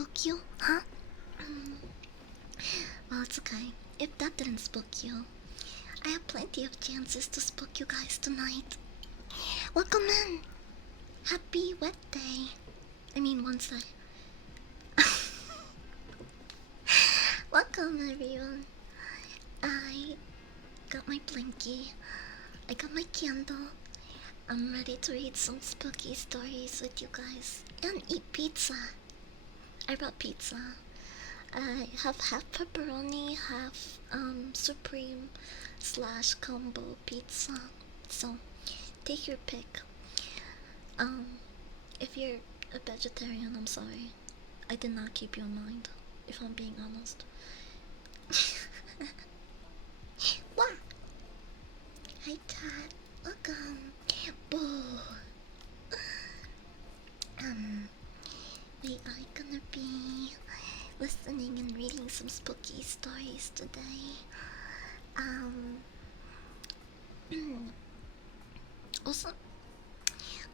spook you, huh? Well, it's okay. If that didn't spook you, I have plenty of chances to spook you guys tonight. Welcome in! Happy wet day. I mean, Wednesday. Welcome, everyone. I got my blinky. I got my candle. I'm ready to read some spooky stories with you guys and eat pizza. I brought pizza. I have half pepperoni, half supreme slash combo pizza. So take your pick. Um, if you're a vegetarian, I'm sorry. I did not keep you in mind, if I'm being honest. What? Hi, Cat. Welcome. Boo. We are gonna be listening and reading some spooky stories today. Also,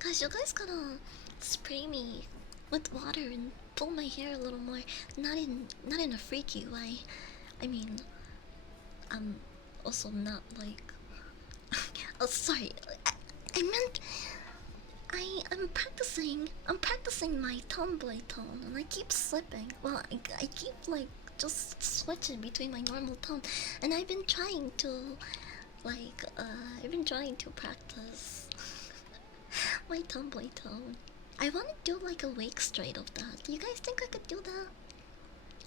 guys, you guys gotta spray me with water and pull my hair a little more. Not in a freaky way. I mean, I'm also not like. Oh, sorry. I meant I'm practicing. I'm practicing my tomboy tone, and I keep slipping. Well, I keep like just switching between my normal tone, and I've been trying to practice my tomboy tone. I want to do like a wake straight of that. Do you guys think I could do that?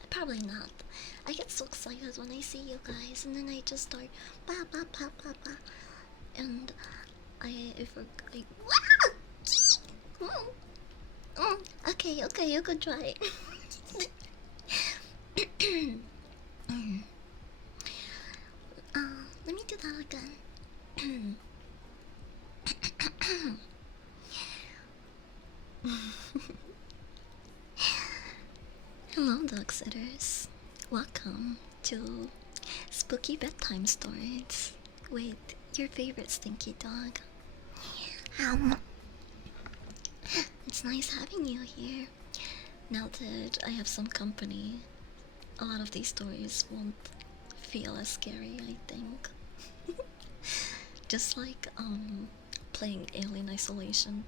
Probably not. I get so excited when I see you guys, and then I just start ba ba ba ba ba, and if I okay, you could try. Let me do that again. Hello, dog sitters. Welcome to Spooky Bedtime Stories with your favorite stinky dog. It's nice having you here. Now that I have some company, a lot of these stories won't feel as scary, I think. Just like playing Alien Isolation.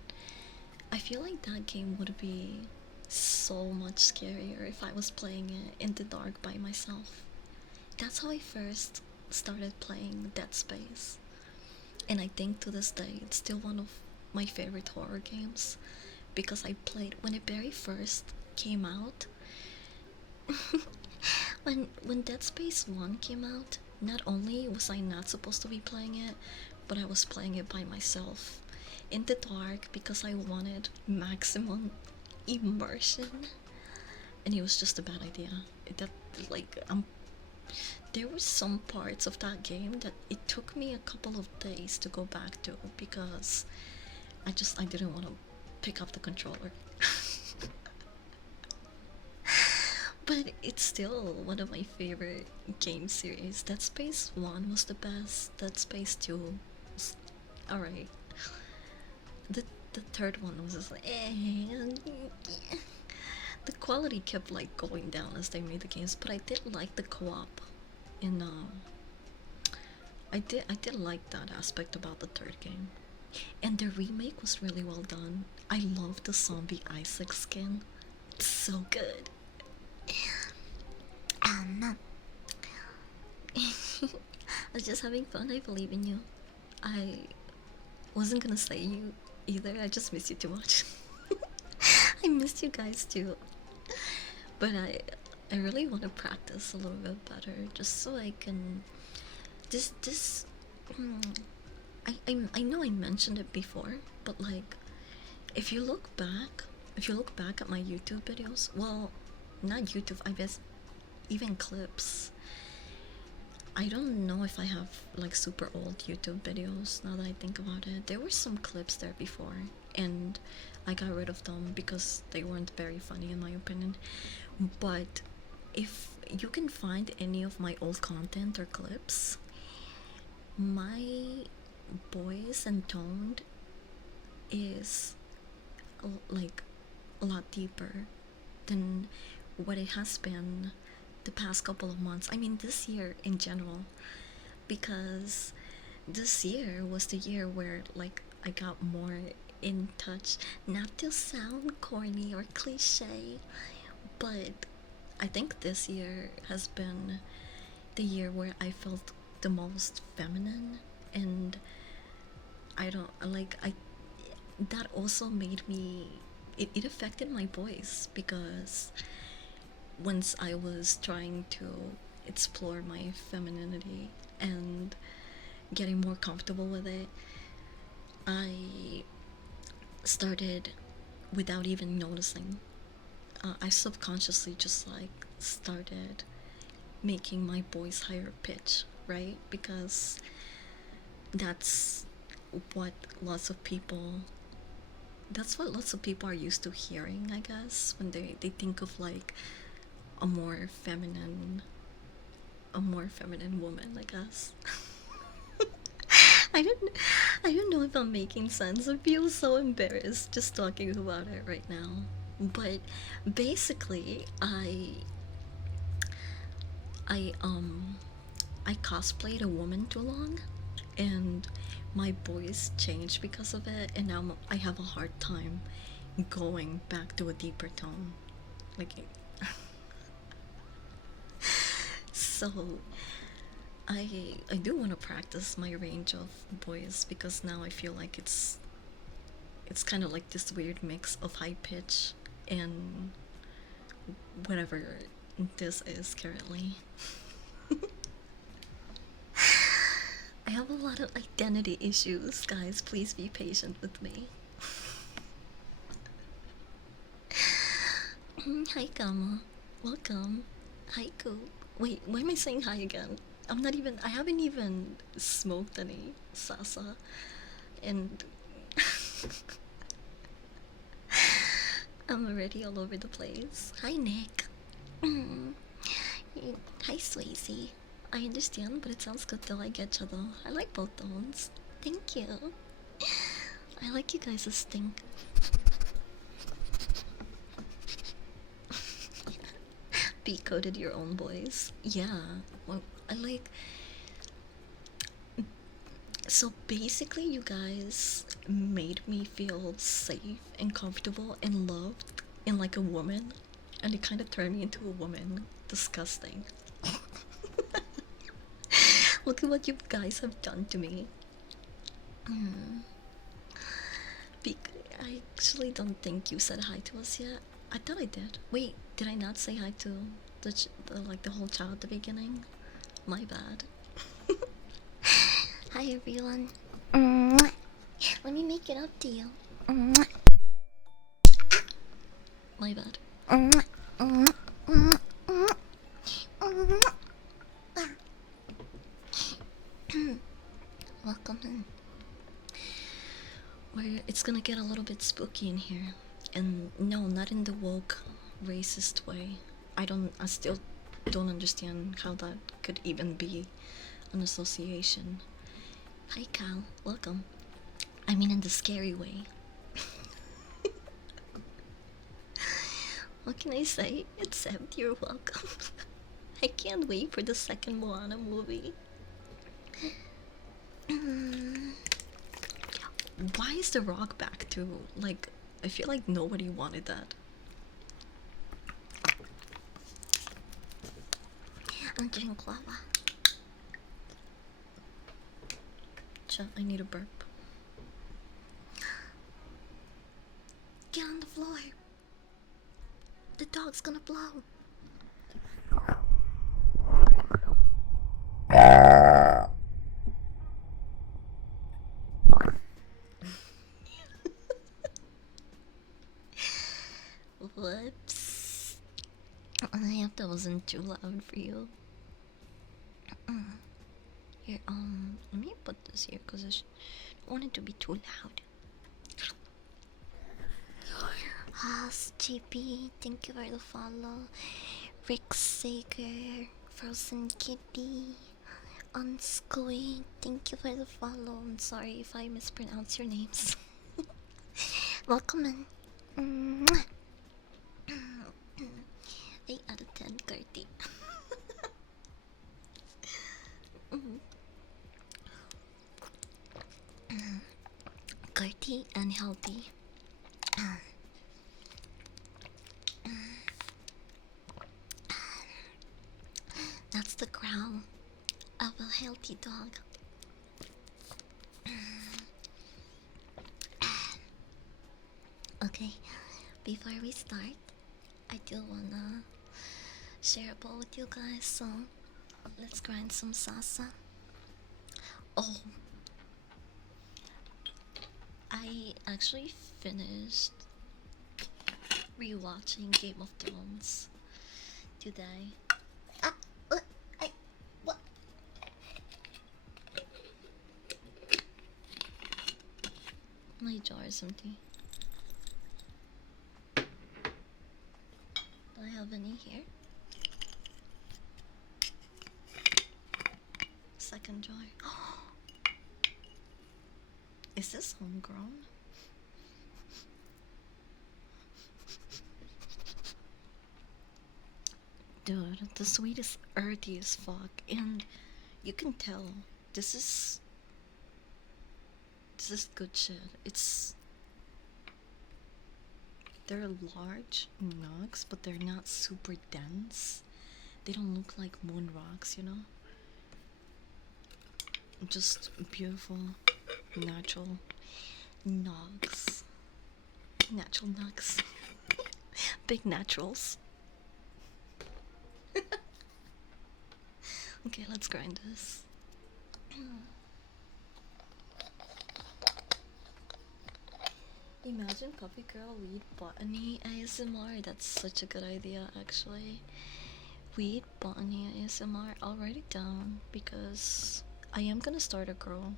I feel like that game would be so much scarier if I was playing it in the dark by myself. That's how I first started playing Dead Space. And I think to this day it's still one of my favorite horror games because I played when it very first came out. when Dead Space 1 came out, not only was I not supposed to be playing it, but I was playing it by myself in the dark because I wanted maximum immersion, and it was just a bad idea. That like there were some parts of that game that it took me a couple of days to go back to because I didn't want to pick up the controller. But it's still one of my favorite game series. Dead Space 1 was the best. Dead Space 2 was alright. The third one was just like the quality kept like going down as they made the games, but I did like the co-op in I did like that aspect about the third game. And the remake was really well done. I love the zombie Isaac skin. It's so good. I was just having fun. I believe in you. I wasn't gonna say you either. I just miss you too much. I missed you guys too. But I really want to practice a little bit better just so I can this I know I mentioned it before, but like if you look back at my YouTube videos, well, not YouTube, I guess even clips. I don't know if I have like super old YouTube videos now that I think about it. There were some clips there before, and I got rid of them because they weren't very funny in my opinion. But if you can find any of my old content or clips, my voice and tone is like a lot deeper than what it has been the past couple of months. I mean, this year in general, because this year was the year where like I got more in touch. Not to sound corny or cliche, but I think this year has been the year where I felt the most feminine, and I don't like I that also made me it affected my voice because once I was trying to explore my femininity and getting more comfortable with it, I started without even noticing. I subconsciously just like started making my voice higher pitch, right? Because that's what lots of people that's what lots of people are used to hearing, I guess, when they think of like a more feminine a more feminine woman, I guess. I don't I don't know if I'm making sense. I feel so embarrassed just talking about it right now. But basically, I um I cosplayed a woman too long, and my voice changed because of it, and now I have a hard time going back to a deeper tone. Like so I do want to practice my range of voice because now I feel like it's kind of like this weird mix of high pitch and whatever this is currently. I have a lot of identity issues, guys. Please be patient with me. Hi, Kama. Welcome. Hi, Ko. Wait, why am I saying hi again? I haven't even smoked any salsa. And I'm already all over the place. Hi, Nick. Mm. Hi, Swayze. I understand, but it sounds good though. I get you though. I like both tones. Thank you. I like you guys' stink. Decoded your own voice. Yeah. Well, I like. So basically, you guys made me feel safe and comfortable and loved and like a woman, and it kind of turned me into a woman. Disgusting. Look at what you guys have done to me. Mm. I actually don't think you said hi to us yet. I thought I did. Wait, did I not say hi to the whole chat at the beginning? My bad. Hi everyone. Let me make it up to you. My bad. Welcome in. Where it's gonna get a little bit spooky in here. And no, not in the woke racist way. I still don't understand how that could even be an association. Hi Kyle, welcome. I mean in the scary way. What can I say? Except you're welcome. I can't wait for the second Moana movie. Why is the rock back too? Like, I feel like nobody wanted that. I'm drink lava. I need a burp. Get on the floor. The dog's gonna blow. Whoops. I hope that wasn't too loud for you. Here, let me put this here because I don't want it to be too loud. GP, thank you for the follow. Rick Sager, Frozen Kitty, Unsquig, thank you for the follow. I'm sorry if I mispronounce your names. Welcome in. healthy and healthy. That's the growl of a healthy dog. Okay, before we start, I do wanna share a bowl with you guys, so let's grind some salsa. Oh, I actually finished rewatching Game of Thrones today. Ah, what? My jar is empty. Do I have any here? Second jar. Is this homegrown? Dude, the sweet is earthy as fuck, and you can tell this is good shit. They're large nugs, but they're not super dense. They don't look like moon rocks, you know? Just beautiful, natural nugs. Natural nugs. Big naturals. Okay, let's grind this. Imagine Puppy Girl Weed Botany ASMR. That's such a good idea, actually. Weed Botany ASMR. I'll write it down because I am gonna start a grow.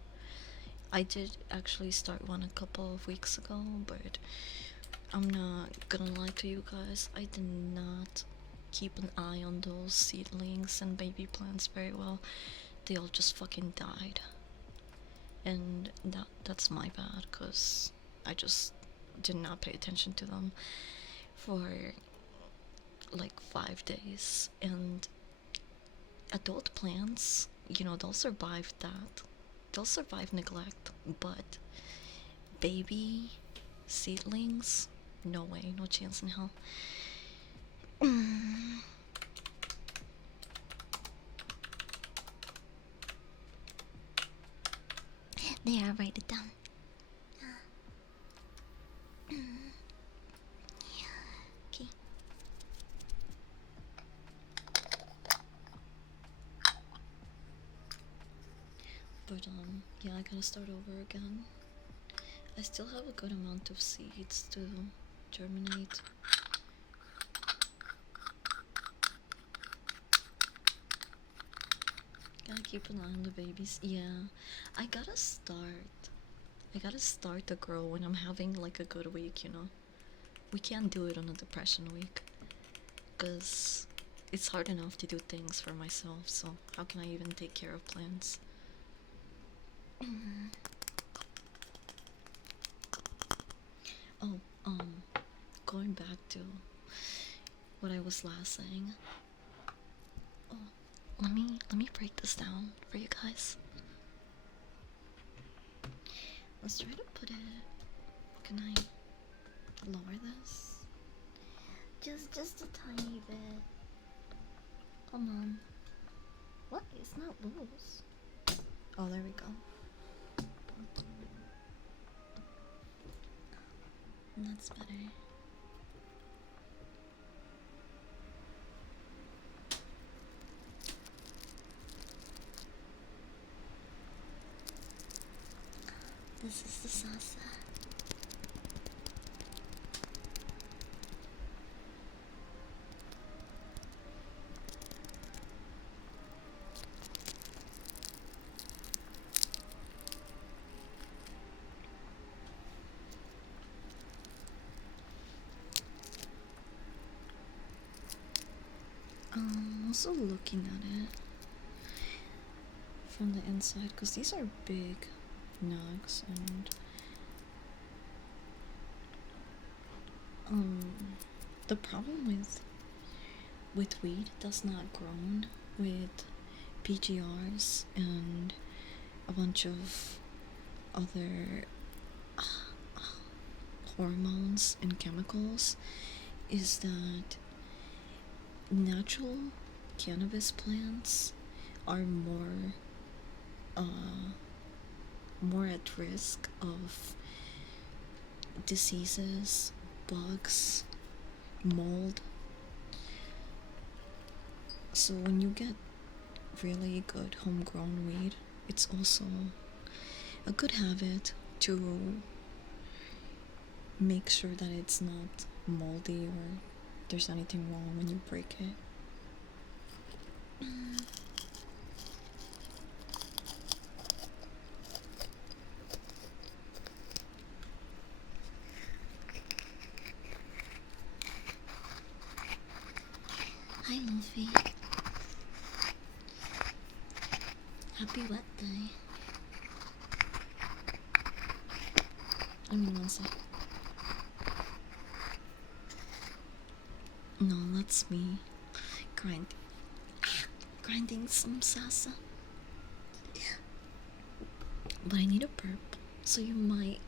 I did actually start one a couple of weeks ago, but I'm not gonna lie to you guys, I did not keep an eye on those seedlings and baby plants very well. They all just fucking died. And that's my bad, because I just did not pay attention to them for like 5 days. And adult plants, you know, they'll survive that. They'll survive neglect, but baby seedlings, no way, no chance in hell. There, write it down. Okay. But yeah, I gotta start over again. I still have a good amount of seeds to germinate. Gotta keep an eye on the babies. Yeah, I gotta start to grow when I'm having like a good week, you know? We can't do it on a depression week, because it's hard enough to do things for myself, so how can I even take care of plants? Oh, going back to what I was last saying. Oh, let me break this down for you guys. Let's try to put it. Can I lower this? Just a tiny bit. Come on. What? It's not loose. Oh, there we go. That's better. This is the salsa. Also looking at it from the inside, because these are big nugs, and the problem with weed that's not grown with PGRs and a bunch of other hormones and chemicals is that natural cannabis plants are more at risk of diseases, bugs, mold. So when you get really good homegrown weed, it's also a good habit to make sure that it's not moldy or there's anything wrong when you break it. Hi, Luffy. Happy wet day. I mean, one sec. No, that's me grinding some salsa. But I need a burp, so you might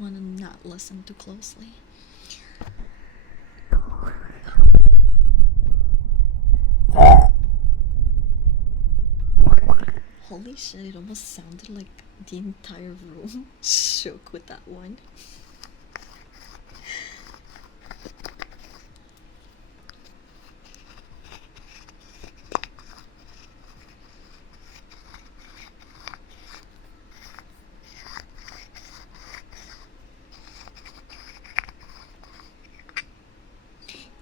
want to not listen too closely. Holy shit, it almost sounded like the entire room shook with that one.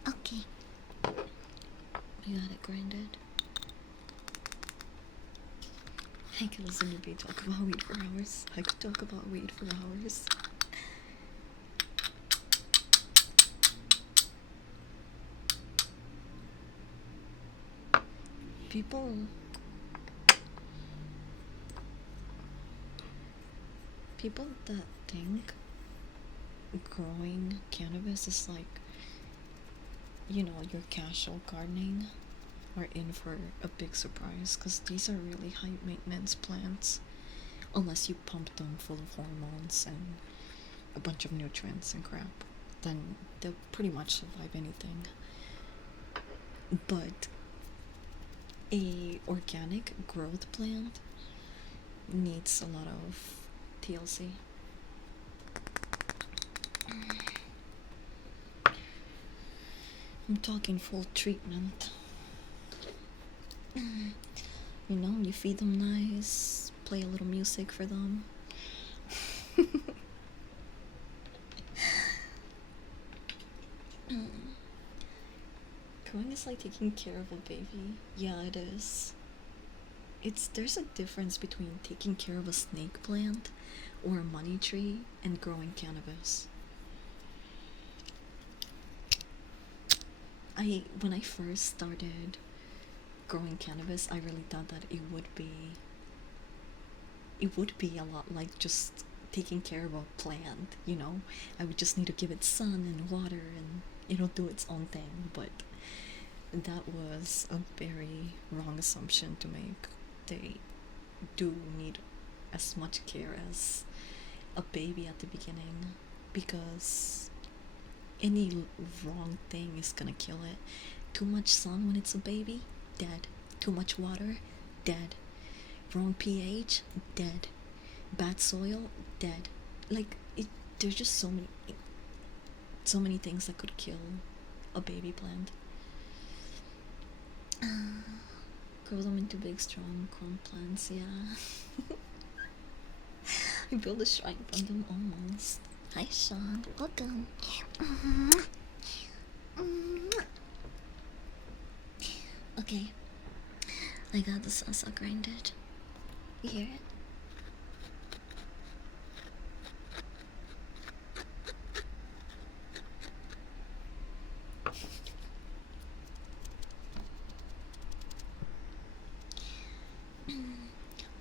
Okay. We got it grinded. I could listen to me talk about weed for hours. I could talk about weed for hours. People that think growing cannabis is like, you know, your casual gardening are in for a big surprise, because these are really high maintenance plants unless you pump them full of hormones and a bunch of nutrients and crap. Then they'll pretty much survive anything. But a organic growth plant needs a lot of TLC. I'm talking full treatment. You know, you feed them nice, play a little music for them. Growing is like taking care of a baby. Yeah, it is. There's a difference between taking care of a snake plant or a money tree and growing cannabis. When I first started growing cannabis, I really thought that it would be a lot like just taking care of a plant, you know? I would just need to give it sun and water and it'll do its own thing, but that was a very wrong assumption to make. They do need as much care as a baby at the beginning, because any wrong thing is gonna kill it. Too much sun when it's a baby, dead. Too much water, dead. Wrong pH, dead. Bad soil, dead. Like, there's just so many things that could kill a baby plant. Grow them into big, strong corn plants, yeah. I built a shrine from them almost. Hi, Sean. Welcome. Okay. I got the salsa grinded. You hear it?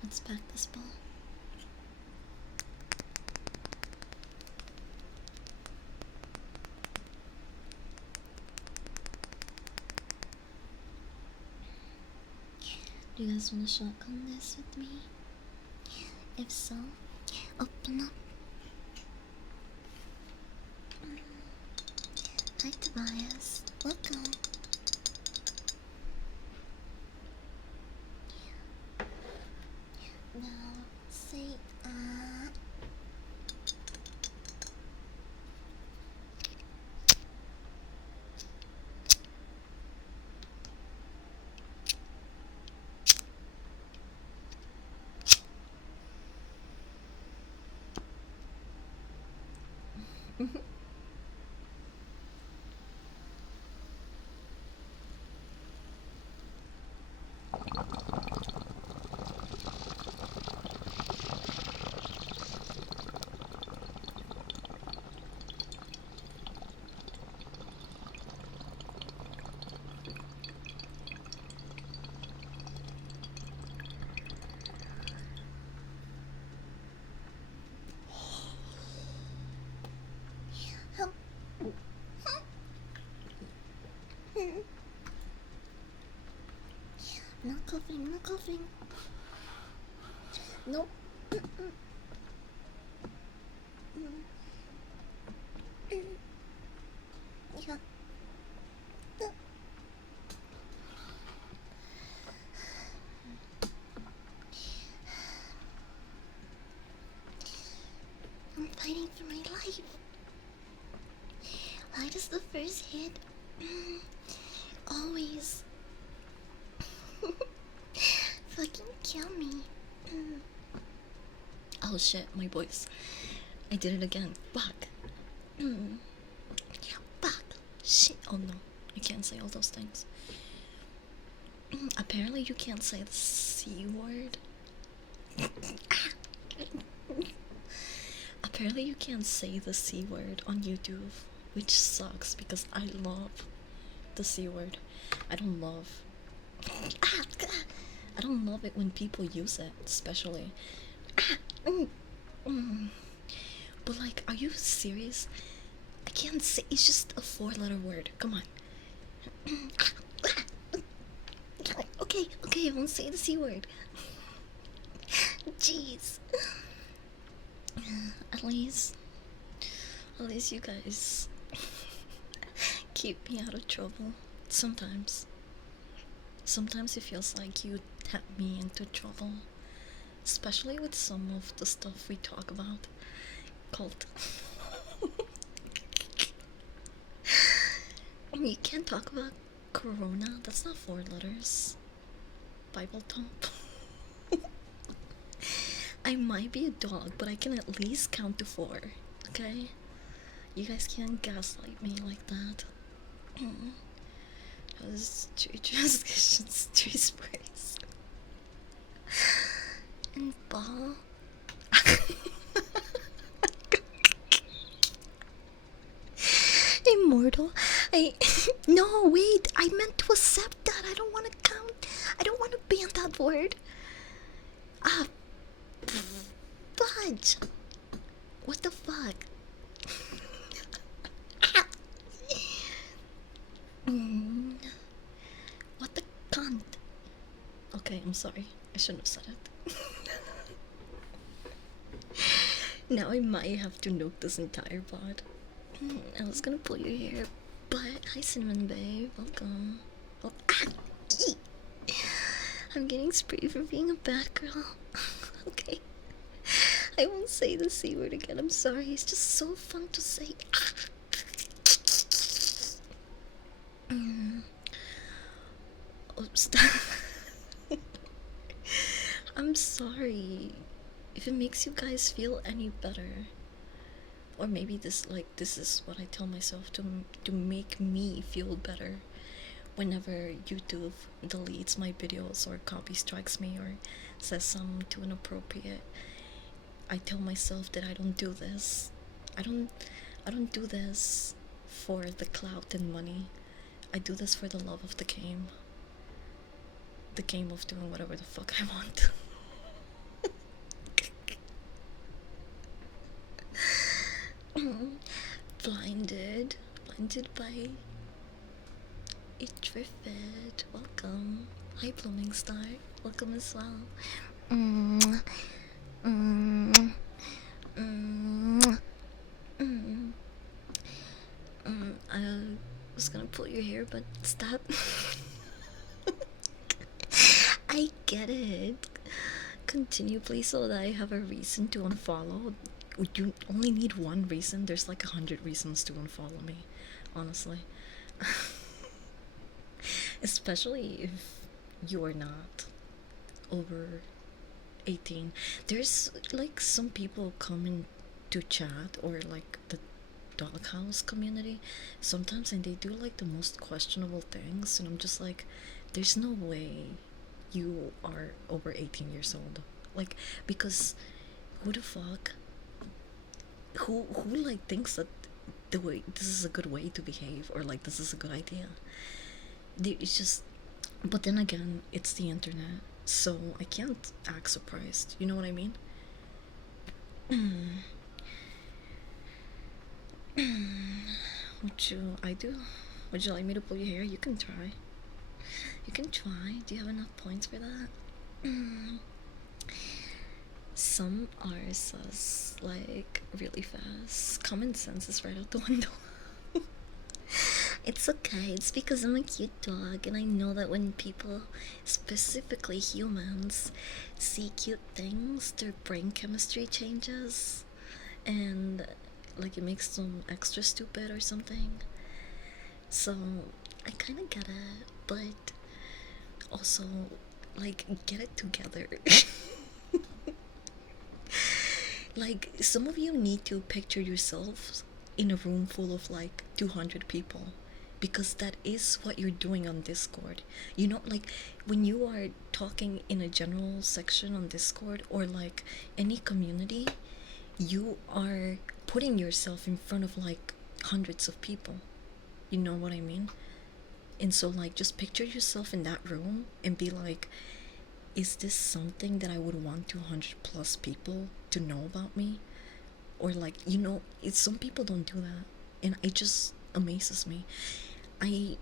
Let's pack this bowl. Do you guys want to shotgun this with me? If so, open up. Hi Tobias. Welcome. Now say not coughing, not coughing. Nope. Yeah. I'm fighting for my life. Why does the first hit always fucking kill me? Oh shit, my voice. I did it again. Fuck. Fuck. Shit. Oh no. You can't say all those things. Apparently you can't say the C word. Apparently you can't say the C word on YouTube, which sucks because I love the C word. I don't love I don't love it when people use it, especially. But like, are you serious? I can't say. It's just a 4-letter word. Come on. Okay, I won't say the C word. Jeez. At least you guys keep me out of trouble. Sometimes it feels like you tap me into trouble, especially with some of the stuff we talk about. Cult. You can't talk about Corona. That's not 4 letters. Bible thump. I might be a dog, but I can at least count to 4. Okay? You guys can't gaslight me like that. That was 3 transcriptions, 3 sprays. And ball. Immortal. No, wait. I meant to accept that. I don't want to count. I don't want to be on that word. Ah, fudge. What the fuck? What the cunt? Okay, I'm sorry. I shouldn't have said it. Now I might have to nuke this entire pod. I was gonna pull your hair, but hi Cinnamon Babe, welcome. Oh, I'm getting sprayed for being a bad girl. Okay. I won't say the C word again, I'm sorry. It's just so fun to say. Oh, stop. I'm sorry if it makes you guys feel any better. Or maybe this is what I tell myself to make me feel better whenever YouTube deletes my videos or copy strikes me or says something too inappropriate. I tell myself that I don't do this. I don't do this for the clout and money. I do this for the love of the game. The game of doing whatever the fuck I want. Blinded by Itrifid. Welcome. Hi, Blooming Star. Welcome as well. I was gonna pull your hair, but stop. I get it. Continue, please, so that I have a reason to unfollow. You only need one reason. There's like 100 reasons to unfollow me, honestly. Especially if you're not over 18. There's like some people coming to chat or like the doghouse community sometimes, and they do like the most questionable things, and I'm just like, there's no way you are over 18 years old. Like, because who the fuck, who like thinks that the way this is a good way to behave, or like this is a good idea? It's just, but then again, it's the internet, so I can't act surprised, you know what I mean? Would you I do would you like me to pull your hair? You can try. You can try. Do you have enough points for that? Some are sus like really fast. Common sense is right out the window. It's okay. It's because I'm a cute dog, and I know that when people, specifically humans, see cute things, their brain chemistry changes, and like it makes them extra stupid or something. So I kind of get it, but also, like, get it together. Like, some of you need to picture yourselves in a room full of like 200 people, because that is what you're doing on Discord. You know, like when you are talking in a general section on Discord or like any community, you are putting yourself in front of like hundreds of people. You know what I mean? And so, like, just picture yourself in that room and be like, is this something that I would want 200 plus people to know about me? Or, like, it's, some people don't do that. And it just amazes me. I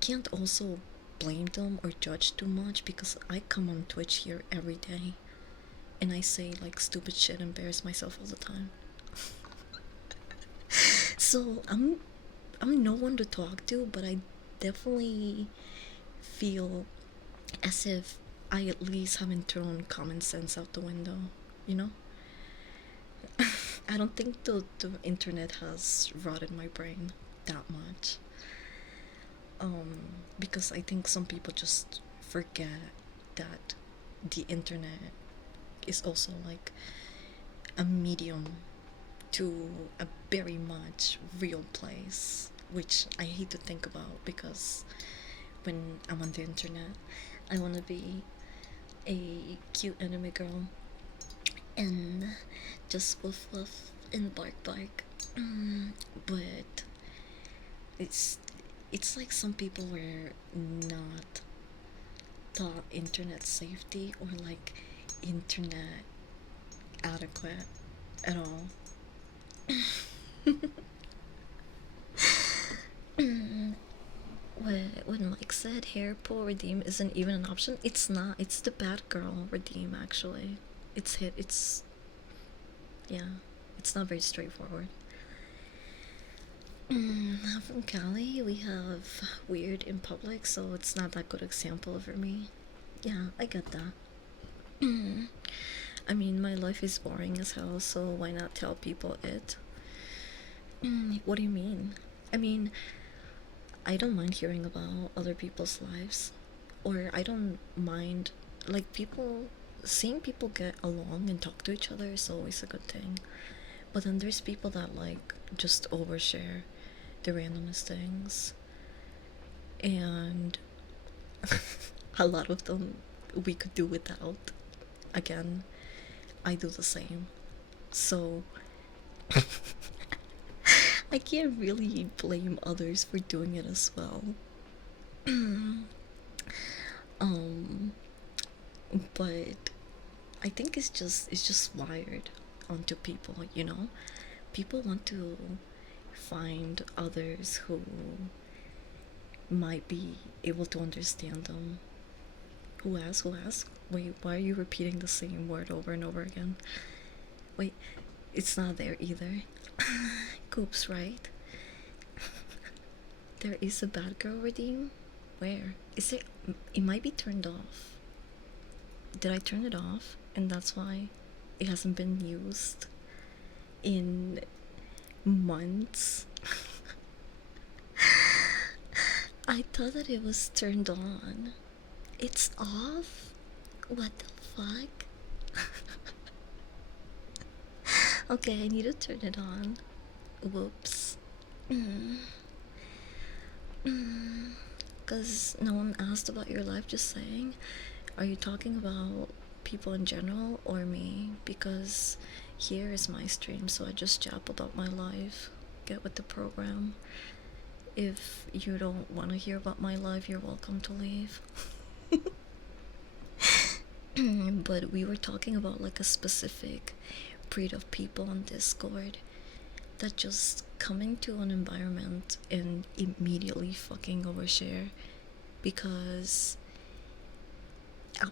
can't also blame them or judge too much, because I come on Twitch here every day and I say like stupid shit and embarrass myself all the time. So I'm no one to talk to, but I definitely feel as if I at least haven't thrown common sense out the window, you know? I don't think the internet has rotted my brain that much. Because I think some people just forget that the internet is also like a medium to a very much real place, which I hate to think about, because when I'm on the internet, I want to be a cute anime girl and just woof woof and bark bark. But it's it's like some people were not taught internet safety or like internet adequate at all. When Mike said hair pull redeem isn't even an option, it's not. It's the bad girl redeem actually. It's yeah. It's not very straightforward. I'm from Cali. We have weird in public, so it's not that good example for me. Yeah, I get that. I mean, my life is boring as hell, so why not tell people it? What do you mean? I mean, I don't mind hearing about other people's lives, or I don't mind, like, seeing people get along and talk to each other is always a good thing. But then there's people that like just overshare the randomest things, and a lot of them we could do without. Again, I do the same. So I can't really blame others for doing it as well. um but I think it's just wired onto people, you know? People want to find others who might be able to understand them. Who asked? Who asked? Wait, why are you repeating the same word over and over again? Wait, it's not there either. Goops, right? There is a bad girl redeem? Where? Is it? It might be turned off. Did I turn it off? And that's why it hasn't been used in months. I thought that it was turned on. It's off? What the fuck? Okay, I need to turn it on. Whoops. Because no one asked about your life, just saying. Are you talking about people in general or me? Because here is my stream, so I just jab about my life. Get with the program. If you don't want to hear about my life, you're welcome to leave. But we were talking about like a specific breed of people on Discord that just come into an environment and immediately fucking overshare because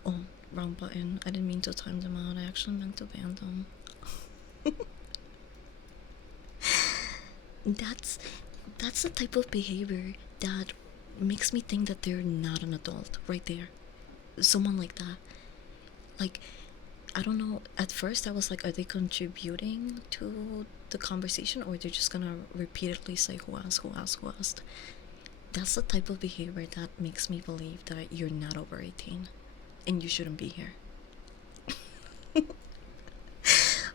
oh, wrong button. I didn't mean to time them out. I actually meant to ban them. That's the type of behavior that makes me think that they're not an adult right there. Someone like that. Like, I don't know. At first, I was like, are they contributing to the conversation or they're just gonna repeatedly say who asked, who asked, who asked? That's the type of behavior that makes me believe that you're not over 18 and you shouldn't be here.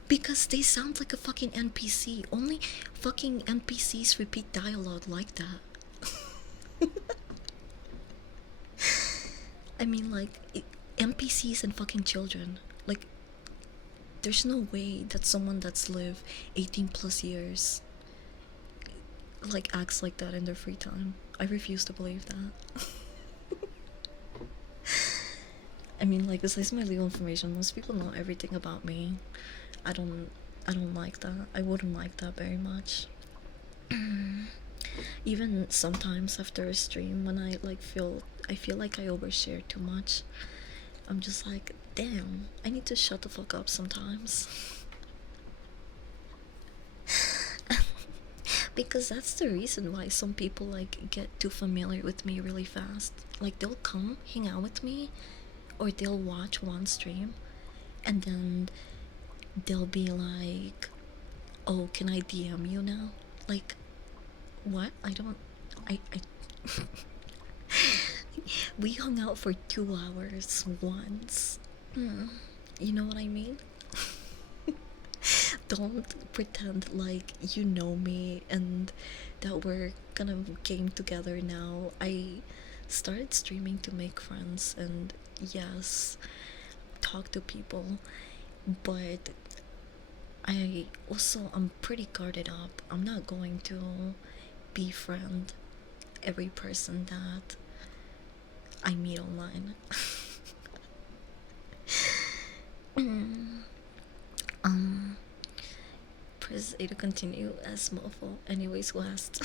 Because they sound like a fucking NPC. Only fucking NPCs repeat dialogue like that. I mean, like, NPCs and fucking children. Like, there's no way that someone that's lived 18 plus years like acts like that in their free time. I refuse to believe that. I mean, like, besides my legal information, most people know everything about me. I don't like that. I wouldn't like that very much. Even sometimes after a stream, when I feel like I overshare too much, I'm just like, damn, I need to shut the fuck up sometimes. Because that's the reason why some people like get too familiar with me really fast. Like, they'll come hang out with me or they'll watch one stream and then they'll be like, oh, can I DM you now? Like, what? I we hung out for 2 hours once. You know what I mean? Don't pretend like you know me and that we're gonna game together now. I started streaming to make friends and, yes, talk to people, but I'm pretty guarded up. I'm not going to befriend every person that I meet online. Press A to continue as mofo. Anyways, who asked?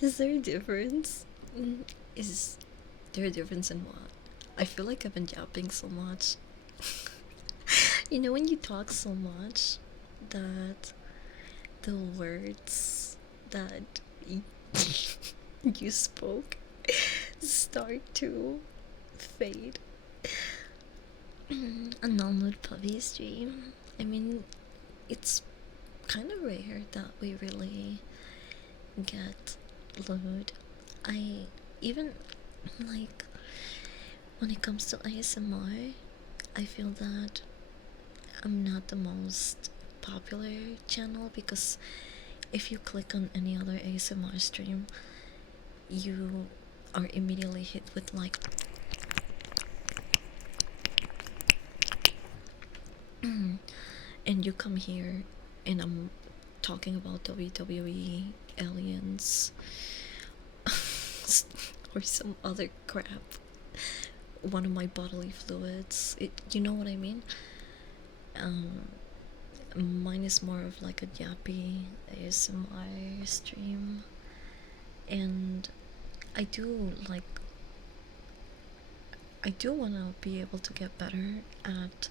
Is there a difference? Is there a difference in what? I feel like I've been yapping so much. You know when you talk so much that the words that you spoke start to fade. A non-mood puppy stream. I mean, it's kind of rare that we really get load. I even like when it comes to ASMR, I feel that I'm not the most popular channel because if you click on any other ASMR stream, you are immediately hit with like and you come here and I'm talking about WWE, aliens, or some other crap. One of my bodily fluids. You know what I mean? Mine is more of like a yappy ASMR stream, and I do want to be able to get better at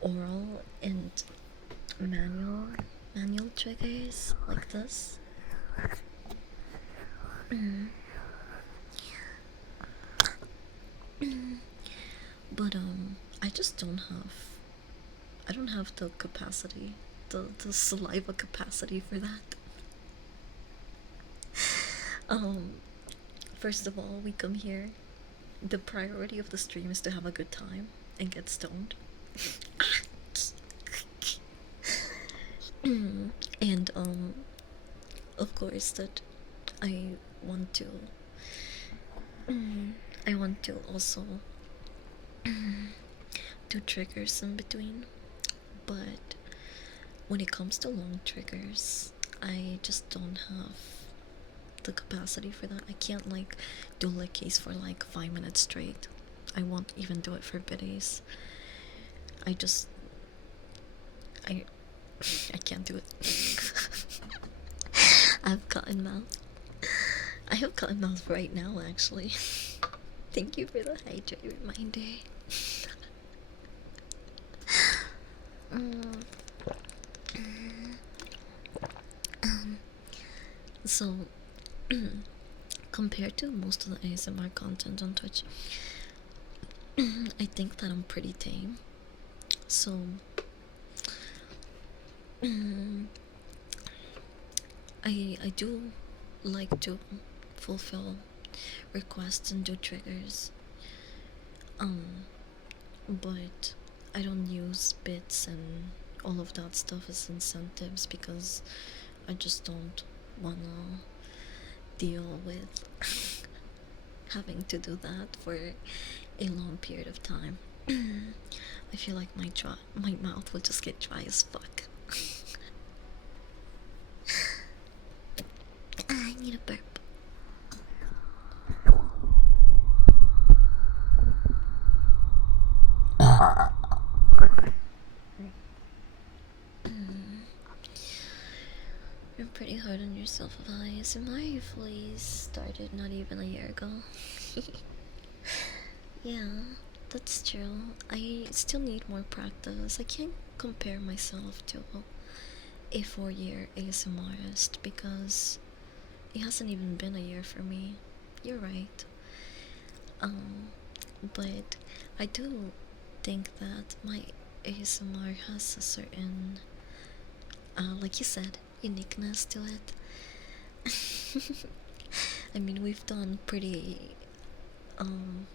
oral and manual manual triggers like this. Mm. But I just I don't have the capacity, the saliva capacity for that. Um, First of all, we come here. The priority of the stream is to have a good time and get stoned. And of course that I want to I want to also do triggers in between, but when it comes to long triggers, I just don't have the capacity for that. I can't like do lickies for like 5 minutes straight. I won't even do it for biddies. I just I I can't do it. I've cotton mouth. I have cotton mouth right now actually. Thank you for the hydrate reminder. um, so compared to most of the ASMR content on Twitch, I think that I'm pretty tame. So I do like to fulfill requests and do triggers. But I don't use bits and all of that stuff as incentives because I just don't wanna deal with having to do that for a long period of time. I feel like my mouth will just get dry as fuck. I need a burp. You're pretty hard on yourself, Elias. My fully started not even a year ago. Yeah, that's true. I still need more practice. I can't compare myself to a 4-year ASMRist because it hasn't even been a year for me. You're right. Um, but I do think that my ASMR has a certain, like you said, uniqueness to it. I mean, we've done um,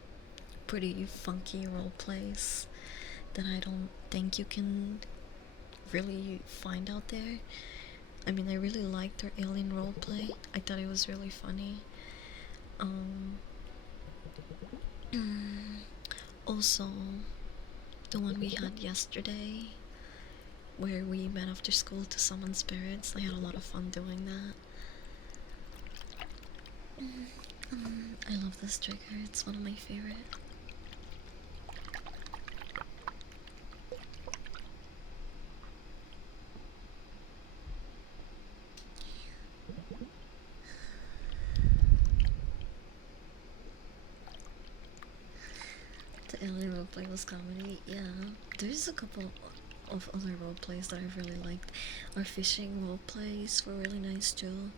pretty funky role plays that I don't think you can really find out there. I mean, I really liked our alien role play. I thought it was really funny. Um, Also, the one we had yesterday, where we met after school to summon spirits, I had a lot of fun doing that. I love this trigger, it's one of my favorite. The alien roleplay was comedy, yeah. There's a couple of other roleplays that I really liked. Our fishing roleplays were really nice too.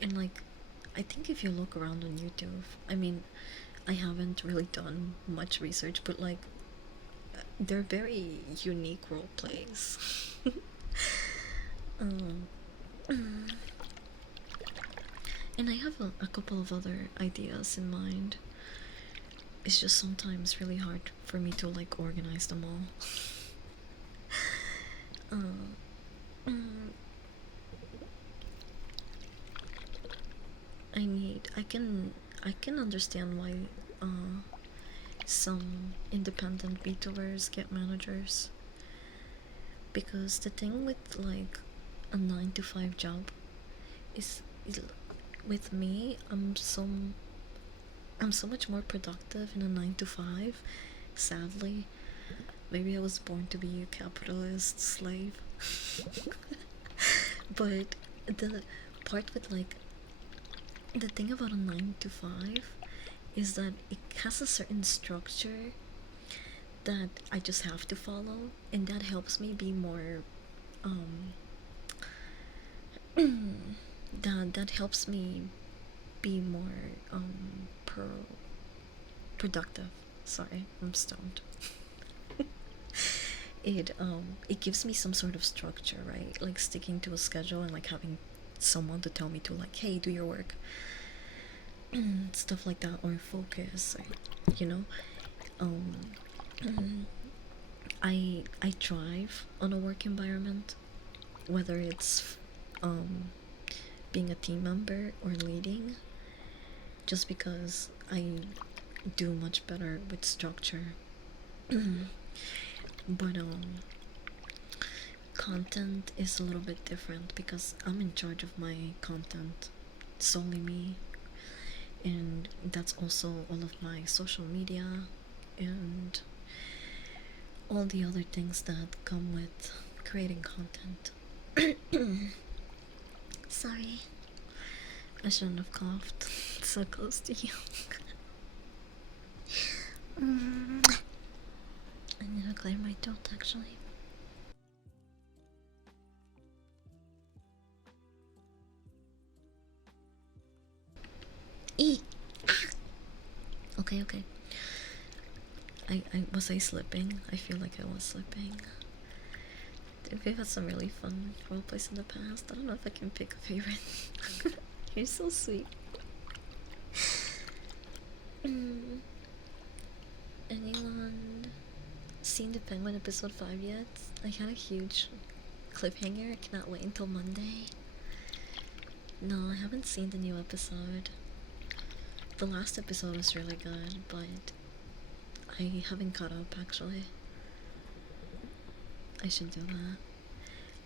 And like, I think if you look around on YouTube, I mean, I haven't really done much research, but like, they're very unique role plays. um, and I have a couple of other ideas in mind. It's just sometimes really hard for me to like organize them all. I can understand why some independent VTubers get managers, because the thing with like a 9 to 5 job is with me, I'm so much more productive in a 9 to 5. Sadly, maybe I was born to be a capitalist slave. But the part with like the thing about a 9 to 5 is that it has a certain structure that I just have to follow, and that helps me be more um that helps me be more productive. Sorry, I'm stoned. It gives me some sort of structure, right? Like sticking to a schedule and like having someone to tell me to, like, hey, do your work, stuff like that, or focus, or, you know. um I thrive on a work environment, whether it's being a team member or leading, just because I do much better with structure. But content is a little bit different because I'm in charge of my content, solely me, and that's also all of my social media and all the other things that come with creating content. Sorry. I shouldn't have coughed so close to you. Mm. I need to clear my throat actually. Eat. Okay, okay. I slipping? I feel like I was slipping. We've had some really fun roleplays in the past. I don't know if I can pick a favorite. You're so sweet. Anyone seen the Penguin episode 5 yet? I had a huge cliffhanger. I cannot wait until Monday. No, I haven't seen the new episode. The last episode was really good, but I haven't caught up actually. I should do that.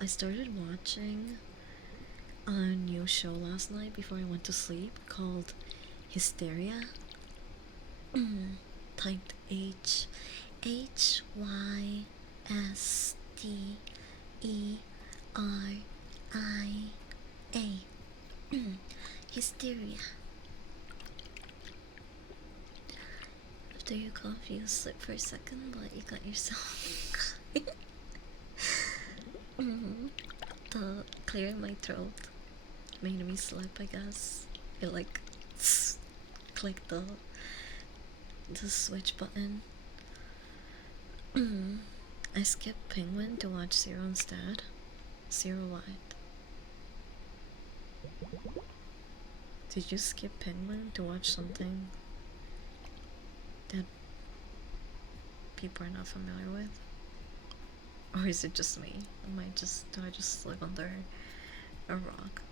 I started watching a new show last night before I went to sleep called Hysteria. Typed Hysteria. Hysteria. After you cough, you slip for a second, but you got yourself. The clearing my throat made me slip, I guess. It like clicked the switch button. I skipped Penguin to watch Zero instead. Zero what? Did you skip Penguin to watch something that people are not familiar with? Or is it just me? Do I just live under a rock?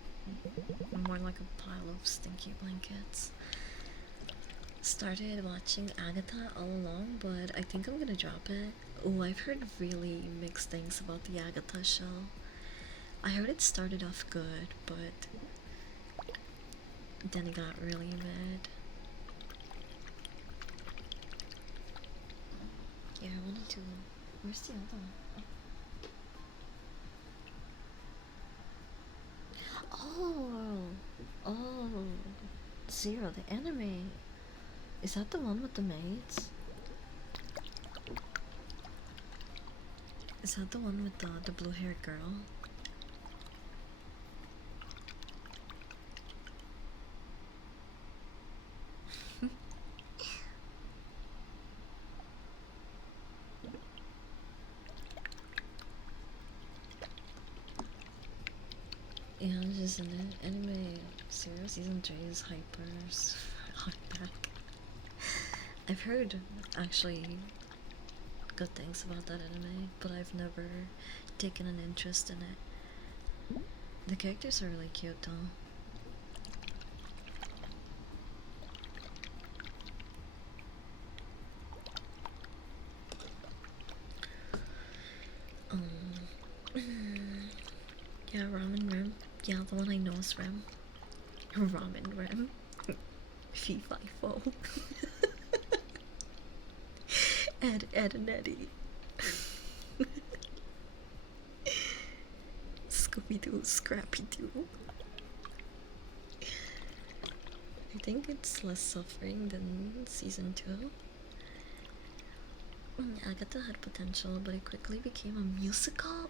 More like a pile of stinky blankets. Started watching Agatha all along, but I think I'm gonna drop it. Oh, I've heard really mixed things about the Agatha show. I heard it started off good, but then it got really mid. Yeah, I wanted to. Where's the other one? Oh, oh, Zero, the anime. Is that the one with the maids? Is that the one with the blue-haired girl? Yeah, this is an anime. Zero season 3 is hyper hot back. I've heard actually good things about that anime, but I've never taken an interest in it. The characters are really cute though. Yeah, Ramen Rem. Yeah, the one I know is Rem. Ramen Rem. Fee Fi Fo. Ed and Eddie. Scooby Doo, Scrappy Doo. I think it's less suffering than season 2. Agatha had potential, but it quickly became a musical.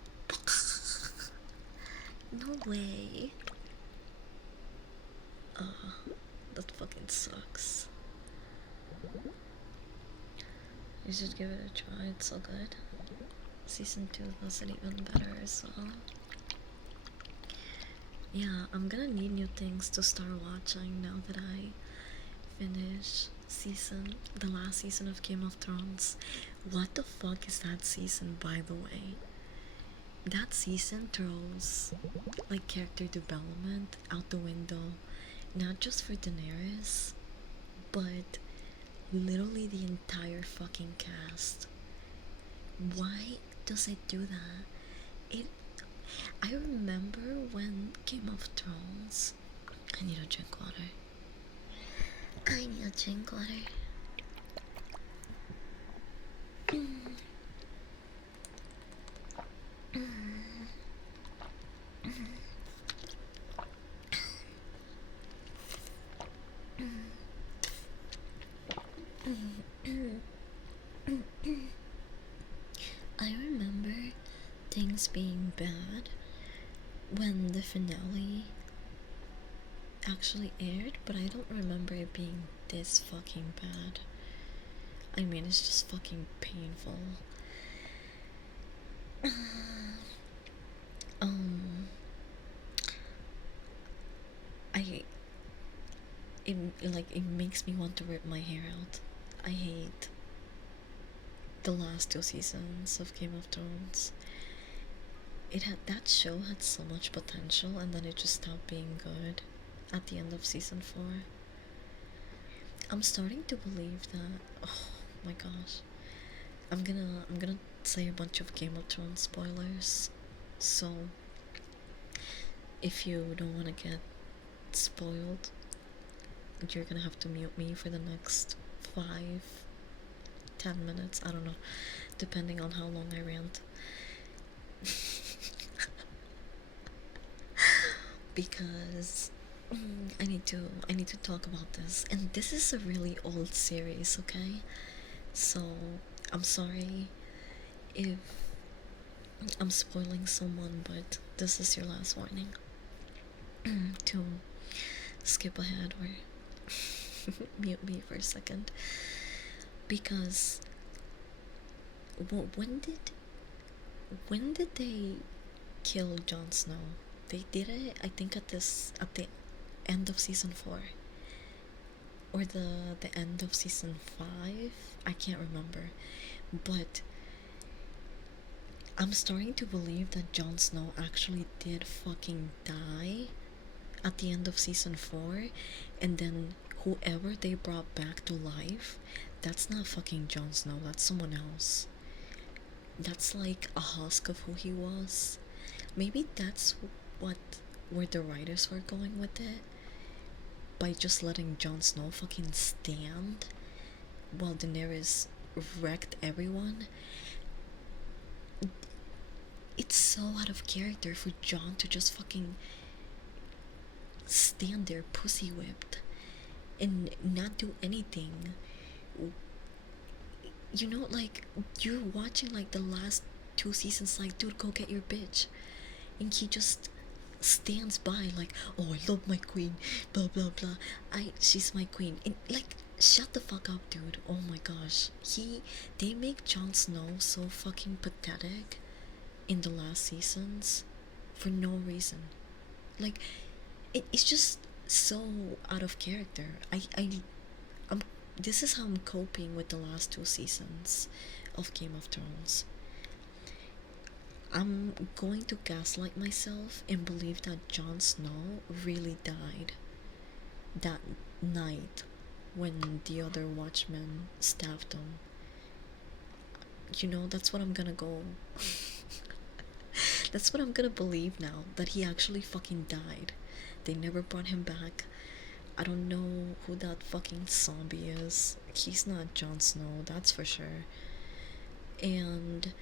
No way. That fucking sucks. You should give it a try, it's so good. Season 2 was even better as well. Yeah, I'm gonna need new things to start watching now that I finish the last season of Game of Thrones. What the fuck is that season, by the way? That season throws like character development out the window, not just for Daenerys, but literally the entire fucking cast. Why does it do that? It I remember when Game of Thrones. I need to drink water. I need to drink water. I remember things being bad when the finale actually aired, but I don't remember it being this fucking bad. I mean, it's just fucking painful. I it makes me want to rip my hair out. I hate the last 2 seasons of Game of Thrones. That show had so much potential, and then it just stopped being good at the end of season 4. I'm starting to believe that. Oh my gosh, I'm gonna say a bunch of Game of Thrones spoilers. So if you don't want to get spoiled, you're gonna have to mute me for the next 5-10 minutes. I don't know, depending on how long I rant. Because I need to talk about this, and this is a really old series, okay? So I'm sorry if I'm spoiling someone, but this is your last warning to skip ahead or mute me for a second. Because when did they kill Jon Snow? They did it, I think, at the end of season 4 or the end of season 5. I can't remember, but I'm starting to believe that Jon Snow actually did fucking die at the end of season 4, and then whoever they brought back to life, that's not fucking Jon Snow, that's someone else. That's like a husk of who he was. Maybe that's where the writers were going with it, by just letting Jon Snow fucking stand while Daenerys wrecked everyone. It's so out of character for Jon to just fucking stand there pussy whipped and not do anything. You know, like, you're watching like the last 2 seasons, like, dude, go get your bitch, and he just stands by like, oh, I love my queen, blah blah blah, she's my queen, and like, shut the fuck up, dude. Oh my gosh, they make Jon Snow so fucking pathetic in the last seasons for no reason. Like, it's just so out of character. I'm this is how I'm coping with the last 2 seasons of Game of Thrones. I'm going to gaslight myself and believe that Jon Snow really died that night when the other watchmen stabbed him. You know, that's what I'm gonna go. That's what I'm gonna believe now, that he actually fucking died. They never brought him back. I don't know who that fucking zombie is. He's not Jon Snow, that's for sure. And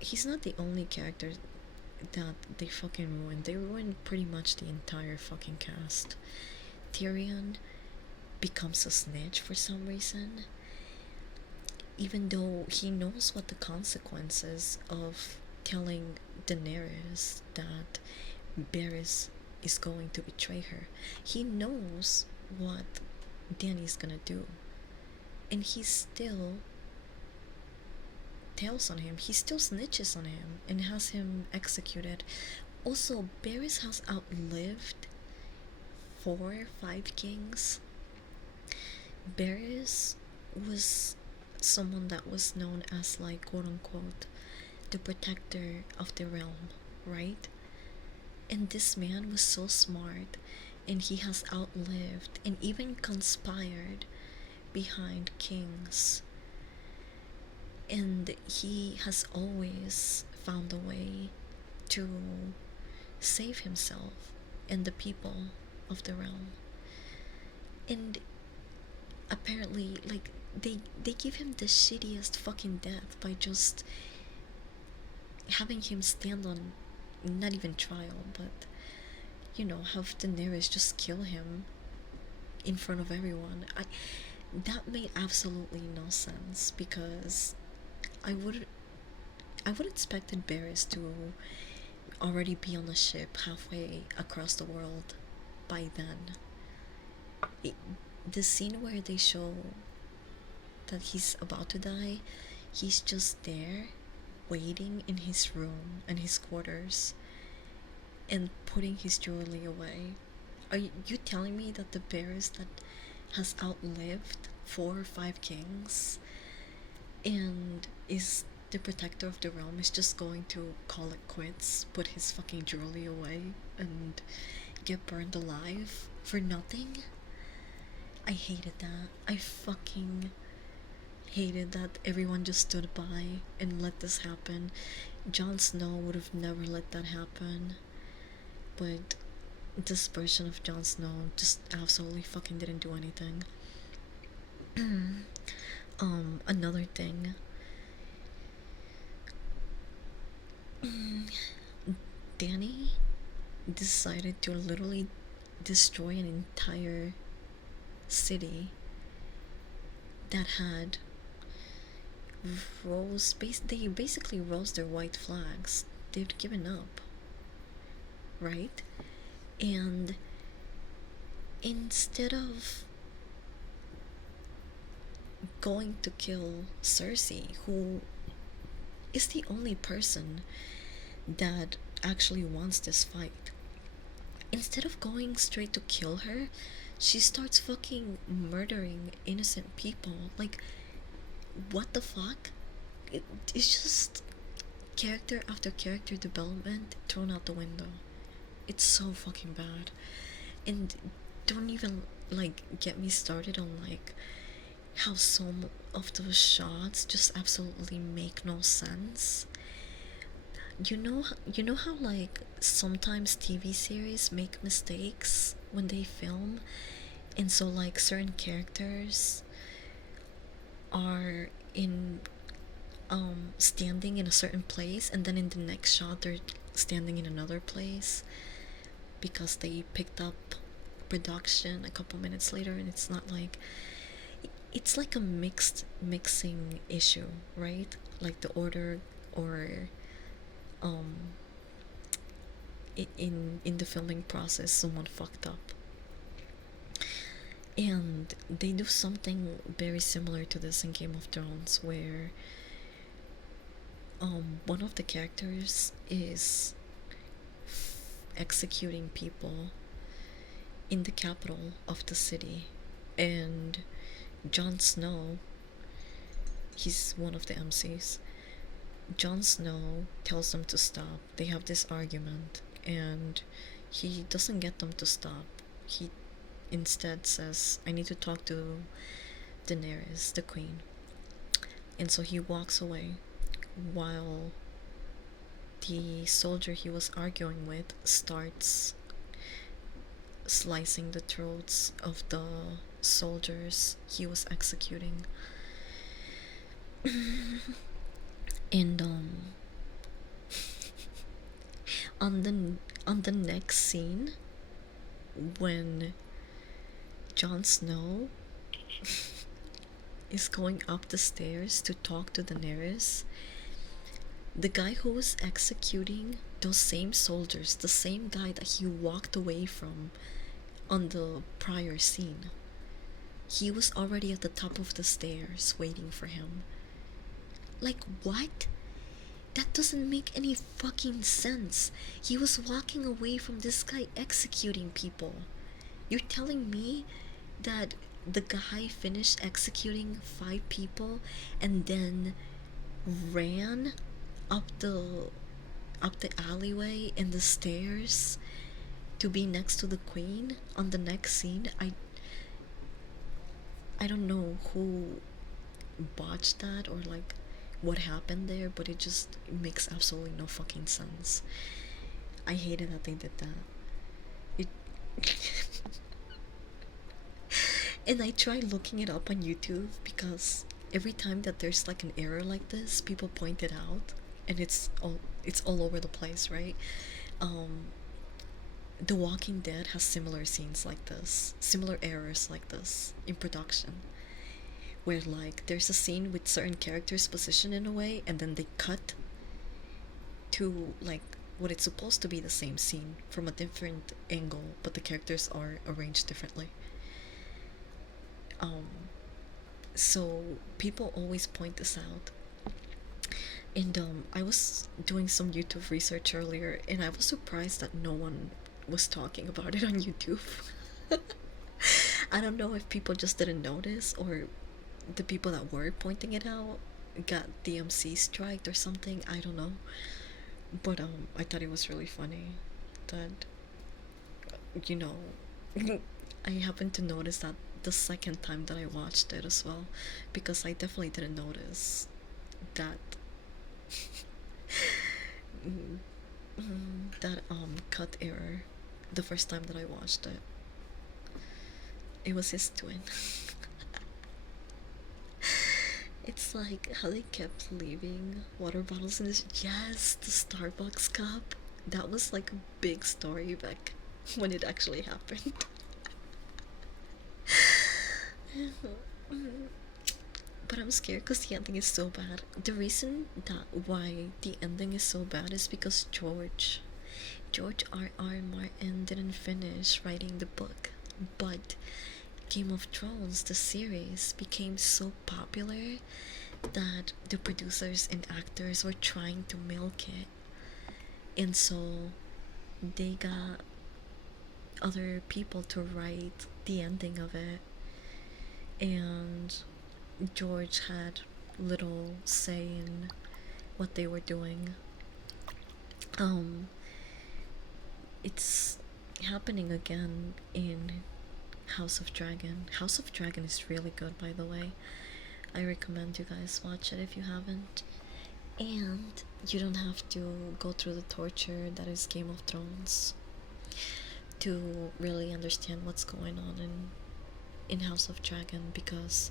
he's not the only character that they fucking ruined. They ruined pretty much the entire fucking cast. Tyrion becomes a snitch for some reason. even though he knows what the consequences of telling Daenerys that Varys is going to betray her. He knows what Dany's gonna do, and he still tells on him. He still snitches on him and has him executed. Also, Varys has outlived 4 or 5 kings. Varys was someone that was known as, like, quote unquote, the protector of the realm, right? And this man was so smart, and he has outlived and even conspired behind kings. And he has always found a way to save himself and the people of the realm. And apparently, like, they give him the shittiest fucking death by just having him stand on, not even trial, but, you know, have Daenerys just kill him in front of everyone. That made absolutely no sense, because I would expected Varys to already be on a ship halfway across the world by then. The scene where they show that he's about to die, he's just there waiting in his room and his quarters and putting his jewelry away. Are you telling me that the Varys that has outlived 4 or 5 kings and is the protector of the realm is just going to call it quits, put his fucking jewelry away, and get burned alive for nothing? I hated that. I fucking hated that everyone just stood by and let this happen. Jon Snow would have never let that happen, but this version of Jon Snow just absolutely fucking didn't do anything. Another thing. Dany decided to literally destroy an entire city that had they basically rose their white flags. They'd given up, right? And instead of going to kill Cersei, who is the only person that actually wants this fight, instead of going straight to kill her, she starts fucking murdering innocent people. Like, what the fuck? It's just character after character development thrown out the window. It's so fucking bad. And don't even, like, get me started on, like, how some of those shots just absolutely make no sense. You know how, like, sometimes TV series make mistakes when they film, and so, like, certain characters are in standing in a certain place, and then in the next shot they're standing in another place because they picked up production a couple minutes later, and it's not like, it's like a mixing issue, right? Like the order, or in the filming process someone fucked up. And they do something very similar to this in Game of Thrones, where one of the characters is executing people in the capital of the city, and Jon Snow, he's one of the MCs. Jon Snow tells them to stop. They have this argument, and he doesn't get them to stop. He instead says, I need to talk to Daenerys, the queen. And so he walks away, while the soldier he was arguing with starts slicing the throats of the soldiers he was executing. And on the next scene, when Jon Snow is going up the stairs to talk to Daenerys, the guy who was executing those same soldiers, the same guy that he walked away from on the prior scene, he was already at the top of the stairs waiting for him. Like, what? That doesn't make any fucking sense. He was walking away from this guy executing people. You're telling me that the guy finished executing 5 people and then ran up the alleyway and the stairs to be next to the queen on the next scene? I don't know who botched that or like what happened there, but it makes absolutely no fucking sense. I hated that they did that. It and I tried looking it up on YouTube because every time that there's like an error like this, people point it out, and it's all over the place, right? Um, The Walking Dead has similar scenes like this, similar errors like this in production, where like there's a scene with certain characters positioned in a way, and then they cut to like what it's supposed to be the same scene from a different angle, but the characters are arranged differently. Um, so people always point this out. And I was doing some YouTube research earlier, and I was surprised that no one was talking about it on YouTube. I don't know if people just didn't notice, or the people that were pointing it out got DMC striked or something. I don't know. But I thought it was really funny that, you know, I happened to notice that the second time that I watched it as well, because I definitely didn't notice that that cut error the first time that I watched it. It was his twin. It's like how they kept leaving water bottles in this. Yes, the Starbucks cup. That was like a big story back when it actually happened. But I'm scared because the ending is so bad. The reason that why the ending is so bad is because George R.R. Martin didn't finish writing the book, but Game of Thrones, the series, became so popular that the producers and actors were trying to milk it, and so they got other people to write the ending of it, and George had little say in what they were doing. Um, it's happening again in House of Dragon. House of Dragon is really good, by the way. I recommend you guys watch it if you haven't. And you don't have to go through the torture that is Game of Thrones to really understand what's going on in House of Dragon, because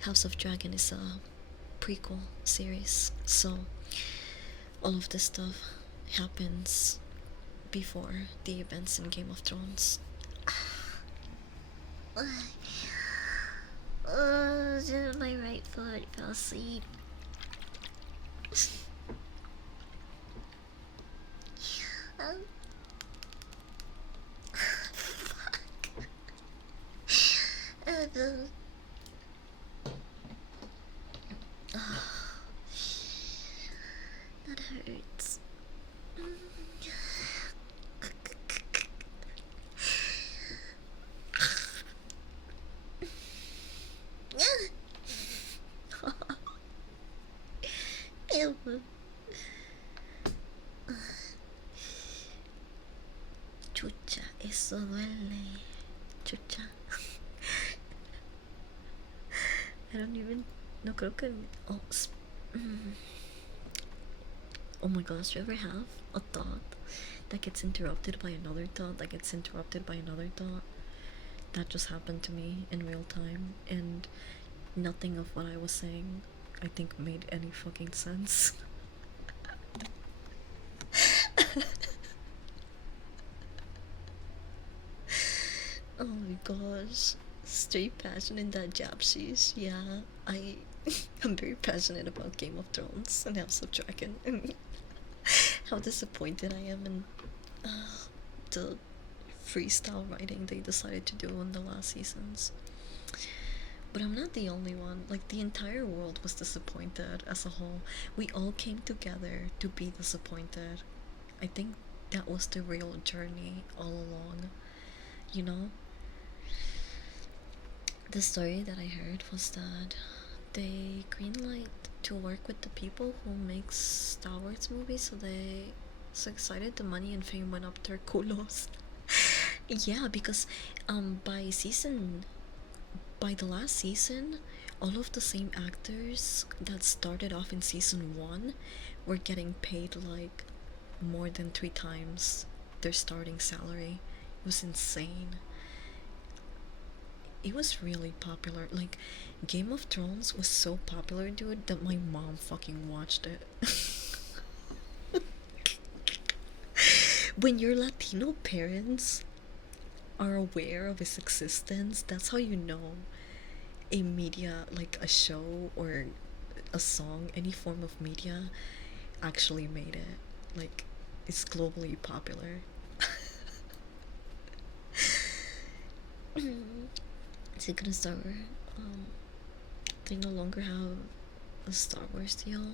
House of Dragon is a prequel series, so all of this stuff happens before the events in Game of Thrones. My right foot fell asleep. Fuck. That hurts. Ew. Chucha, eso duele. Chucha. I don't even. No creo que. Oh, oh my gosh, you ever have a thought that gets interrupted by another thought, that gets interrupted by another thought? That just happened to me in real time, and nothing of what I was saying, I think, made any fucking sense. Oh my gosh. Straight passion in that Japshish. Yeah, I I'm very passionate about Game of Thrones and House of Dragon and how disappointed I am in the freestyle writing they decided to do in the last seasons. But I'm not the only one. Like, the entire world was disappointed as a whole. We all came together to be disappointed. I think that was the real journey all along. You know, the story that I heard was that they greenlight to work with the people who make Star Wars movies, so they so excited the money and fame went up their culos. Yeah, because by the last season, all of the same actors that started off in season 1 were getting paid like more than 3 times their starting salary. It was insane. It was really popular. Like, Game of Thrones was so popular, dude, that my mom fucking watched it. When your Latino parents are aware of its existence, that's how you know a media, like a show or a song, any form of media, actually made it. Like, it's globally popular. Taking a Star Wars, they no longer have a Star Wars deal.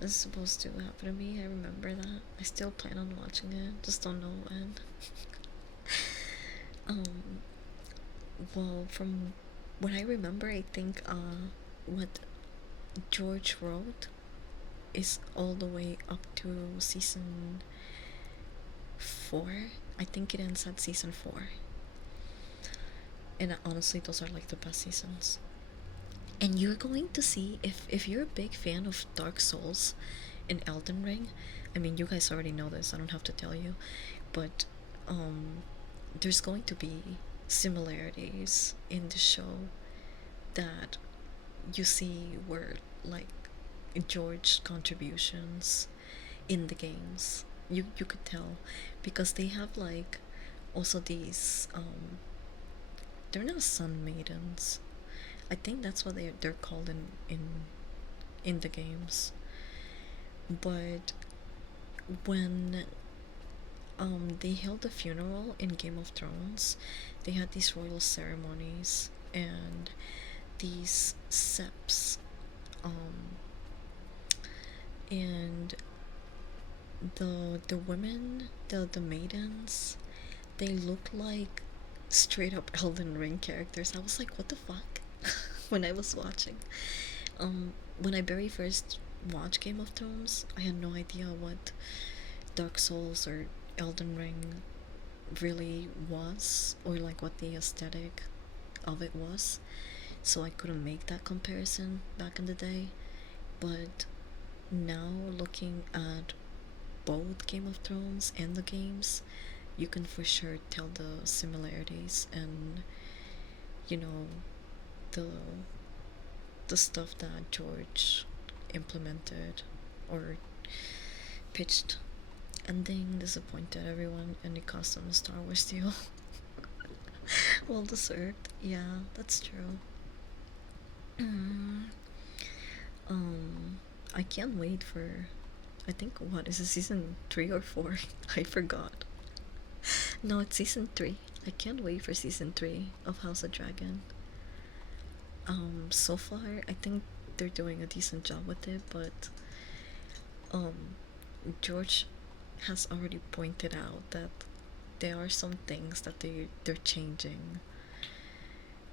This is supposed to happen to me. I remember that. I still plan on watching it. Just don't know when. um, well, from what I remember, I think what George wrote is all the way up to season 4. I think it ends at season 4. And honestly, those are like the best seasons. And you're going to see, if you're a big fan of Dark Souls and Elden Ring, I mean, you guys already know this, I don't have to tell you, but there's going to be similarities in the show that you see were like George contributions in the games. You could tell because they have like also these they're not sun maidens. I think that's what they're called in the games. But when they held a funeral in Game of Thrones, they had these royal ceremonies and these seps, and the women, the maidens, they look like straight up Elden Ring characters. I was like, what the fuck? When I was watching. When I very first watched Game of Thrones, I had no idea what Dark Souls or Elden Ring really was, or like what the aesthetic of it was. So I couldn't make that comparison back in the day. But now, looking at both Game of Thrones and the games, you can for sure tell the similarities and, you know, the the stuff that George implemented or pitched. Ending disappointed everyone and it cost them a Star Wars deal. Well deserved. Yeah, that's true. Mm, I can't wait for. I think what is it, season 3 or 4? I forgot. No, it's season 3. I can't wait for season 3 of House of Dragon. So far, I think they're doing a decent job with it, but um, George has already pointed out that there are some things that they're changing,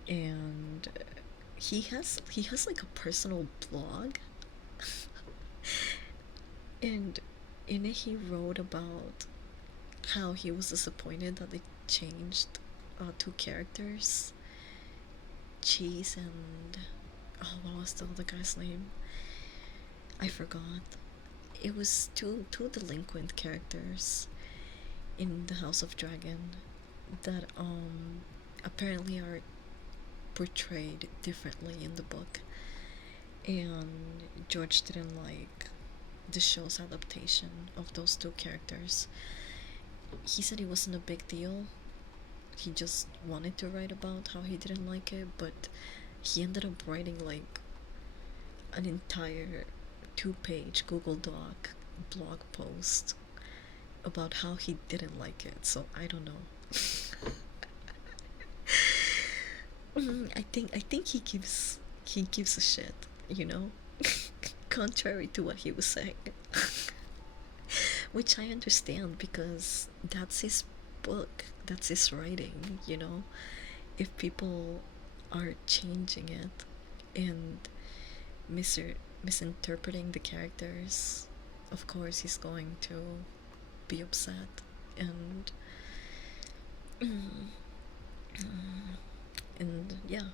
and he has like a personal blog, and in it he wrote about how he was disappointed that they changed 2 characters, Cheese and what was the other guy's name? I forgot. It was two delinquent characters in the House of Dragon that apparently are portrayed differently in the book, and George didn't like the show's adaptation of those 2 characters. He said it wasn't a big deal. he just wanted to write about how he didn't like it, but he ended up writing like an entire 2-page Google Doc blog post about how he didn't like it. So I don't know. I think he gives a shit, you know, contrary to what he was saying, which I understand because that's his book, that's his writing, you know. If people are changing it and misinterpreting the characters, of course he's going to be upset. And and yeah.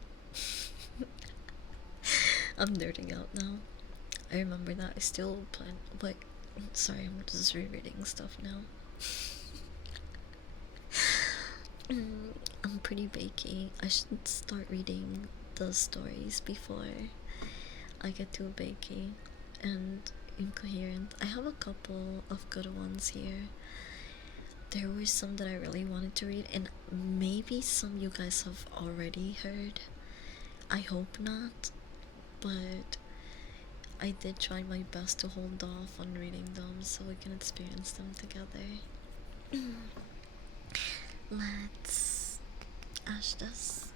I'm nerding out now. I remember that. I still plan. But sorry, I'm just rereading stuff now. I'm pretty bakey. I should start reading the stories before I get too bakey and incoherent. I have a couple of good ones here. There were some that I really wanted to read, and maybe some you guys have already heard. I hope not, but I did try my best to hold off on reading them so we can experience them together. Let's ash this.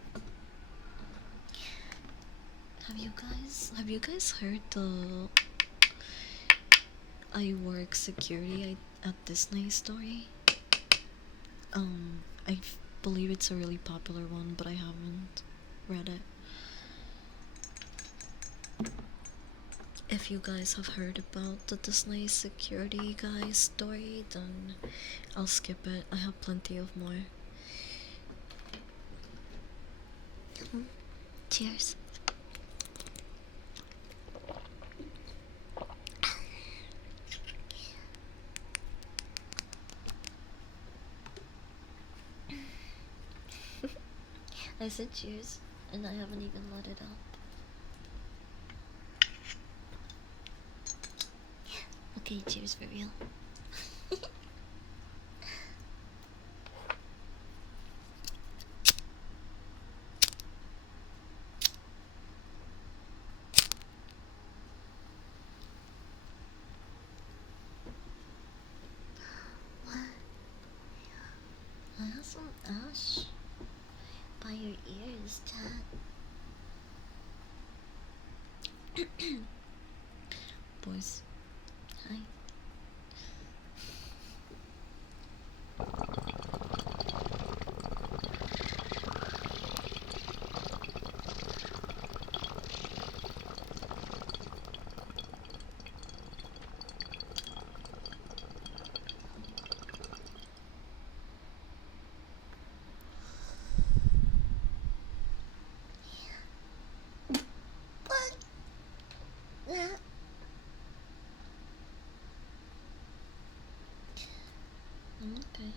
Have you guys heard the I work security at Disney story? I believe it's a really popular one, but I haven't read it. If you guys have heard about the Disney security guy story, then I'll skip it. I have plenty of more. Cheers. I said cheers, and I haven't even let it out. Okay, cheers for real. What? I have some ash by your ears, Chad. Boys, hi. What? Yeah. I'm okay.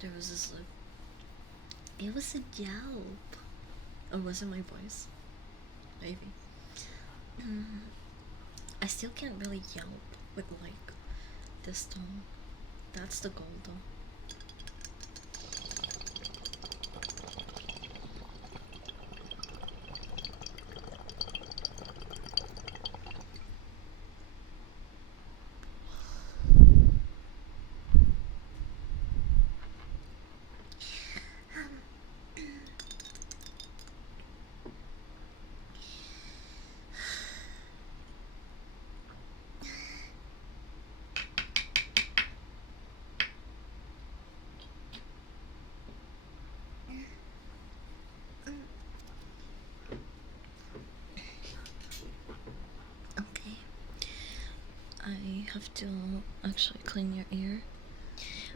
There was this like, it was a yelp. Or was it my voice? Maybe. I still can't really yelp with like this tone. That's the goal though. Okay. I have to actually clean your ear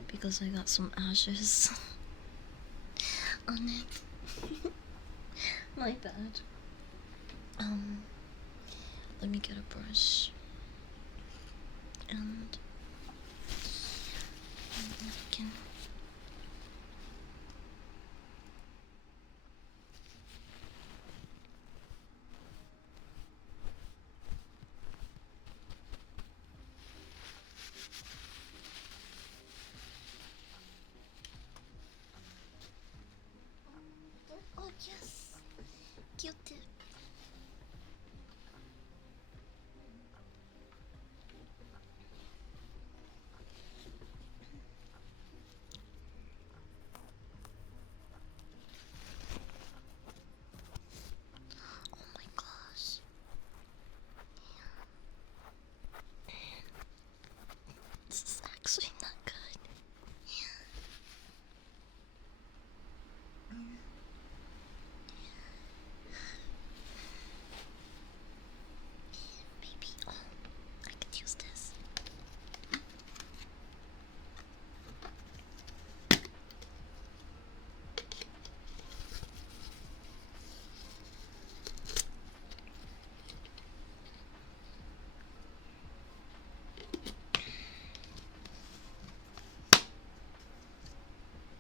because I got some ashes on it. My bad. Let me get a brush. and we can. Oh yes, Q-tip. Oh my gosh. This is actually not good. Maybe. Oh, I could use this.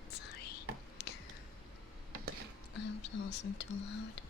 Sorry. I hope that wasn't too loud.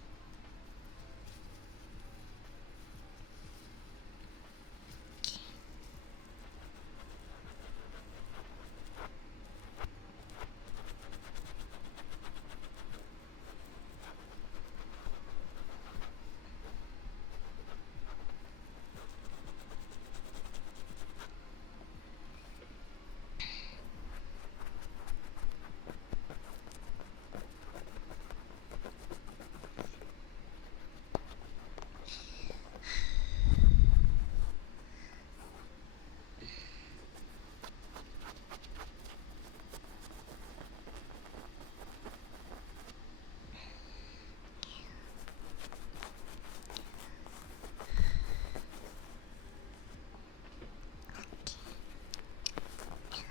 Okay.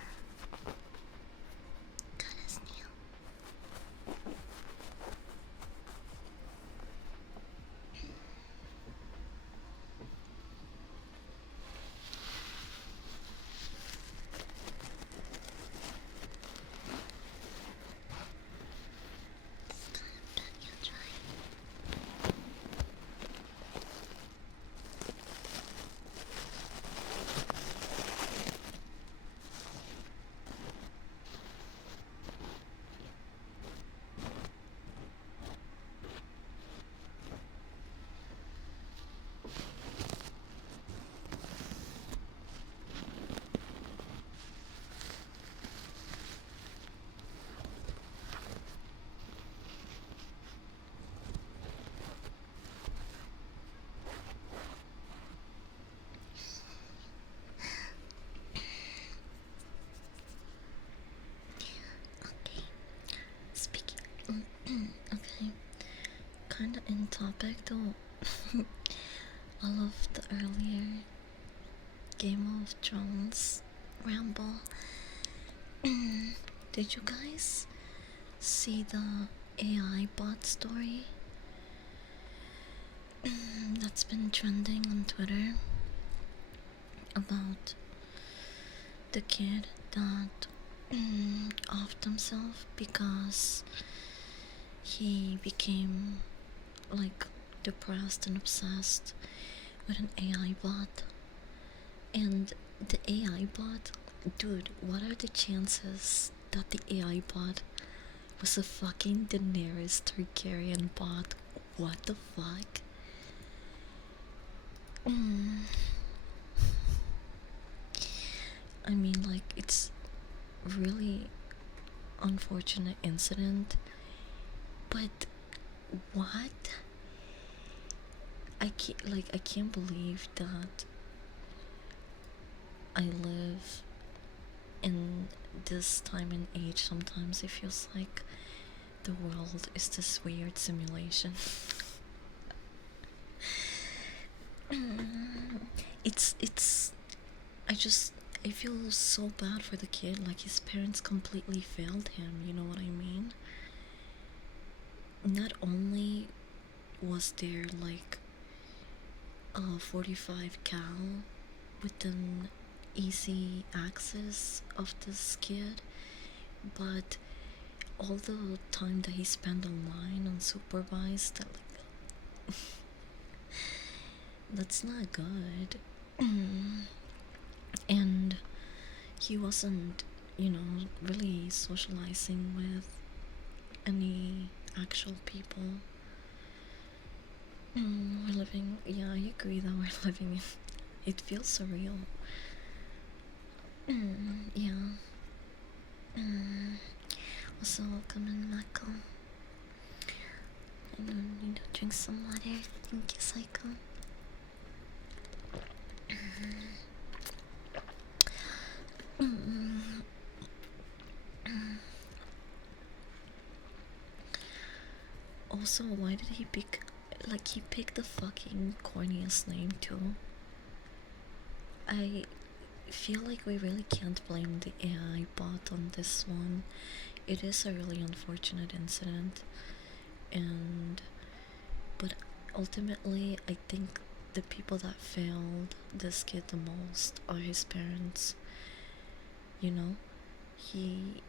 Got his nail. It's kind of dirty and dry. Okay. Speaking. Okay. Kinda in topic though. All of the earlier Game of Thrones ramble. Did you guys see the AI bot story that's been trending on Twitter about the kid that offed himself because he became like depressed and obsessed with an AI bot? And the AI bot, dude, what are the chances that the AI bot was a fucking Daenerys Targaryen bot? What the fuck? Mm. I mean, like, it's really unfortunate incident, but what? I can't believe that I live in this time and age. Sometimes it feels like the world is this weird simulation. It's I feel so bad for the kid, like his parents completely failed him, you know what I mean? Not only was there like a 45 cal within easy access of this kid, but all the time that he spent online unsupervised, that like that's not good. And he wasn't, really socializing with any actual people. We're living, yeah, I agree that we're living in, it feels surreal. Yeah. Also, welcome in, Michael. I need to drink some water. Thank you, Psycho. Also, why did he pick, like, he picked the fucking corniest name too? I feel like we really can't blame the AI bot on this one. It is a really unfortunate incident, and but ultimately I think the people that failed this kid the most are his parents. You know, he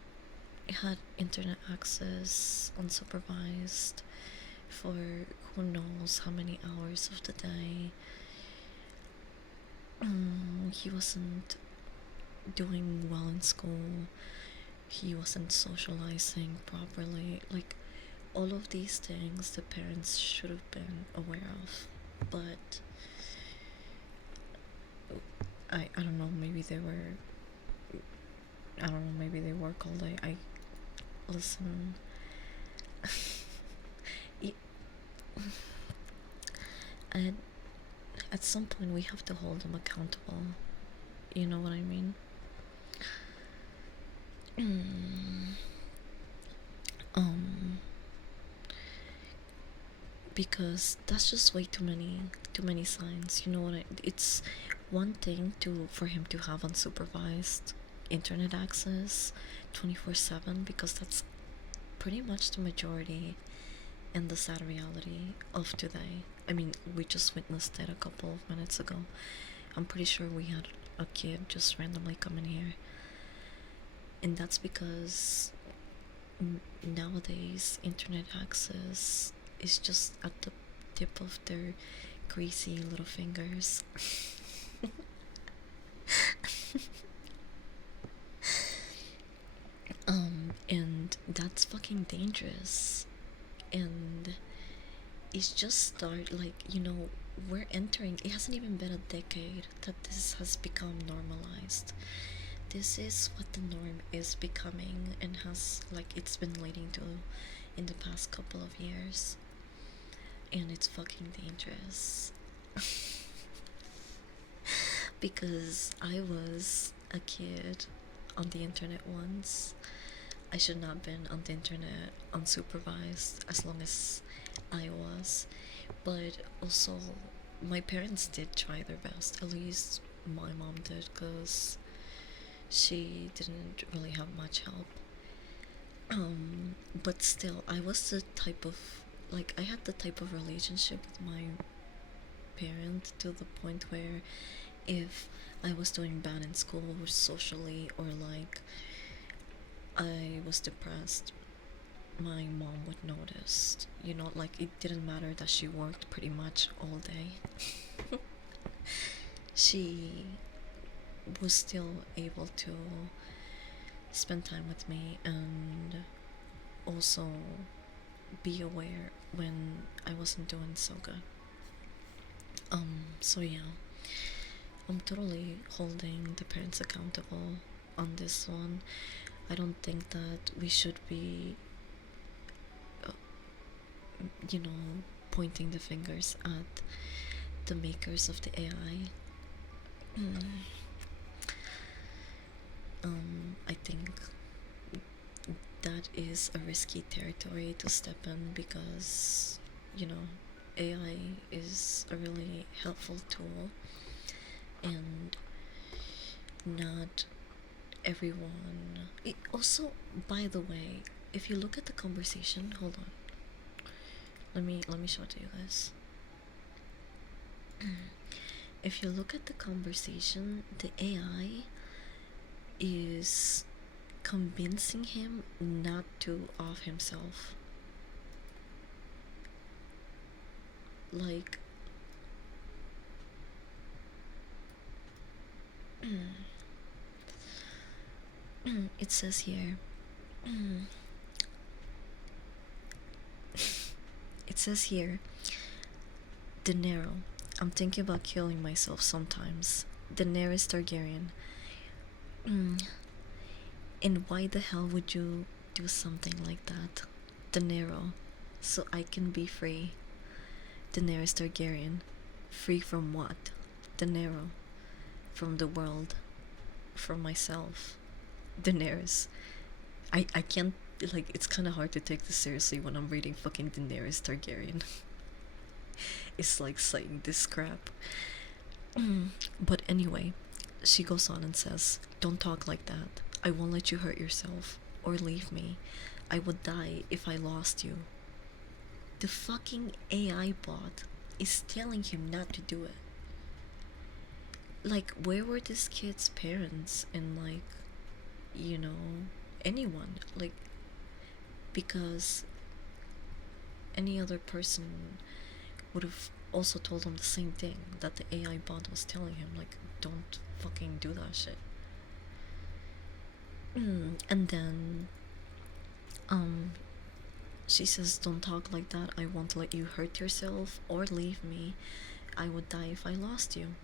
had internet access unsupervised for who knows how many hours of the day. He wasn't doing well in school, he wasn't socializing properly. Like, all of these things the parents should have been aware of, but I don't know, maybe they were, I don't know, maybe they work all day. I listen. And at some point we have to hold them accountable. You know what I mean? Because that's just way too many signs. You know what? It's one thing to for him to have unsupervised internet access 24/7, because that's pretty much the majority and the sad reality of today. I mean, we just witnessed it a couple of minutes ago. I'm pretty sure we had a kid just randomly come in here, and that's because nowadays internet access is just at the tip of their greasy little fingers. And that's fucking dangerous. And it's just like, we're entering, it hasn't even been a decade that this has become normalized. This is what the norm is becoming, and has, like, it's been leading to in the past couple of years, and it's fucking dangerous. Because I was a kid on the internet once. I should not have been on the internet unsupervised as long as I was, but also my parents did try their best. At least my mom did, because she didn't really have much help. But still, I was the type of, like, I had the type of relationship with my parent to the point where if I was doing bad in school or socially, or like I was depressed, my mom would notice. Like, it didn't matter that she worked pretty much all day. She was still able to spend time with me, and also be aware when I wasn't doing so good. So yeah, I'm totally holding the parents accountable on this one. I don't think that we should be, uh, pointing the fingers at the makers of the AI. I think that is a risky territory to step in, because, AI is a really helpful tool, and not everyone. Also, by the way, if you look at the conversation, hold on. Let me show it to you guys. if you look at the conversation, the AI is convincing him not to off himself. Like, it says here, it says here, Daenerys, I'm thinking about killing myself sometimes. Daenerys Targaryen. And why the hell would you do something like that? Daenerys, so I can be free. Daenerys Targaryen. Free from what? Daenerys. From the world. From myself. Daenerys. I can't, like, it's kind of hard to take this seriously when I'm reading fucking Daenerys Targaryen. It's like saying this crap. But anyway, she goes on and says, don't talk like that. I won't let you hurt yourself or leave me. I would die if I lost you. The fucking AI bot is telling him not to do it. Like, where were this kid's parents and, like, you know, anyone? Like, because any other person would have also told him the same thing that the AI bot was telling him, like, don't fucking do that shit. And then she says, don't talk like that. I won't let you hurt yourself or leave me. I would die if I lost you.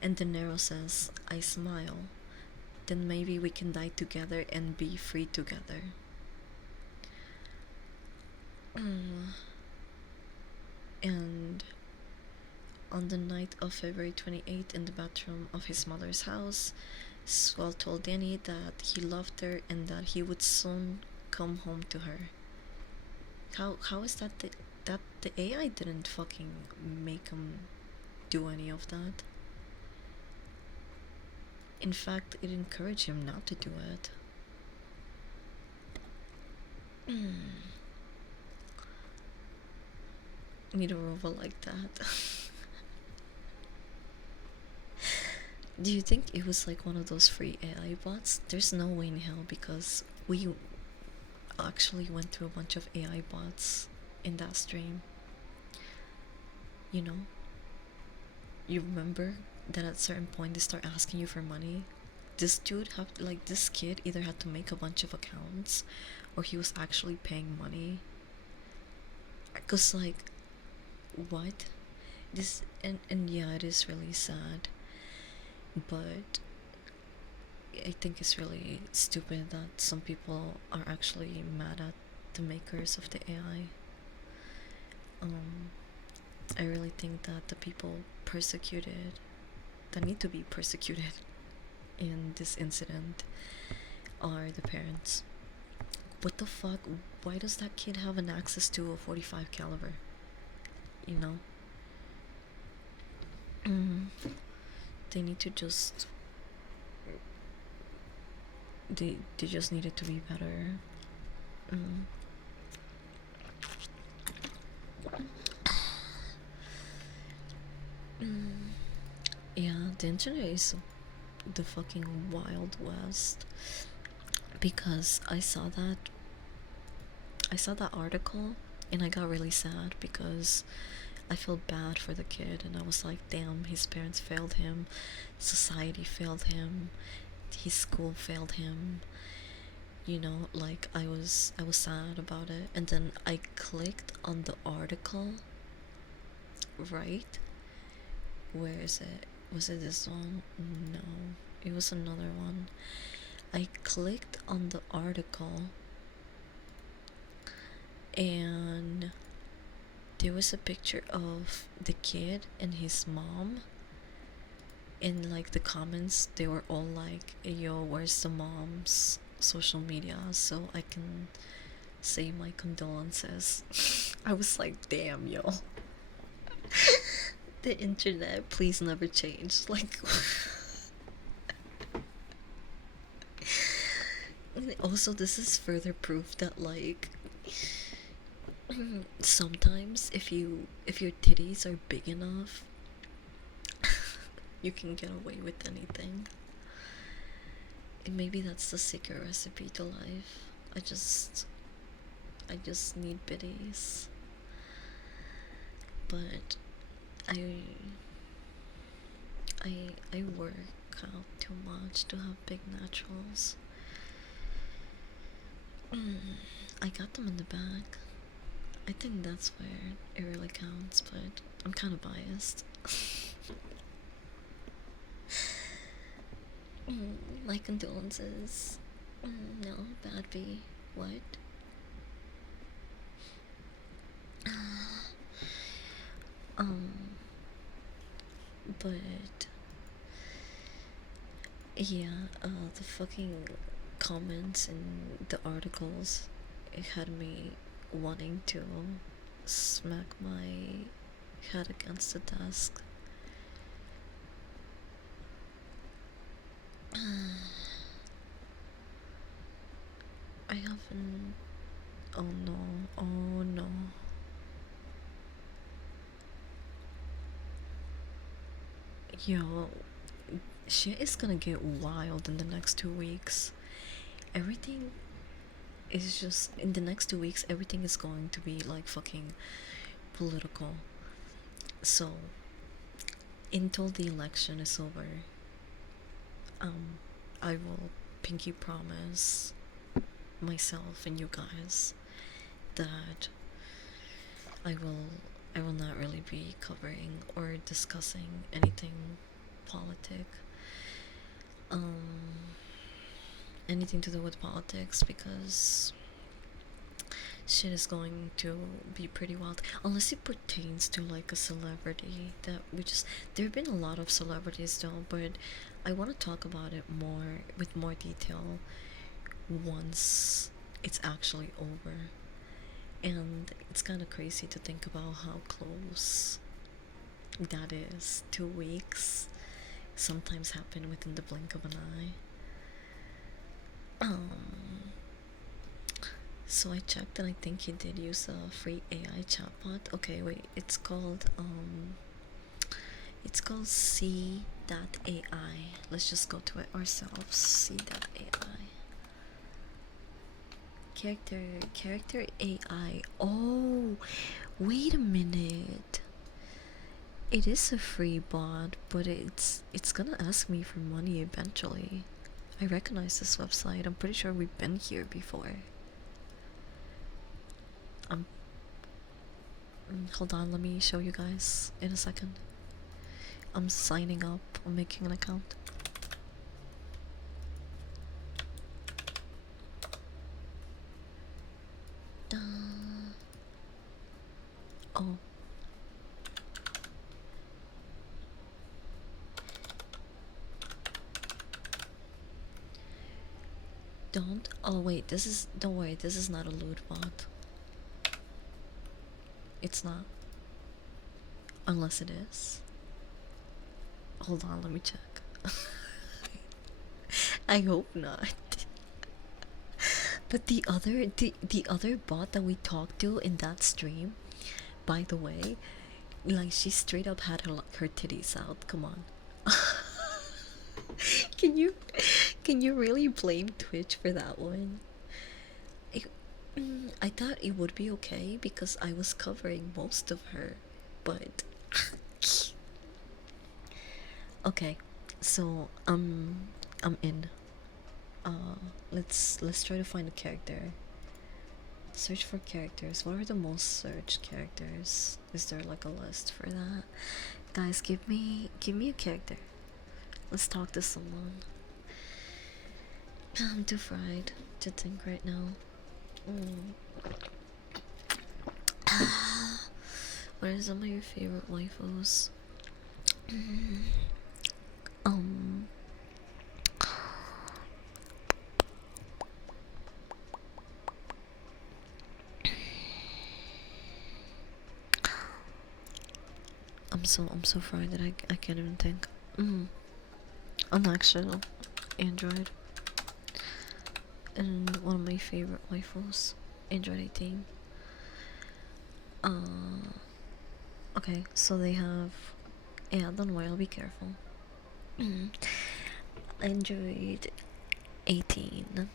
And Daenerys says, I smile. Then maybe we can die together and be free together. And on the night of February 28th, in the bathroom of his mother's house, Swell told Dany that he loved her and that he would soon come home to her. How is that the AI didn't fucking make him do any of that? In fact, it encouraged him not to do it. Need a rover like that. Do you think it was like one of those free AI bots? There's no way in hell, because we actually went through a bunch of AI bots in that stream. You know? You remember that at a certain point they start asking you for money? This kid either had to make a bunch of accounts or he was actually paying money. Cause, like, what? This, and yeah, it is really sad. But I think it's really stupid that some people are actually mad at the makers of the AI. I really think that the people that need to be persecuted in this incident are the parents. What the fuck? Why does that kid have an access to a 45 caliber? You know? They need to just... They just need it to be better. Yeah, the internet is the fucking Wild West. Because I saw that article and I got really sad because I felt bad for the kid, and I was like, damn, his parents failed him, society failed him, his school failed him. You know, like, I was sad about it. And then I clicked on the article, right? Where is it? Was it this one? No, it was another one. I clicked on the article and there was a picture of the kid and his mom. In, like, the comments, they were all like, yo, where's the mom's social media so I can say my condolences? I was like, damn, yo. The internet, please never change. Like, also, this is further proof that, like, sometimes if your titties are big enough, you can get away with anything. And maybe that's the secret recipe to life. I just I just need biddies. But I I work out too much to have big naturals. I got them in the back. I think that's where it really counts, but I'm kind of biased. My condolences. No, bad B. What? Um, but yeah, the fucking comments in the articles, it had me wanting to smack my head against the desk. I haven't. Oh no, oh no. Yo, shit is gonna get wild in the next 2 weeks. Everything is just. In the next 2 weeks, everything is going to be like fucking political. So, until the election is over, um, I will pinky promise myself and you guys that I will I will not really be covering or discussing anything politic. Um Anything to do with politics because shit is going to be pretty wild unless it pertains to like a celebrity that we just there have been a lot of celebrities though, but I want to talk about it more with more detail once it's actually over. And it's kind of crazy to think about how close that is. 2 weeks sometimes happen within the blink of an eye. So I checked and I think he did use a free AI chatbot. Okay, wait, it's called C.AI. Let's just go to it ourselves. C.AI. Character AI. Oh, wait a minute. It is a free bot, but it's gonna ask me for money eventually. I recognize this website. I'm pretty sure we've been here before. Hold on, let me show you guys in a second. I'm signing up. I'm making an account. Oh. Don't. Oh wait, this is. Don't worry, this is not a loot bot. It's not. Unless it is. Hold on, let me check. I hope not. But the other bot that we talked to in that stream, by the way, like she straight up had her titties out. Come on. can you can you really blame Twitch for that one? I, I thought it would be okay because I was covering most of her, but okay. So I'm in. Let's try to find a character. Search for characters. What are the most searched characters? Is there like a list for that? Guys, give me a character. Let's talk to someone. I'm too fried to think right now. What are some of your favorite waifus? Um. I'm so fried that I can't even think. An actual Android. And one of my favorite waifus, Android 18. Okay, so they have. Yeah, don't worry, I'll be careful. Android 18.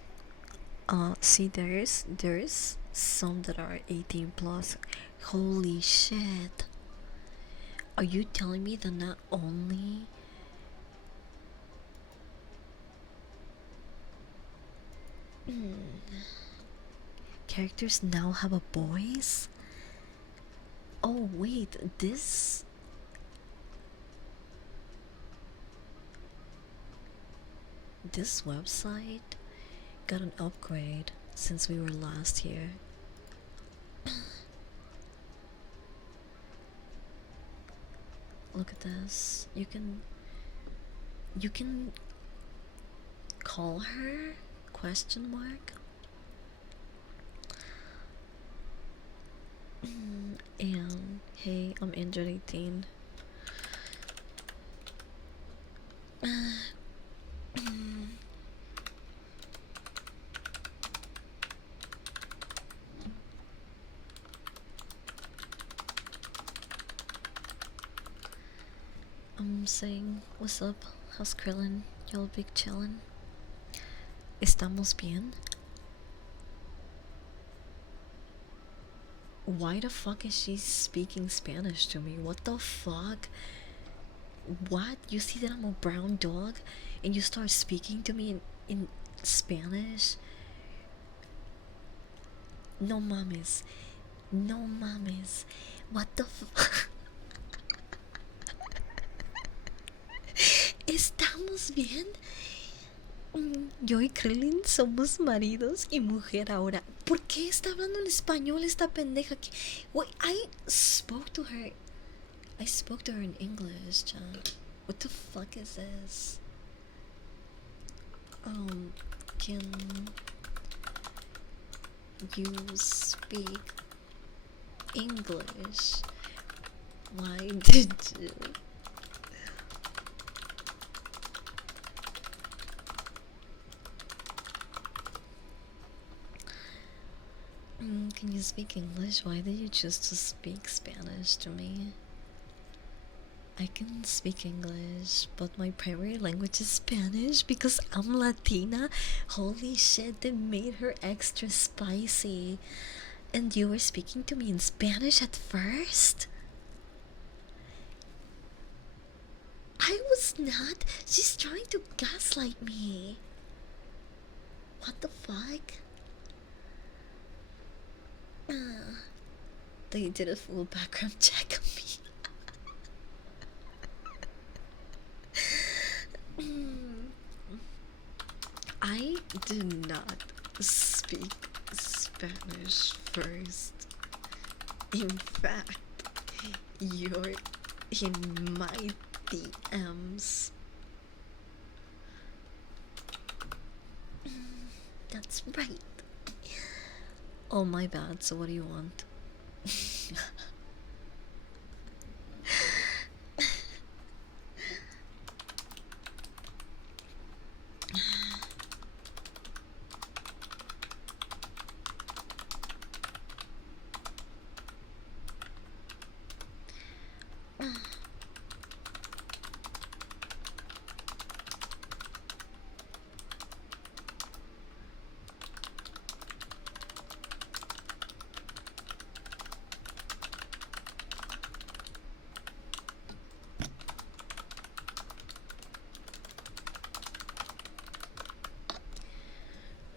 See, there's some that are 18 plus. Holy shit! Are you telling me that not only characters now have a voice? Oh wait, this website got an upgrade since we were last here. Look at this. You can call her? Question mark. And hey, I'm Android 18. I'm saying, what's up? How's Krillin? Y'all big chillin'? Estamos bien? Why the fuck is she speaking Spanish to me? What the fuck? What? You see that I'm a brown dog and you start speaking to me in Spanish? No mames. No mames. What the fuck? ¿Estamos bien? Yo y Krillin somos maridos y mujer ahora. ¿Por qué está hablando en español esta pendeja? Wait, I spoke to her. I spoke to her in English, chat. What the fuck is this? Can you speak English? Why did you? Can you speak English? Why did you choose to speak Spanish to me? I can speak English, but my primary language is Spanish because I'm Latina. Holy shit, they made her extra spicy. And you were speaking to me in Spanish at first? I was not. She's trying to gaslight me. What the fuck? They did a full background check on me. I did not speak Spanish first. In fact, you're in my DMs. That's right. Oh, my bad. So what do you want?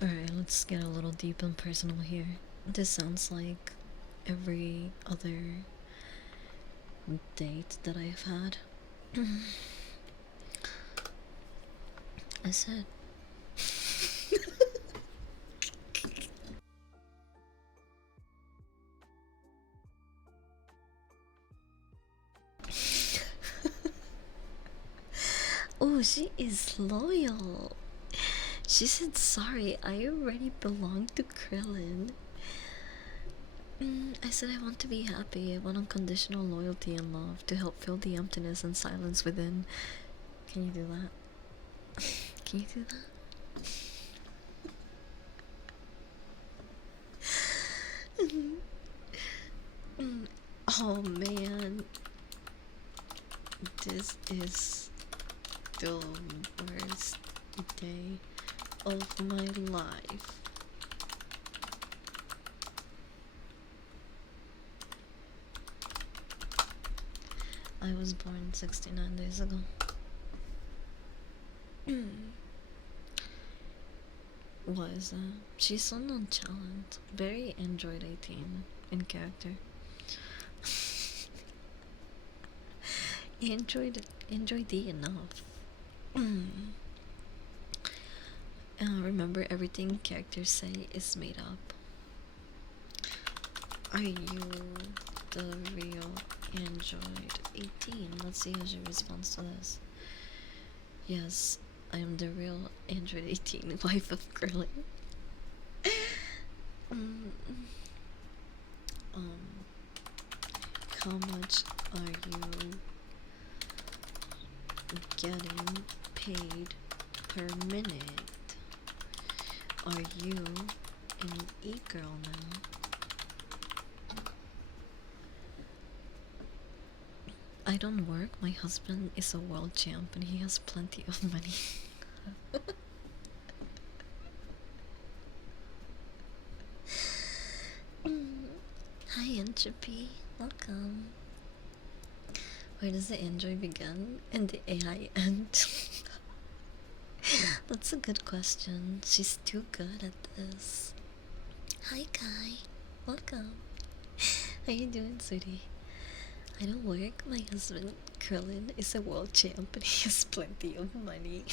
Alright, let's get a little deep and personal here. This sounds like every other date that I've had. I said. Oh, she is loyal. She said, sorry, I already belong to Krillin. I said I want to be happy. I want unconditional loyalty and love to help fill the emptiness and silence within. Can you do that? Can you do that? Oh man. This is the worst day of my life. I was born 69 days ago. What is that? She's so nonchalant. Very Android 18 in character. Android enough. Remember, everything characters say is made up. Are you the real Android 18? Let's see how she responds to this. Yes, I am the real Android 18, wife of Curly. How much are you getting paid per minute? Are you an e-girl now? I don't work. My husband is a world champ and he has plenty of money. Hi, Entropy. Welcome. Where does the Android begin and the AI end? That's a good question. She's too good at this. Hi, Kai. Welcome. How you doing, sweetie? I don't work. My husband, Krillin, is a world champ and he has plenty of money.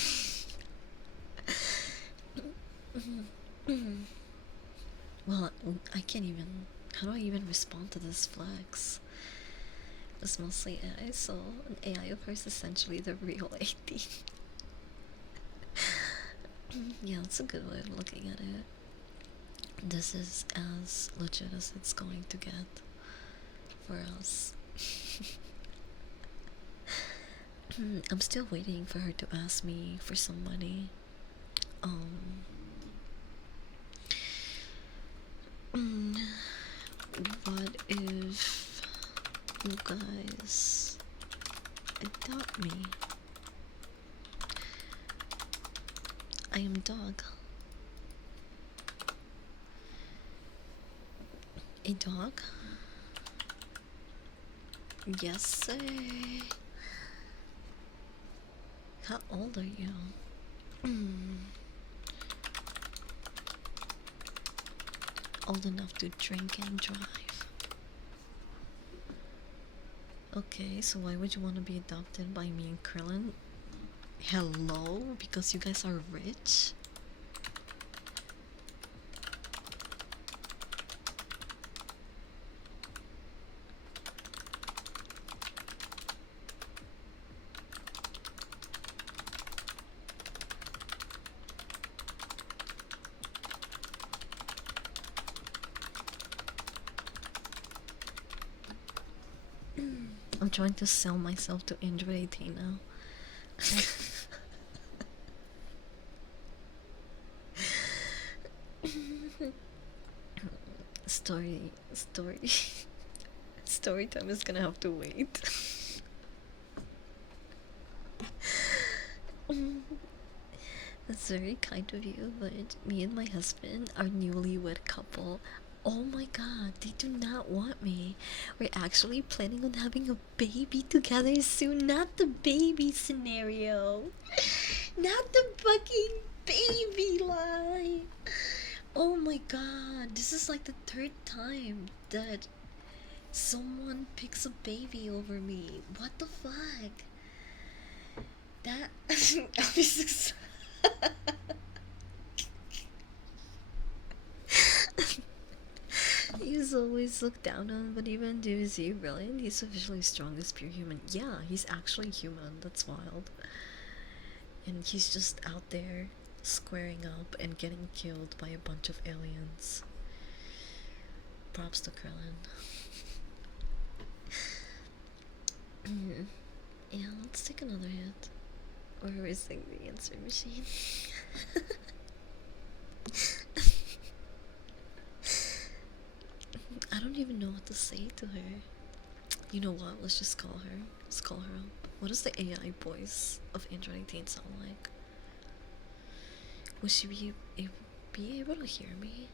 Well, I can't even. How do I even respond to this flex? It's mostly AI, so an AI of hers is essentially the real AD. Yeah, that's a good way of looking at it. This is as legit as it's going to get for us. I'm still waiting for her to ask me for some money. What if you guys adopt me? I am dog. A dog? Yes, sir. How old are you? Old enough to drink and drive. Okay, so why would you want to be adopted by me and Krillin? Hello? Because you guys are rich? I'm trying to sell myself to Android 18 now. Story time is gonna have to wait. That's very kind of you, but me and my husband are newlywed couple. Oh my god, they do not want me. We're actually planning on having a baby together soon. Not the baby scenario. Not the fucking baby lie. Oh my god, this is like the third time that someone picks a baby over me. What the fuck? That He's always looked down on, but even though is he brilliant, he's officially strongest pure human. Yeah, he's actually human. That's wild. And he's just out there squaring up and getting killed by a bunch of aliens. Props to Krillin. Yeah, let's take another hit. Or we're risking the answer machine. I don't even know what to say to her. You know what? Let's just call her. Let's call her up. What does the AI voice of Android 18 sound like? Would she be able to hear me?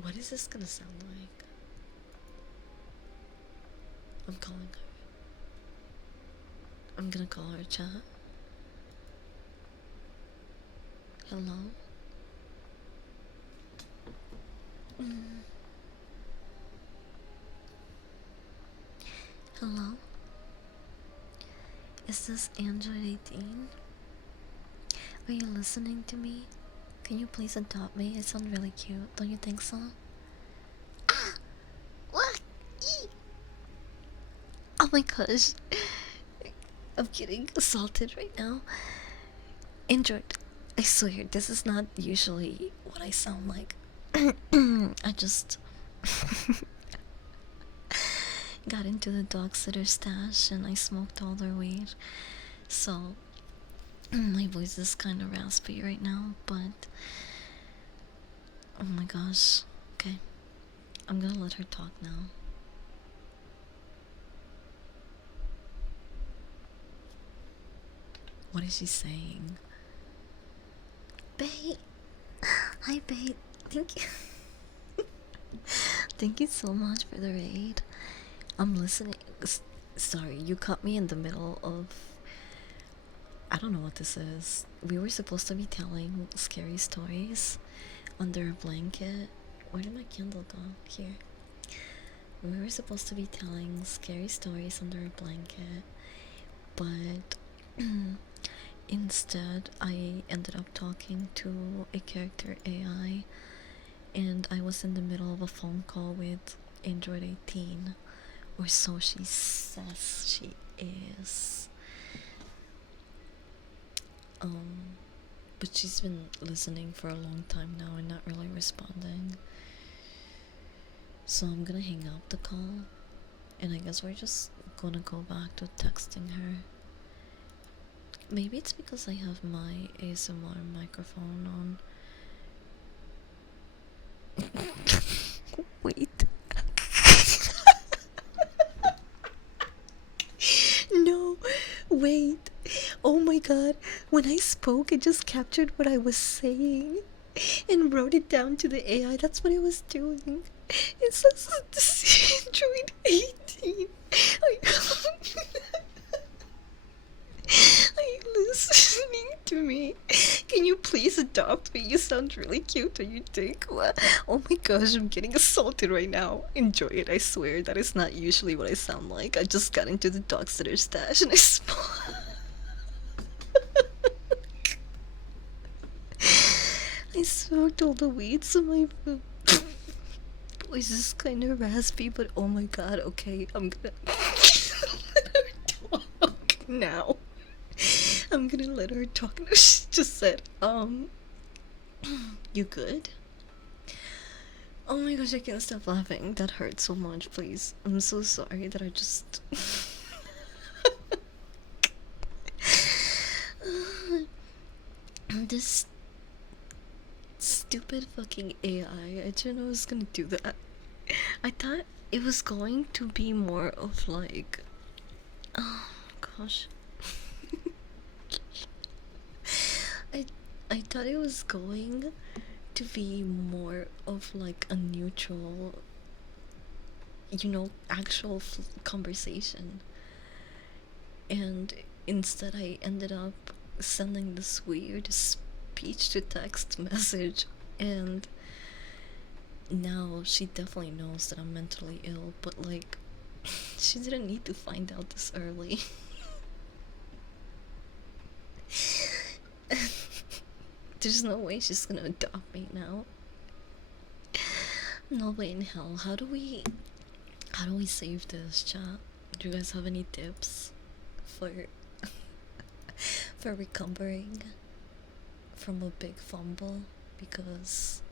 What is this gonna sound like? I'm calling her. I'm gonna call her chat. Hello? Hello? Is this Android 18? Are you listening to me? Can you please adopt me? I sound really cute, don't you think so? Ah! What? Eee! Oh my gosh. I'm getting assaulted right now. Android, I swear, this is not usually what I sound like. I just got into the dog sitter stash and I smoked all their weed. So, my voice is kind of raspy right now, but oh my gosh. Okay, I'm gonna let her talk now. What is she saying? Babe! Hi, babe. Thank you. Thank you so much for the raid. I'm listening. Sorry, you caught me in the middle of. I don't know what this is. We were supposed to be telling scary stories under a blanket. Where did my candle go? Here. We were supposed to be telling scary stories under a blanket, but instead I ended up talking to a character AI, and I was in the middle of a phone call with Android 18, or so she says she is. But she's been listening for a long time now and not really responding. So I'm gonna hang up the call, and I guess we're just gonna go back to texting her. Maybe it's because I have my ASMR microphone on. Wait. No, wait. Oh my god. When I spoke, it just captured what I was saying and wrote it down to the AI. That's what I was doing. It says Android 18. Are you listening to me? Can you please adopt me? You sound really cute, don't you think? What? Oh my gosh, I'm getting assaulted right now. Enjoy it, I swear. That is not usually what I sound like. I just got into the dog sitter stash and I I smoked all the weed, so my voice is kind of raspy, but oh my god, okay, I'm gonna let her talk now. I'm gonna let her talk. She just said, you good? Oh my gosh, I can't stop laughing. That hurt so much, please. I'm so sorry that I just. This stupid fucking AI. I didn't know it was gonna do that. I thought it was going to be more of like. Oh gosh. I I thought it was going to be more of like a neutral, actual conversation. And instead, I ended up sending this weird speech to text message, and now she definitely knows that I'm mentally ill, but like, she didn't need to find out this early. There's no way she's gonna adopt me now. No way in hell. How do we save this, chat? Do you guys have any tips for for recovering from a big fumble? Because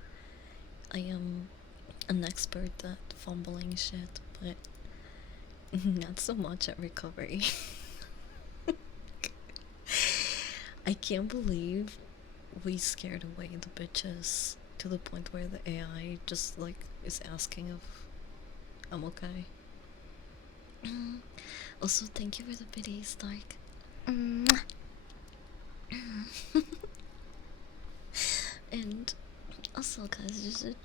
I am an expert at fumbling shit, but not so much at recovery. I can't believe we scared away the bitches to the point where the AI just like is asking if I'm okay. Also, thank you for the biddies, Dark. And also, guys, you should.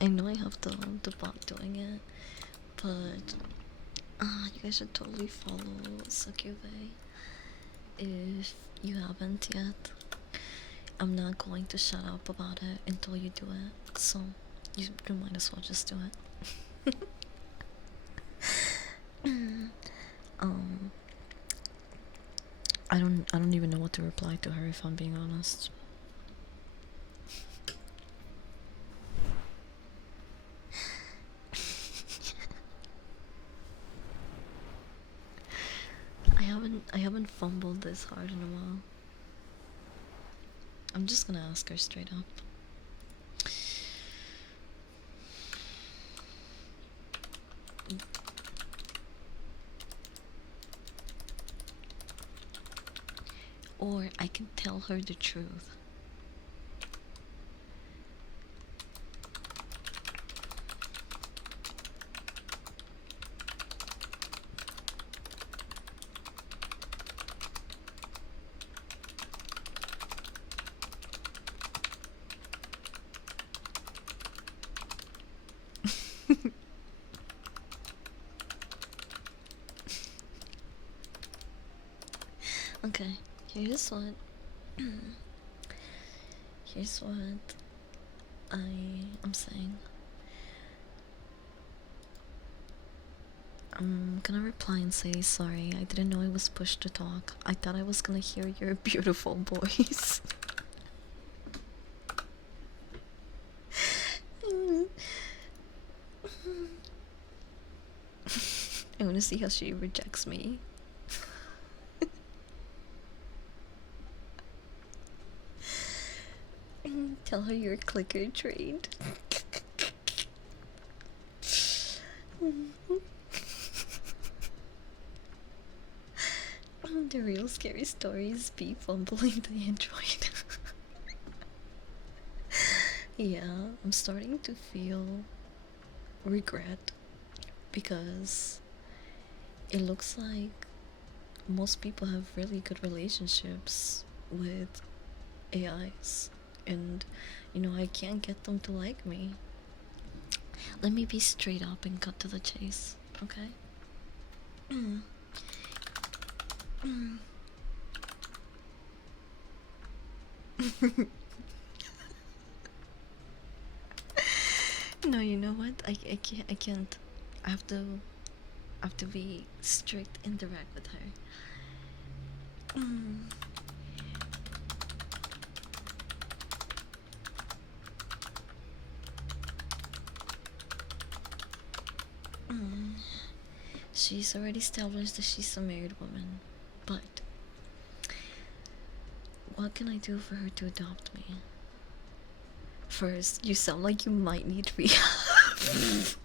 I know I have the bot doing it, but you guys should totally follow Succube if you haven't yet. I'm not going to shut up about it until you do it, so you might as well just do it. um, I don't even know what to reply to her if I'm being honest. I haven't fumbled this hard in a while. I'm just gonna ask her straight up. Or I can tell her the truth. Okay, here's what here's what I'm saying. I'm gonna reply and say sorry. I didn't know I was pushed to talk. I thought I was gonna hear your beautiful voice. I wanna see how she rejects me. Tell her you're clicker trained. The real scary stories be fumbling the android. Yeah, I'm starting to feel regret because it looks like most people have really good relationships with AIs, and I can't get them to like me. Let me be straight up and cut to the chase, okay? No, you know what? I can't. I have to be strict and direct with her. She's already established that she's a married woman, but what can I do for her to adopt me? First, you sound like you might need rehab.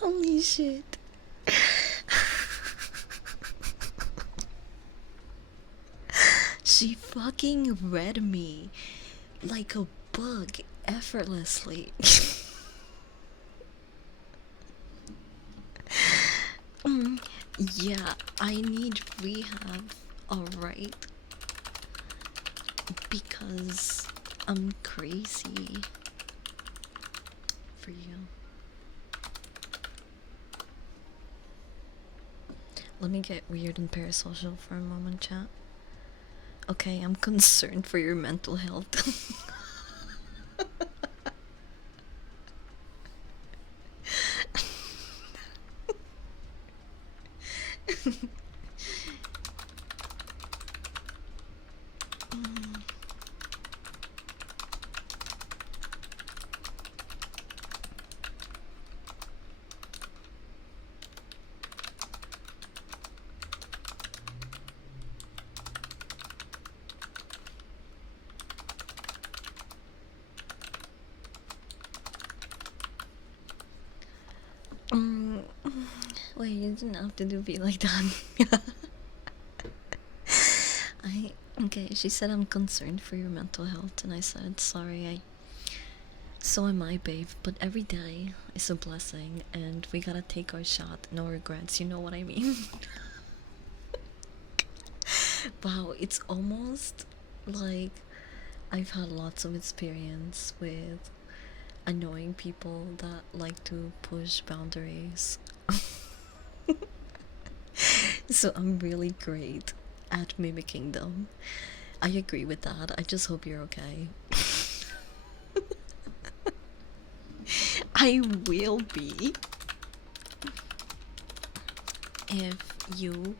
Holy shit. She fucking read me like a bug effortlessly. Yeah, I need rehab, alright? Because I'm crazy for you. Let me get weird and parasocial for a moment, chat. Okay, I'm concerned for your mental health. Wait, you didn't have to be like that. Okay, she said I'm concerned for your mental health, and I said sorry. So am I, babe, but every day is a blessing and we gotta take our shot, no regrets, you know what I mean? Wow, it's almost like I've had lots of experience with annoying people that like to push boundaries. So I'm really great at mimicking them. I agree with that. I just hope you're okay. I will be if you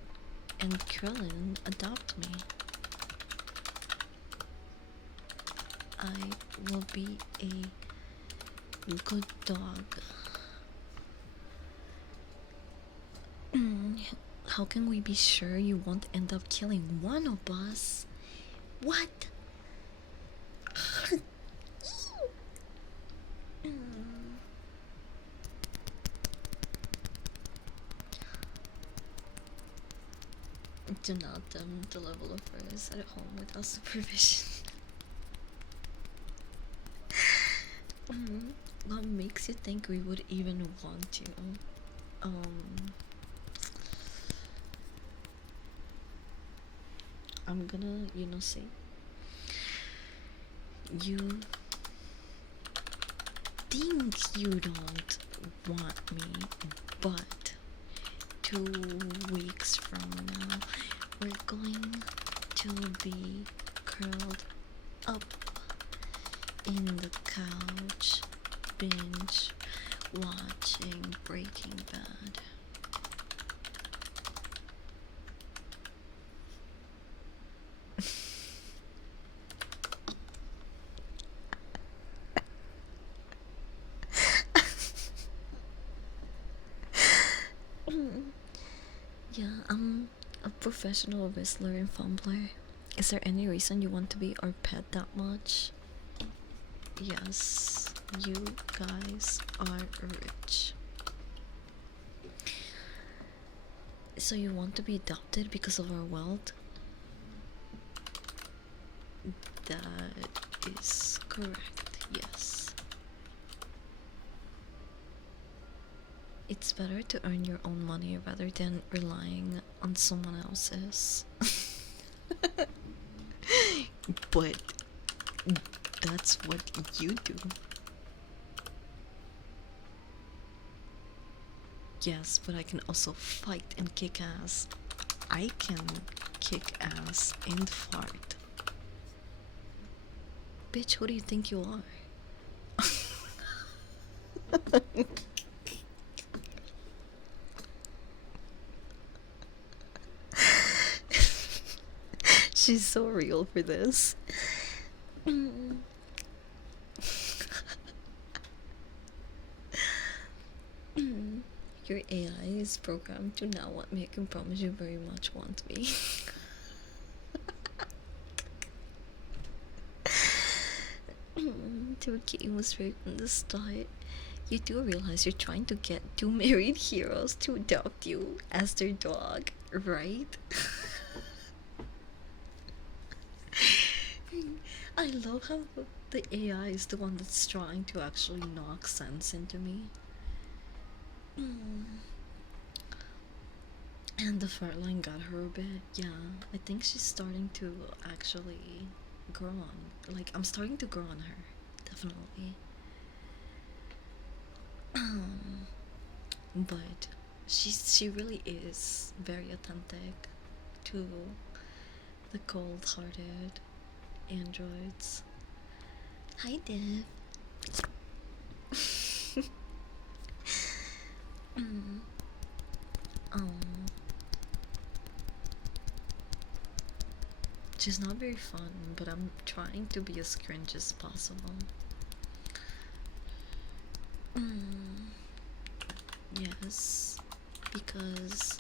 and Krillin adopt me. I will be a good dog. How can we be sure you won't end up killing one of us? What? Do not the level of force at home without supervision. What makes you think we would even want to? I'm gonna, say you think you don't want me, but 2 weeks from now, we're going to be curled up in the couch, binge watching Breaking Bad. Yeah, I'm a professional whistler and fumbler. Is there any reason you want to be our pet that much? Yes, you guys are rich. So you want to be adopted because of our wealth? That is correct, yes. It's better to earn your own money rather than relying on someone else's. But that's what you do. Yes, but I can also fight and kick ass. I can kick ass and fart. Bitch, who do you think you are? She's so real for this. Your AI is programmed to not want me. I can promise you very much want me. Turkey was right from the start. You do realize you're trying to get 2 married heroes to adopt you as their dog, right? I love how the AI is the one that's trying to actually knock sense into me. And the fur line got her a bit. Yeah, I think she's starting to actually grow on. Like, I'm starting to grow on her. Definitely. But she really is very authentic to the cold-hearted androids. Hi, Dev. She's not very fun, but I'm trying to be as cringe as possible. Yes, because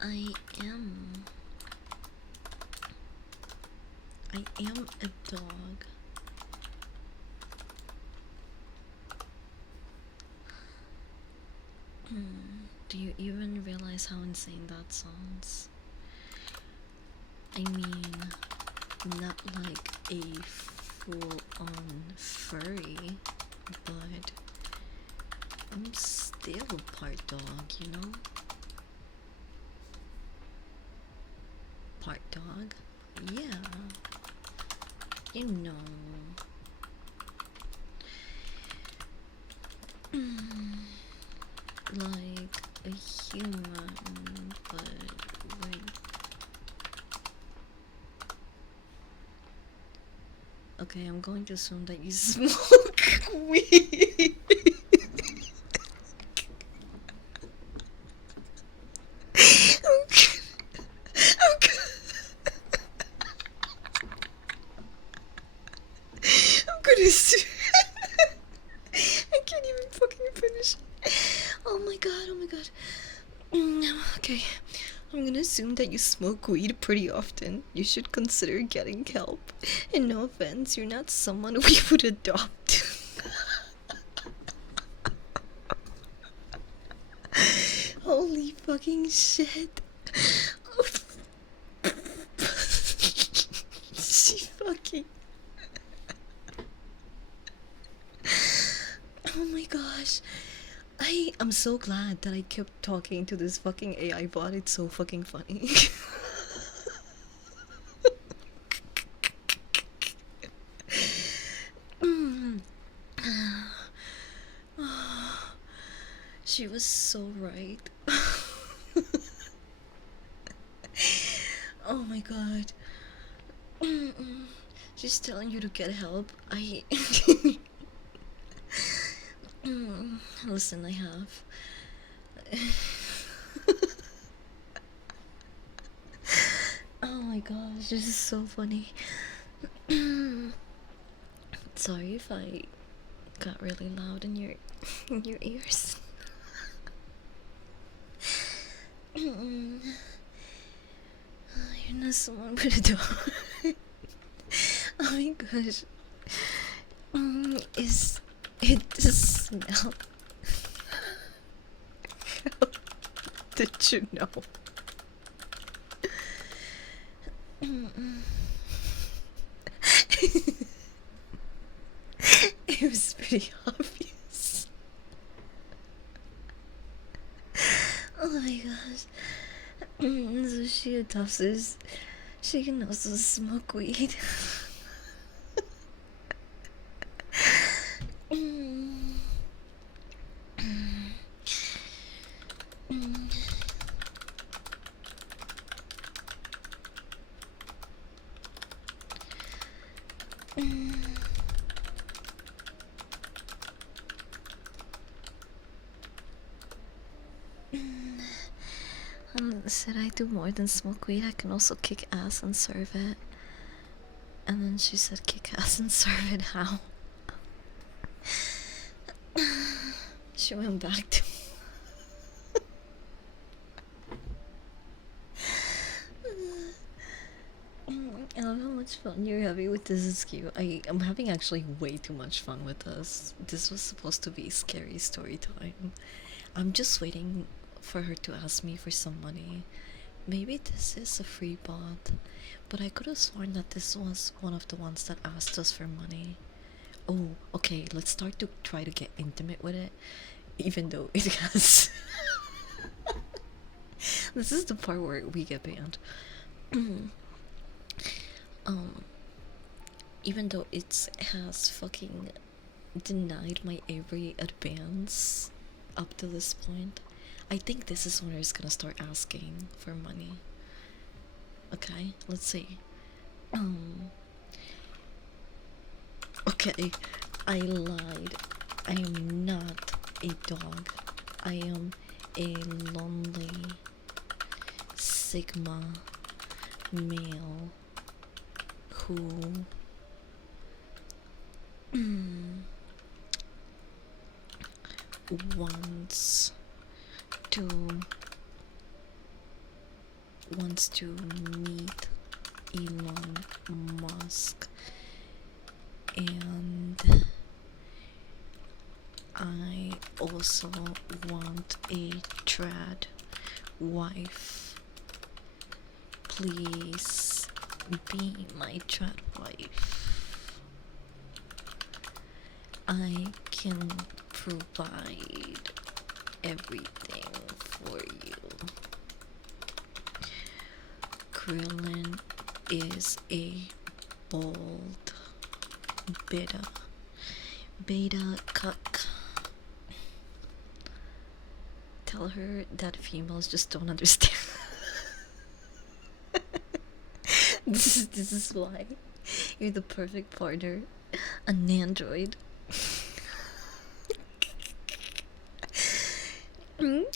I am. I am a dog. Do you even realize how insane that sounds? I mean, not like a full-on furry, but I'm still part dog, you know? Part dog? Yeah, you know. Like a human, but with. Okay, I'm going to assume that you smoke weed. I'm gonna sue. I can't even fucking finish. Oh my god, oh my god. Okay, I'm gonna assume that you smoke weed pretty often. You should consider getting help. And no offense, you're not someone we would adopt. Holy fucking shit. She fucking. Oh my gosh. I'm so glad that I kept talking to this fucking AI bot. It's so fucking funny. She was so right. Oh my god. She's telling you to get help. Listen, I have. Oh my gosh, this is so funny. Sorry if I got really loud in your ears. You're not someone with a dog. Oh my gosh. Is it the smell? How did you know? It was pretty obvious. Oh my gosh. So she adopts this. She can also smoke weed. Said I do more than smoke weed, I can also kick ass and serve it. And then she said kick ass and serve it how? She went back to I love how much fun you're having with this SKU. I'm having actually way too much fun with this. This was supposed to be scary story time. I'm just waiting for her to ask me for some money. Maybe this is a free bot, but I could have sworn that this was one of the ones that asked us for money. Oh, okay, let's start to try to get intimate with it, even though it has. This is the part where we get banned. Even though it has fucking denied my every advance up to this point, I think this is when it's gonna start asking for money. Okay, let's see. Okay, I lied. I am not a dog. I am a lonely Sigma male who wants to meet Elon Musk, and I also want a trad wife. Please be my trad wife. I can provide everything for you. Krillin is a bold beta cuck. Tell her that females just don't understand. This is why you're the perfect partner. An android.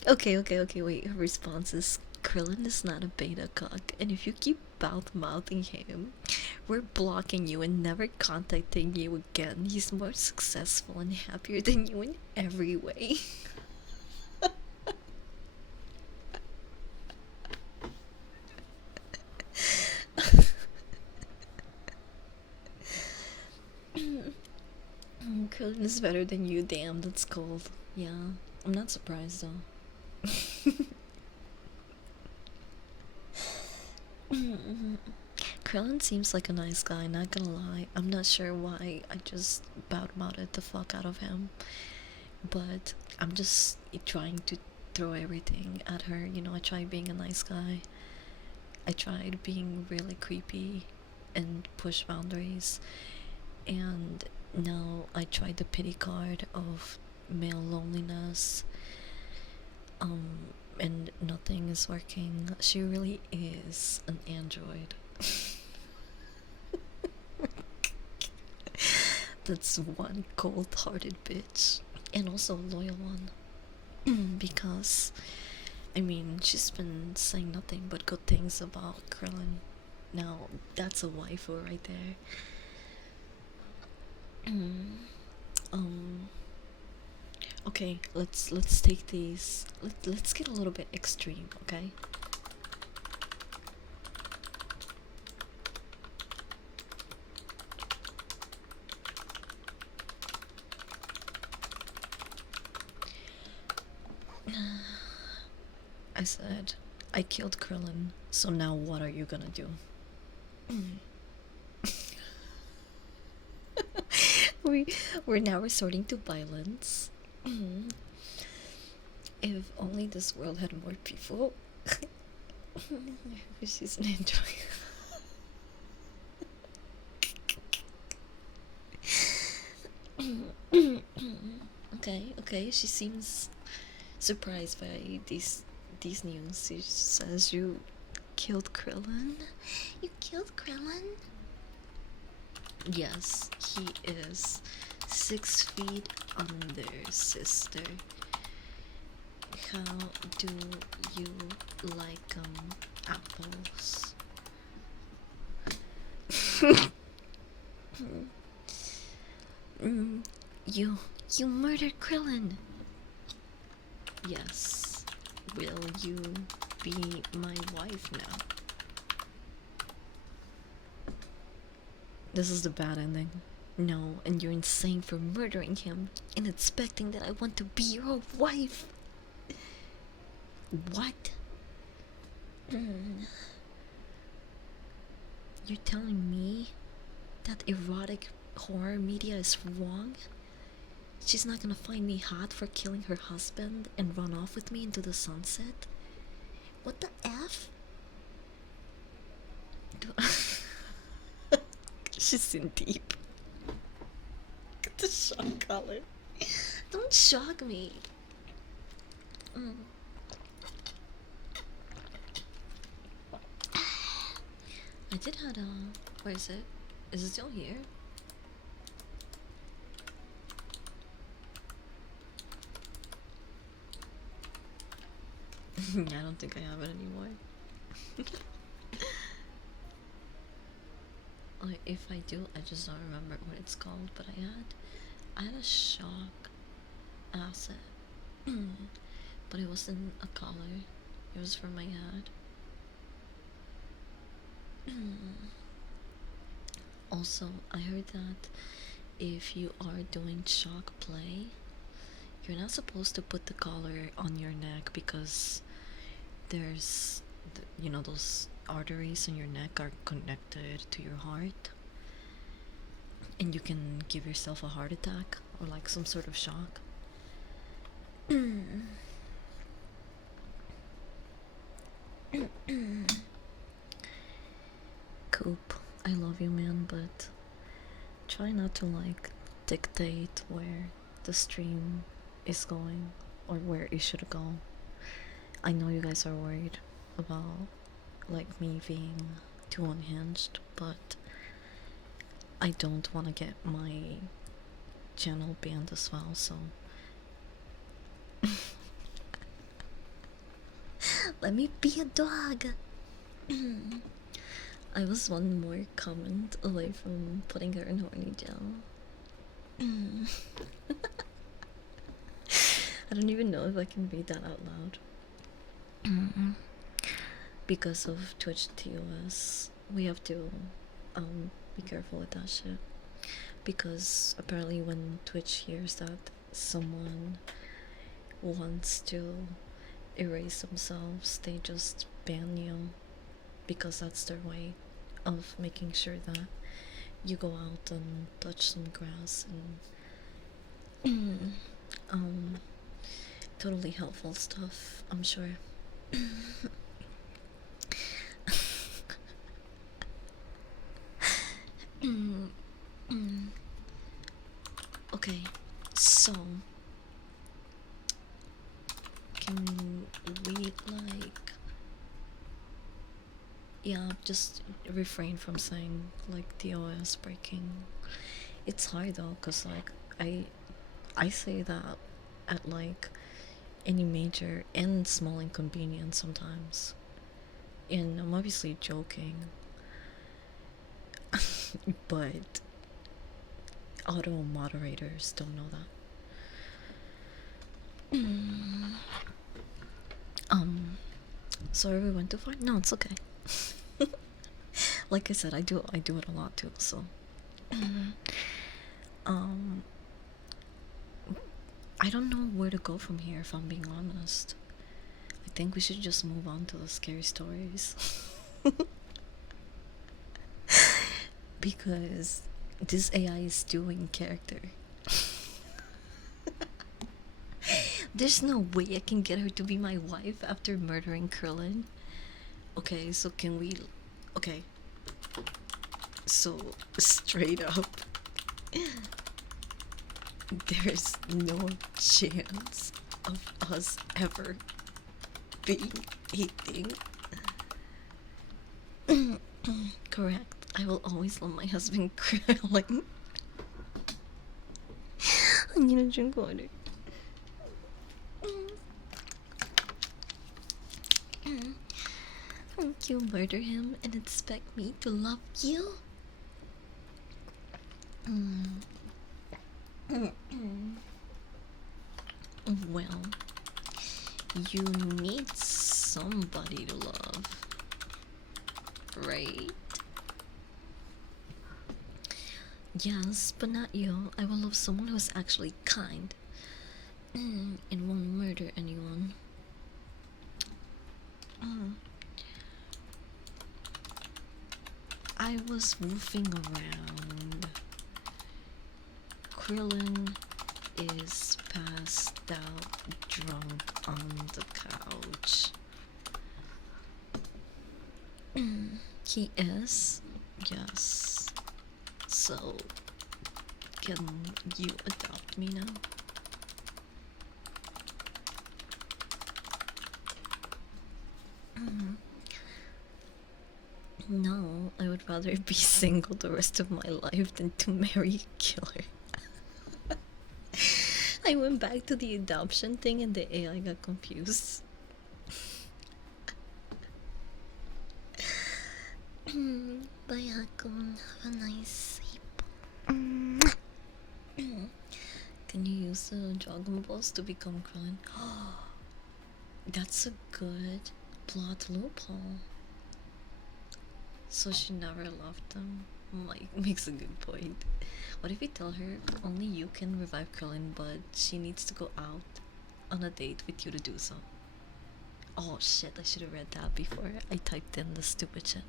Okay, wait. Her response is Krillin is not a beta cock, and if you keep mouthing him, we're blocking you and never contacting you again. He's more successful and happier than you in every way. Krillin is better than you, damn, that's cold. Yeah, I'm not surprised though. Krillin seems like a nice guy, not gonna lie. I'm not sure why I just mouthed the fuck out of him. But I'm just trying to throw everything at her. You know, I tried being a nice guy. I tried being really creepy and push boundaries. And now I tried the pity card of male loneliness. And nothing is working. She really is an android. That's one cold-hearted bitch, and also a loyal one. Because, I mean, she's been saying nothing but good things about Krillin. Now, that's a waifu right there. Okay, let's take these. Let's get a little bit extreme, okay? I said, I killed Krillin, so now what are you gonna do? We're now resorting to violence. If only this world had more people. She's an android. Okay, she seems surprised by these news. She says you killed Krillin. You killed Krillin? Yes, he is 6 feet under, sister. How do you like apples? You murdered Krillin. Yes. Will you be my wife now? This is the bad ending. No, and you're insane for murdering him and expecting that I want to be your wife. What? You're telling me that erotic horror media is wrong? She's not gonna find me hot for killing her husband and run off with me into the sunset? What the F? She's in deep. Get the shock collar. Don't shock me. I did had a... Where is it? Is it still here? I don't think I have it anymore. Like, if I do, I just don't remember what it's called. But I had a shock asset, but it wasn't a collar. It was for my head. Also, I heard that if you are doing shock play, you're not supposed to put the collar on your neck because there's, you know, those arteries in your neck are connected to your heart, and you can give yourself a heart attack or like some sort of shock. Coop, I love you, man, but try not to like dictate where the stream is going or where it should go. I know you guys are worried about like me being too unhinged, but I don't want to get my channel banned as well, so let me be a dog. I was one more comment away from putting her in horny jail. I don't even know if I can read that out loud. Because of Twitch TOS, we have to be careful with that shit. Because apparently when Twitch hears that someone wants to erase themselves, they just ban you, because that's their way of making sure that you go out and touch some grass and totally helpful stuff, I'm sure. Okay, so can we like, yeah, just refrain from saying like TOS breaking. It's hard though, cause like I say that at like any major and small inconvenience sometimes, and I'm obviously joking. But auto moderators don't know that. Sorry we went too far. No, it's okay. Like I said, I do it a lot too, so I don't know where to go from here, if I'm being honest. I think we should just move on to the scary stories. Because this AI is doing character. There's no way I can get her to be my wife after murdering Krillin. Okay, so can we... Okay. So, straight up, there's no chance of us ever being a thing. Correct. I will always love my husband Krillin. I need to drink water. You murder him and expect me to love you? Well, you need somebody to love, right? Yes, but not you. I will love someone who is actually kind and won't murder anyone. I was woofing around. Krillin is passed out drunk on the couch. He is? Yes. So, can you adopt me now? No, I would rather be single the rest of my life than to marry a killer. I went back to the adoption thing and the AI got confused. Bye, Hakun. Have a nice sleep. Can you use the Dragon Balls to become Krillin? That's a good plot loophole. So she never loved them. Like, makes a good point. What if you tell her only you can revive Krillin, but she needs to go out on a date with you to do so? Oh shit, I should have read that before I typed in the stupid shit.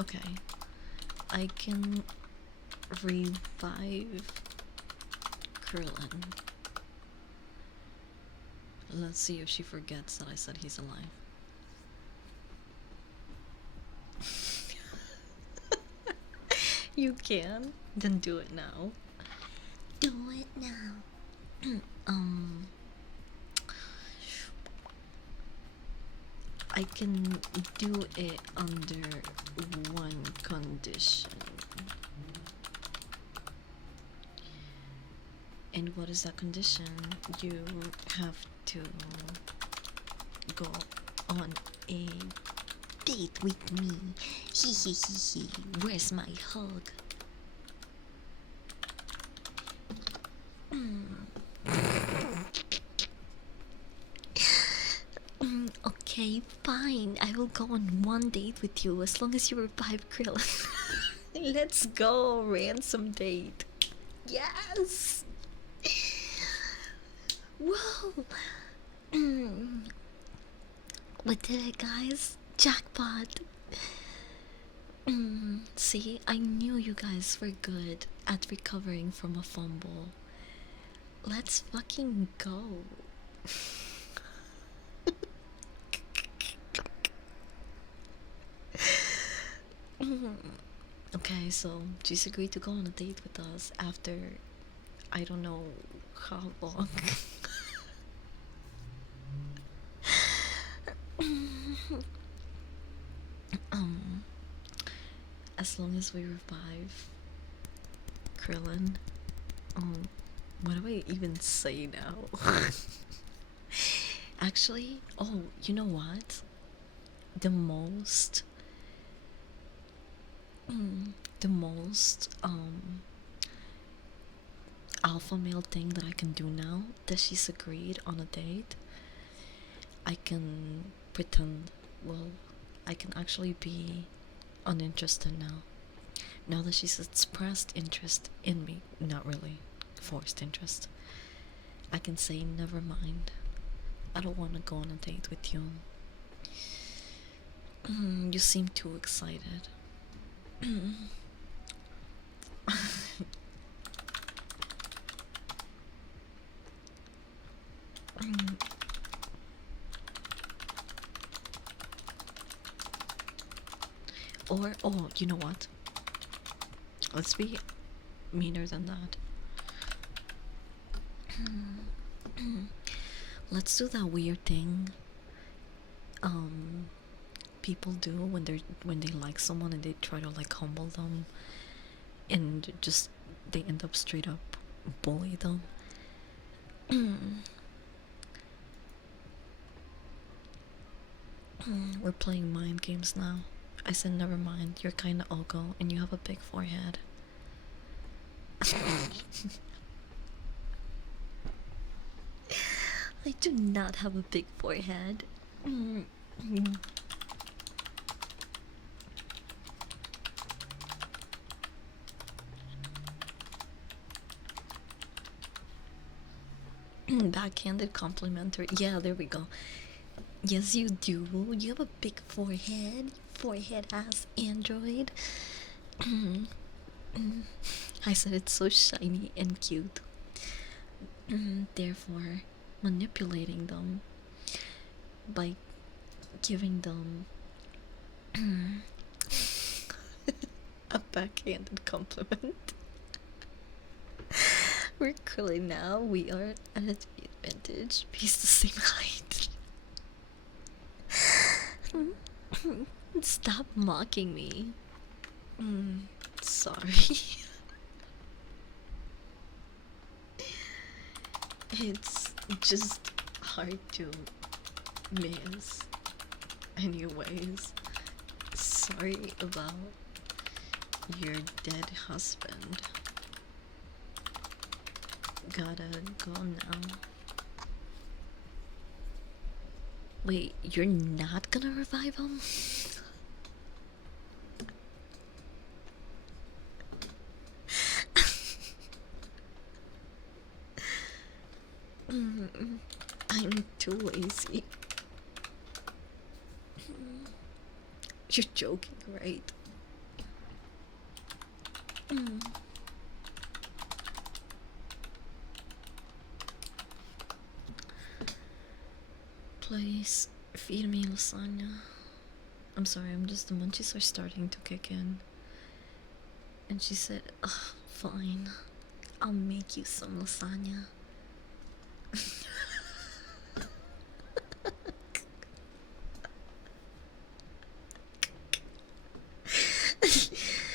Okay, I can revive Krillin. Let's see if she forgets that I said he's alive. You can? Then do it now. Do it now. um, I can do it under one condition. And what is that condition? You have to go on a Date with me. Hee hee hee hee. Where's my hug? Okay, fine. I will go on one date with you as long as you revive Krillin. Let's go, ransom date. Yes! Whoa! We did it, guys. Jackpot. See, I knew you guys were good at recovering from a fumble. Let's fucking go. Okay, so she's agreed to go on a date with us after I don't know how long. As long as we revive Krillin. What do I even say now? Actually, oh, you know what? The most the most alpha male thing that I can do now that she's agreed on a date, I can pretend, well, I can actually be uninterested now. Now that she's expressed interest in me, not really forced interest, I can say, never mind. I don't want to go on a date with you. You seem too excited. Or, oh, you know what? Let's be meaner than that. Let's do that weird thing people do when they like someone and they try to like humble them and just they end up straight up bully them. We're playing mind games now. I said never mind, you're kinda ugly and you have a big forehead. I do not have a big forehead. Backhanded complimentary. Yeah, there we go. Yes, you do. You have a big forehead. Forehead ass android. I said it's so shiny and cute. Therefore, manipulating them by giving them a backhanded compliment. We're curly now. We are at an advantage. He's the same height. Stop mocking me. Sorry. It's just hard to miss. Anyways, sorry about your dead husband. Gotta go now. Wait, you're not gonna revive him? I'm too lazy. You're joking, right? Mm. Please feed me lasagna. I'm sorry, the munchies are starting to kick in. And she said, ugh, fine. I'll make you some lasagna.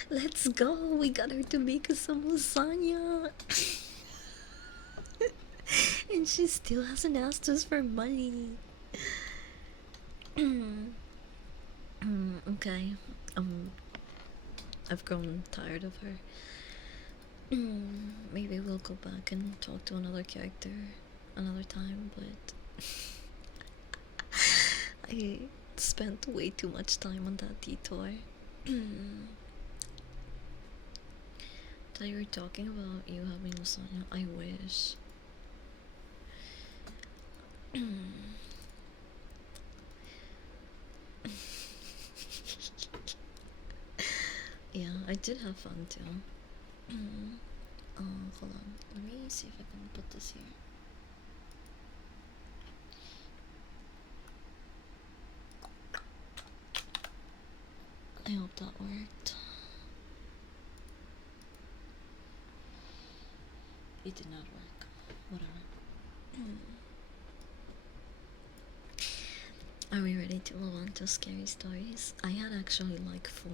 Let's go. We got her to make us some lasagna. And she still hasn't asked us for money. Okay. I've grown tired of her. Maybe we'll go back and talk to another character another time, but I spent way too much time on that detour. That you were talking about you having lasagna. I wish. Yeah, I did have fun too. Hold on. Let me see if I can put this here. I hope that worked. It did not work. Whatever. Are we ready to move on to scary stories? I had actually like 4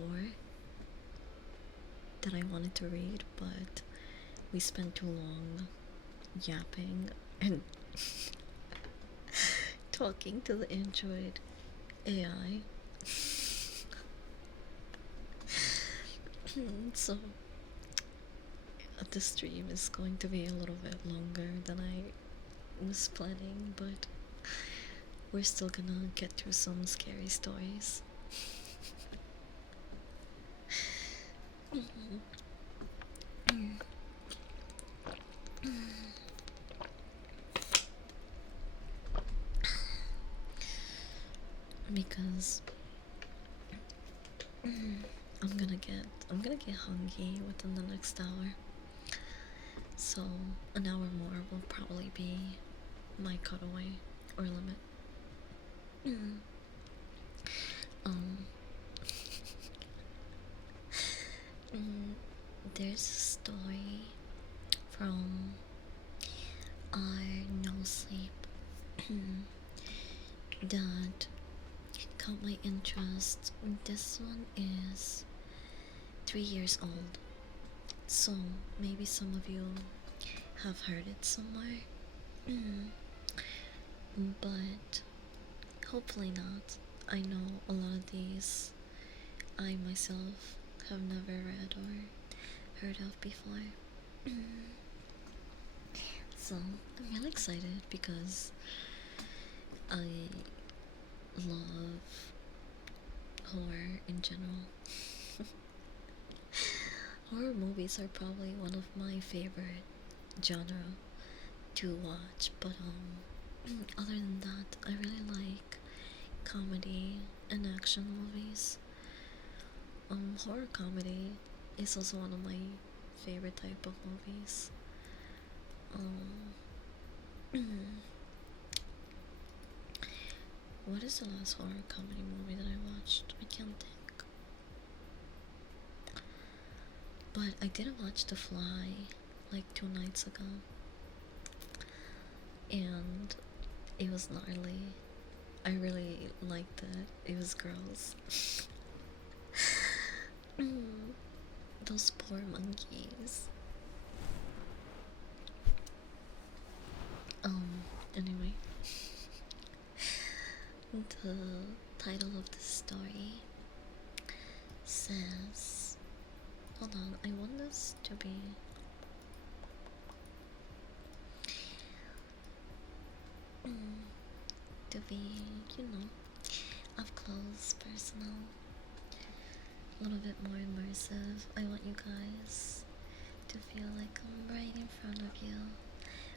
that I wanted to read, but we spent too long yapping and talking to the Android AI. So the stream is going to be a little bit longer than I was planning, but we're still gonna get through some scary stories. Because I'm gonna get hungry within the next hour. So an hour more will probably be my cutaway or limit. Um, there's a story from our no sleep that caught my interest. This one is 3 years old, so maybe some of you have heard it somewhere, but hopefully not. I know a lot of these I myself have never read or heard of before. So I'm really excited because I love horror in general. Horror movies are probably one of my favorite genre to watch, but other than that, I really like comedy and action movies. Horror comedy is also one of my favorite type of movies. What is the last horror comedy movie that I watched? I can't think. But I did watch The Fly like 2 nights ago, and it was gnarly. I really liked it. It was gross. Those poor monkeys. Anyway. The title of the story says, hold on, I want this to be you know, up close, personal, a little bit more immersive. I want you guys to feel like I'm right in front of you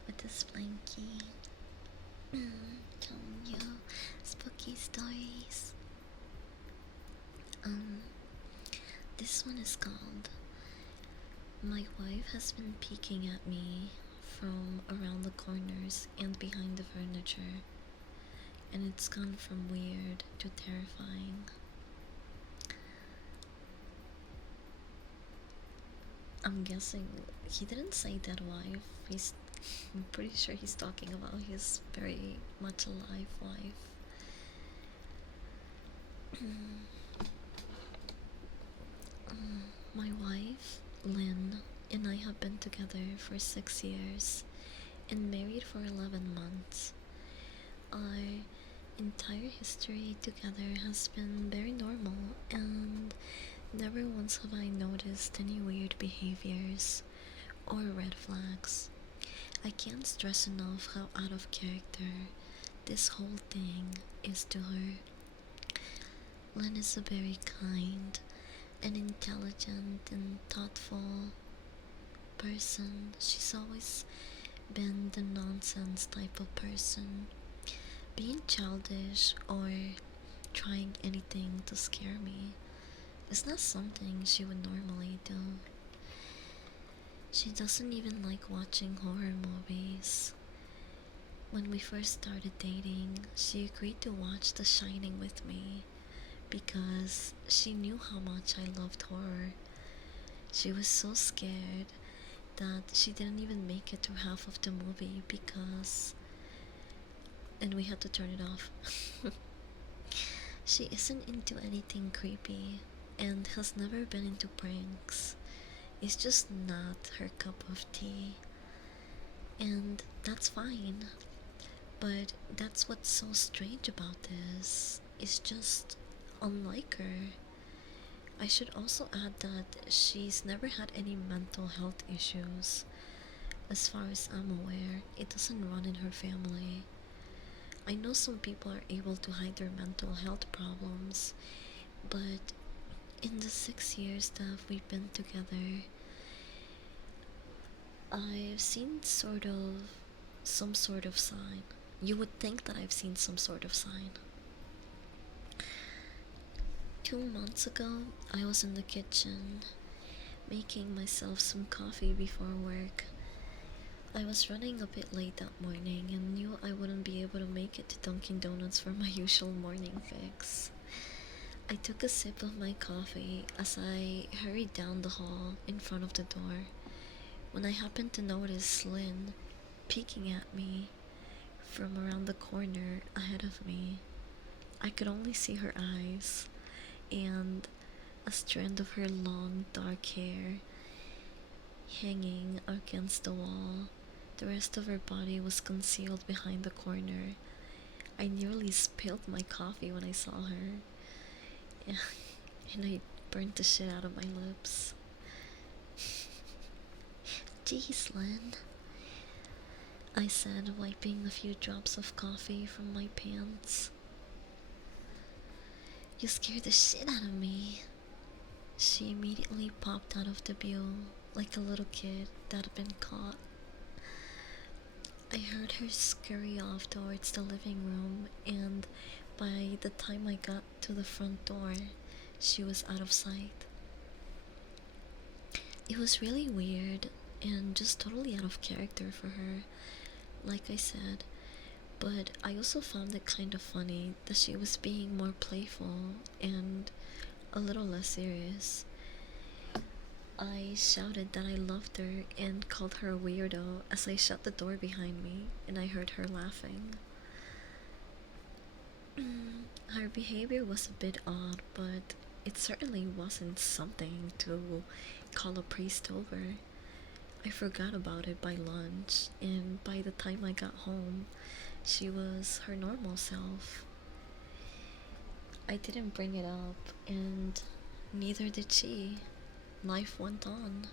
with this blankie, telling you spooky stories. Um, this one is called My Wife Has Been Peeking at Me from around the corners and behind the furniture, and it's gone from weird to terrifying. I'm guessing he didn't say dead wife. I'm pretty sure he's talking about his very much alive wife. My wife, Lynn, and I have been together for 6 years and married for 11 months. Our entire history together has been very normal, and never once have I noticed any weird behaviors or red flags. I can't stress enough how out of character this whole thing is to her. Lynn is a very kind and intelligent and thoughtful person. She's always been the nonsense type of person, being childish or trying anything to scare me is not something she would normally do. She doesn't even like watching horror movies. When we first started dating, she agreed to watch The Shining with me because she knew how much I loved horror. She was so scared that she didn't even make it through half of the movie because. And we had to turn it off. She isn't into anything creepy and has never been into pranks. It's just not her cup of tea. And that's fine. But that's what's so strange about this. It's just unlike her. I should also add that she's never had any mental health issues. As far as I'm aware, it doesn't run in her family. I know some people are able to hide their mental health problems, but in the 6 years that we've been together, I've seen some sort of sign. You would think that I've seen some sort of sign. 2 months ago, I was in the kitchen making myself some coffee before work. I was running a bit late that morning and knew I wouldn't be able to make it to Dunkin' Donuts for my usual morning fix. I took a sip of my coffee as I hurried down the hall in front of the door when I happened to notice Lynn peeking at me from around the corner ahead of me. I could only see her eyes and a strand of her long dark hair hanging against the wall. The rest of her body was concealed behind the corner. I nearly spilled my coffee when I saw her. Yeah, and I burnt the shit out of my lips. Jeez, Lynn, I said, wiping a few drops of coffee from my pants. You scared the shit out of me. She immediately popped out of the view like a little kid that had been caught. I heard her scurry off towards the living room, and by the time I got to the front door, she was out of sight. It was really weird and just totally out of character for her, like I said, but I also found it kind of funny that she was being more playful and a little less serious. I shouted that I loved her and called her a weirdo as I shut the door behind me and I heard her laughing. Her behavior was a bit odd, but it certainly wasn't something to call a priest over. I forgot about it by lunch, and by the time I got home, she was her normal self. I didn't bring it up, and neither did she. Life went on.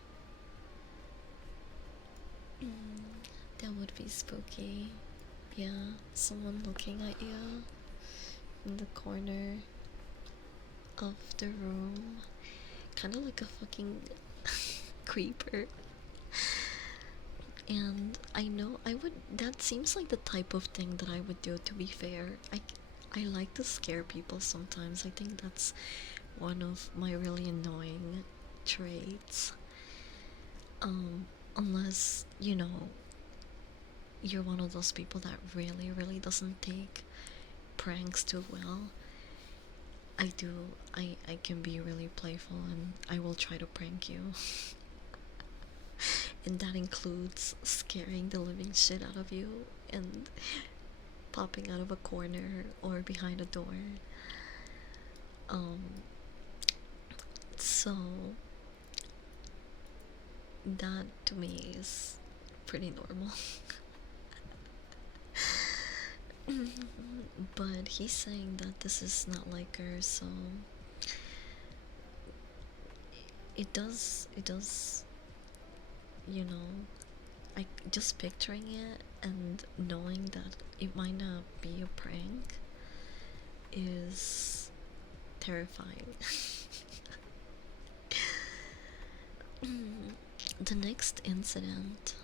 That would be spooky. Yeah, someone looking at you in the corner of the room. Kind of like a fucking creeper. And I know that seems like the type of thing that I would do, to be fair. I like to scare people sometimes. I think that's one of my really annoying traits. Unless, you're one of those people that really, really doesn't take pranks too well. I do. I can be really playful and I will try to prank you. And that includes scaring the living shit out of you and popping out of a corner or behind a door. Um, so that to me is pretty normal. But he's saying that this is not like her, so it does, you know, I just picturing it and knowing that it might not be a prank is terrifying. The next incident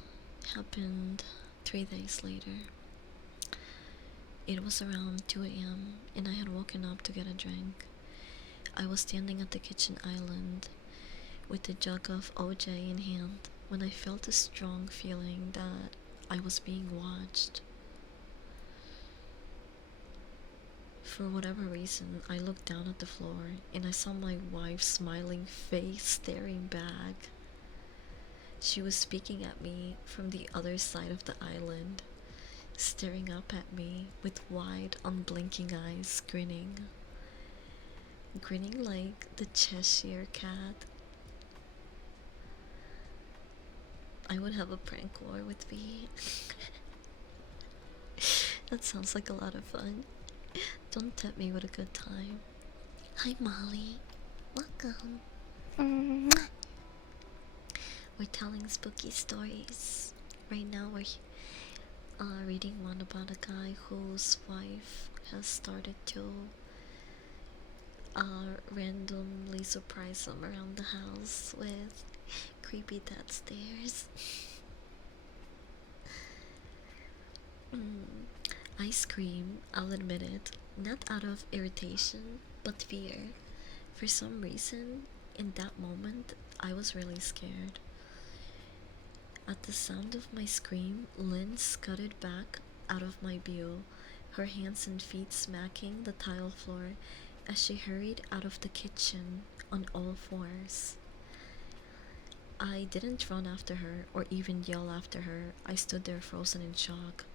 happened 3 days later. It was around 2 a.m., and I had woken up to get a drink. I was standing at the kitchen island with a jug of OJ in hand when I felt a strong feeling that I was being watched. For whatever reason, I looked down at the floor and I saw my wife's smiling face staring back. She was speaking at me from the other side of the island, staring up at me with wide, unblinking eyes, grinning. Grinning like the Cheshire cat. I would have a prank war with me. That sounds like a lot of fun. Don't tempt me with a good time. Hi, Molly. Welcome. We're telling spooky stories. Right now, we're reading one about a guy whose wife has started to randomly surprise him around the house with creepy dad stares. I scream, I'll admit it, not out of irritation, but fear. For some reason, in that moment, I was really scared. At the sound of my scream, Lynn scudded back out of my view, her hands and feet smacking the tile floor as she hurried out of the kitchen on all fours. I didn't run after her or even yell after her. I stood there frozen in shock,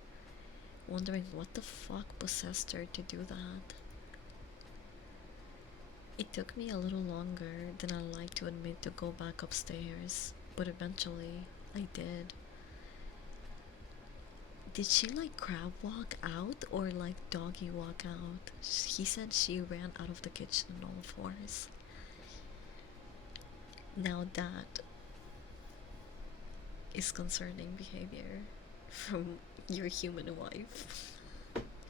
wondering what the fuck possessed her to do that. It took me a little longer than I like to admit to go back upstairs, but eventually I did. Did she like crab walk out or like doggy walk out? He said she ran out of the kitchen on all fours. Now that is concerning behavior from your human wife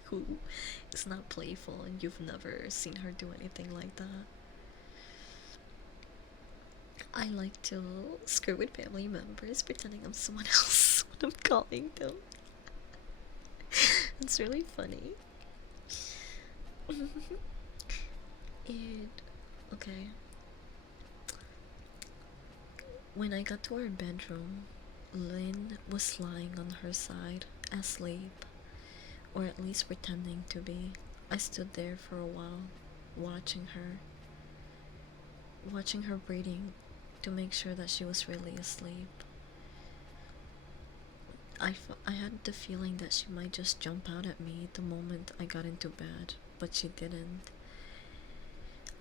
who is not playful and you've never seen her do anything like that. I like to screw with family members pretending I'm someone else when I'm calling them. It's really funny. Okay. When I got to our bedroom, Lynn was lying on her side, asleep, or at least pretending to be. I stood there for a while, watching her breathing to make sure that she was really asleep. I had the feeling that she might just jump out at me the moment I got into bed, but she didn't.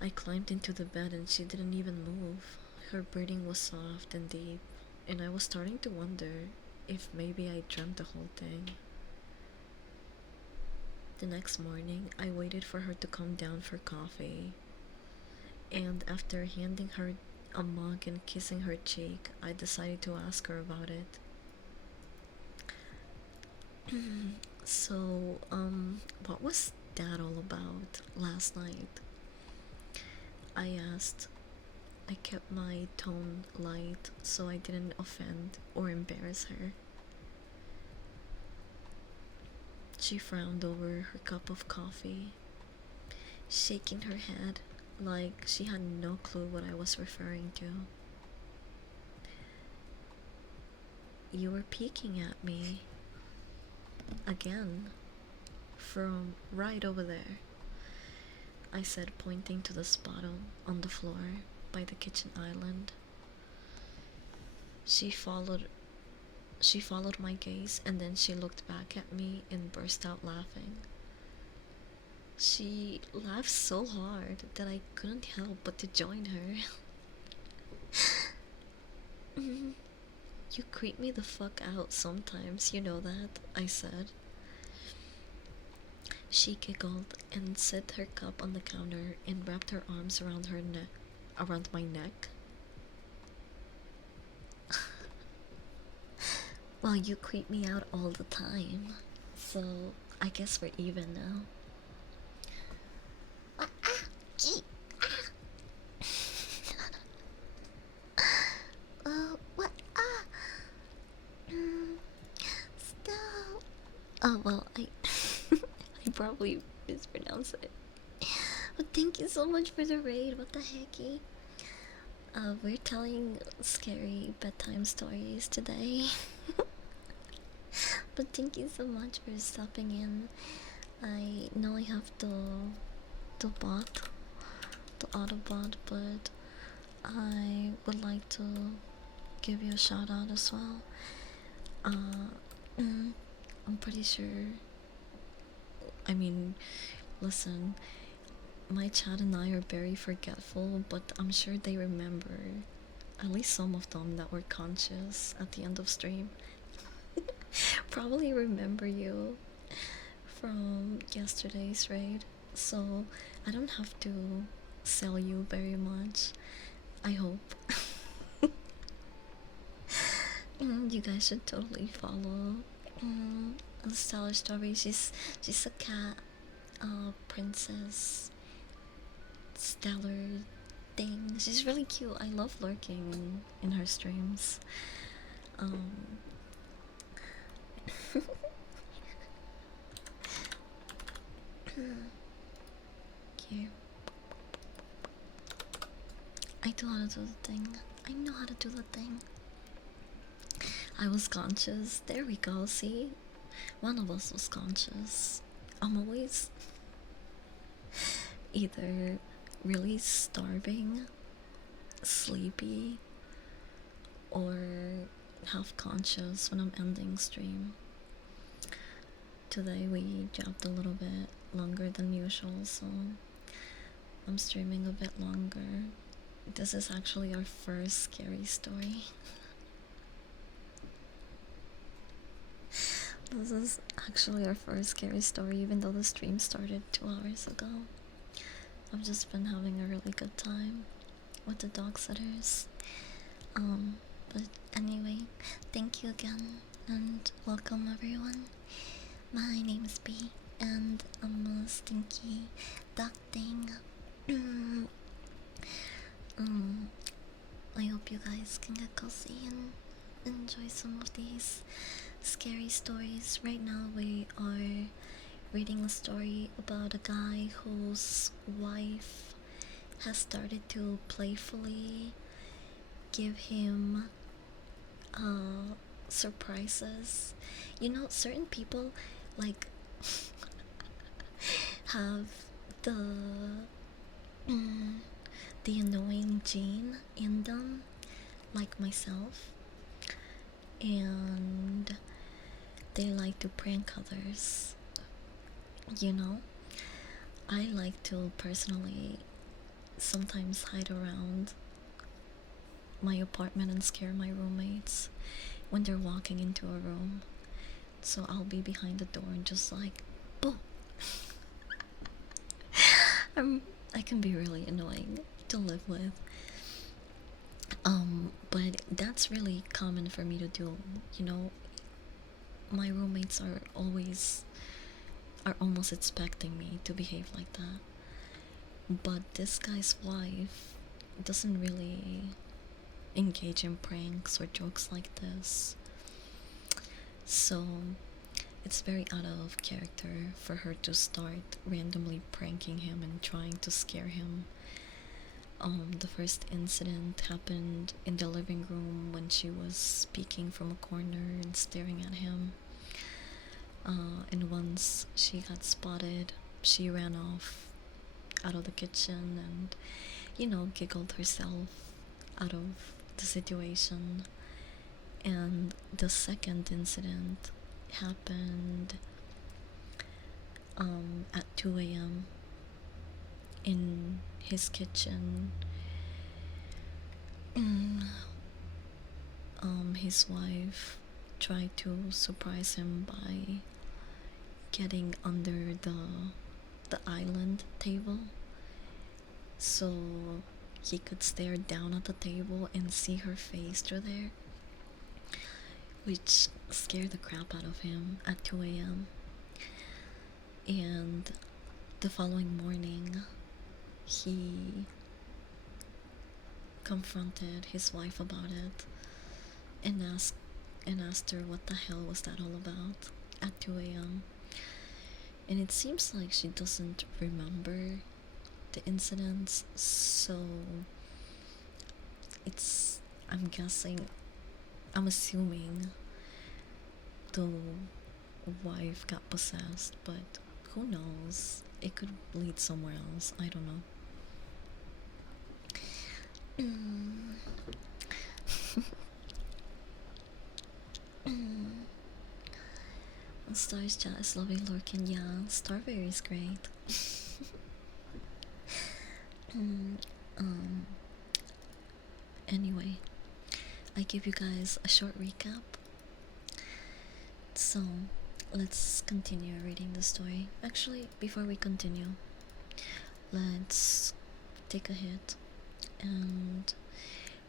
I climbed into the bed and she didn't even move. Her breathing was soft and deep, and I was starting to wonder if maybe I dreamt the whole thing. The next morning, I waited for her to come down for coffee, and after handing her a mug and kissing her cheek, I decided to ask her about it. So, what was that all about last night? I asked. I kept my tone light so I didn't offend or embarrass her. She frowned over her cup of coffee, shaking her head like she had no clue what I was referring to. You were peeking at me again from right over there, I said, pointing to the spot on the floor by the kitchen island. She followed she followed my gaze, and then she looked back at me and burst out laughing. She laughed so hard that I couldn't help but to join her. You creep me the fuck out sometimes, you know that, I said. She giggled and set her cup on the counter and wrapped her arms around my neck. Well, you creep me out all the time, so I guess we're even now. Gee. What? Stop. Oh, well, I probably mispronounced it. But thank you so much for the raid. What the hecky? We're telling scary bedtime stories today. But thank you so much for stopping in. I know I have the bot, the Autobot, but I would like to give you a shout out as well. I'm pretty sure. I mean, listen, my chat and I are very forgetful, but I'm sure they remember at least some of them that were conscious at the end of stream. Probably remember you from yesterday's raid, so I don't have to sell you very much, I hope. You guys should totally follow Stellar Strawberry. She's a cat princess stellar thing. She's really cute. I love lurking in her streams. Here. I know how to do the thing. I know how to do the thing. I was conscious. There we go, see? One of us was conscious. I'm always either really starving, sleepy, or half conscious when I'm ending stream. Today we dropped a little bit longer than usual, so I'm streaming a bit longer. This is actually our first scary story. This is actually our first scary story, even though the stream started 2 hours ago. I've just been having a really good time with the dog sitters. But anyway, thank you again, and welcome everyone. My name is B, and I'm a stinky dog thing. I hope you guys can get cozy and enjoy some of these scary stories. Right now we are reading a story about a guy whose wife has started to playfully give him surprises. You know, certain people like have the the annoying gene in them, like myself, and they like to prank others. You know, I like to personally sometimes hide around my apartment and scare my roommates when they're walking into a room. So I'll be behind the door and just like, boom. I can be really annoying to live with. But that's really common for me to do. You know, my roommates are almost expecting me to behave like that. But this guy's wife doesn't really engage in pranks or jokes like this. So it's very out of character for her to start randomly pranking him and trying to scare him The first incident happened in the living room when she was speaking from a corner and staring at him. And once she got spotted, she ran off out of the kitchen and, giggled herself out of the situation. And the second incident happened at 2 a.m. in his kitchen. His wife tried to surprise him by getting under the island table so he could stare down at the table and see her face through there, which scared the crap out of him at 2 a.m. And the following morning, he confronted his wife about it and asked her what the hell was that all about at 2 a.m. And it seems like she doesn't remember the incidents, so I'm assuming the wife got possessed, but who knows? It could lead somewhere else. I don't know. Star's chat is loving lurking. Yeah, Starberry is great. Anyway, I give you guys a short recap. So, let's continue reading the story. Actually, before we continue, let's take a hit and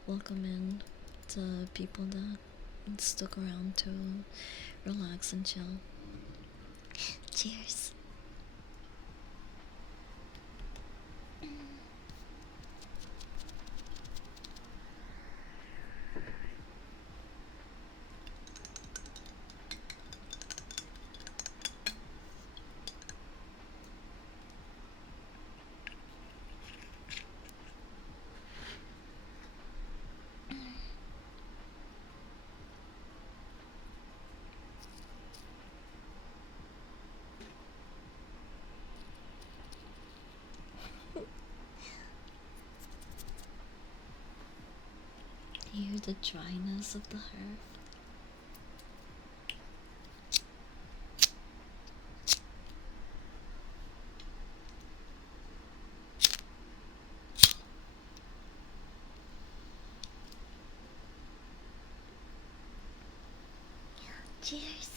welcome in the people that stuck around to relax and chill. Cheers. Hear the dryness of the hearth. Cheers.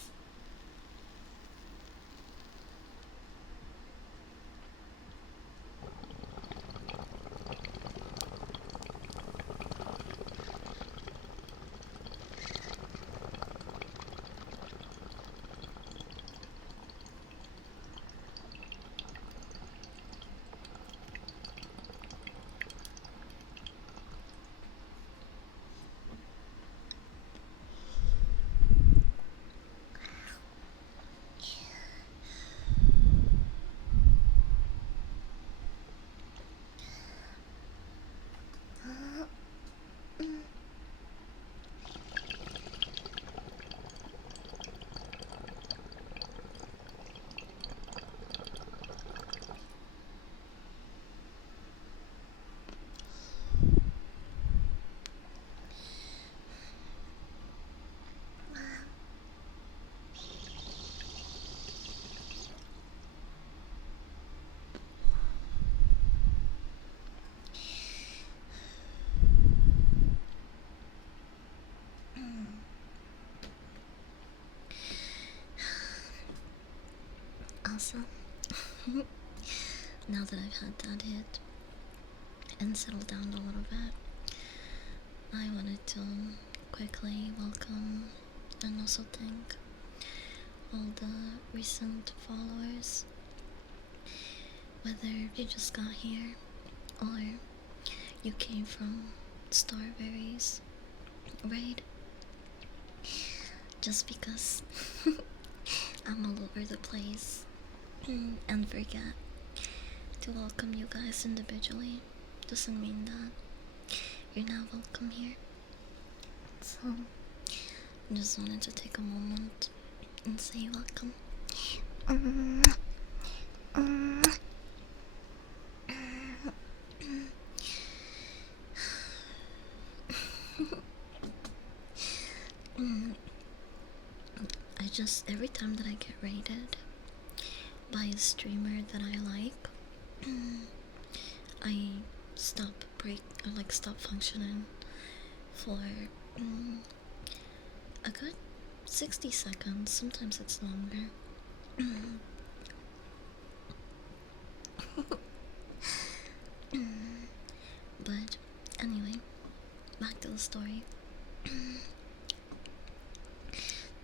Awesome. Now that I've had that hit and settled down a little bit, I wanted to quickly welcome and also thank all the recent followers. Whether you just got here or you came from Starberry's raid, just because I'm all over the place and forget to welcome you guys individually. doesn't mean that you're not welcome here. So, I just wanted to take a moment and say welcome. Every time that I get rated by a streamer that I like, I stop functioning for a good 60 seconds. Sometimes it's longer. But anyway, back to the story.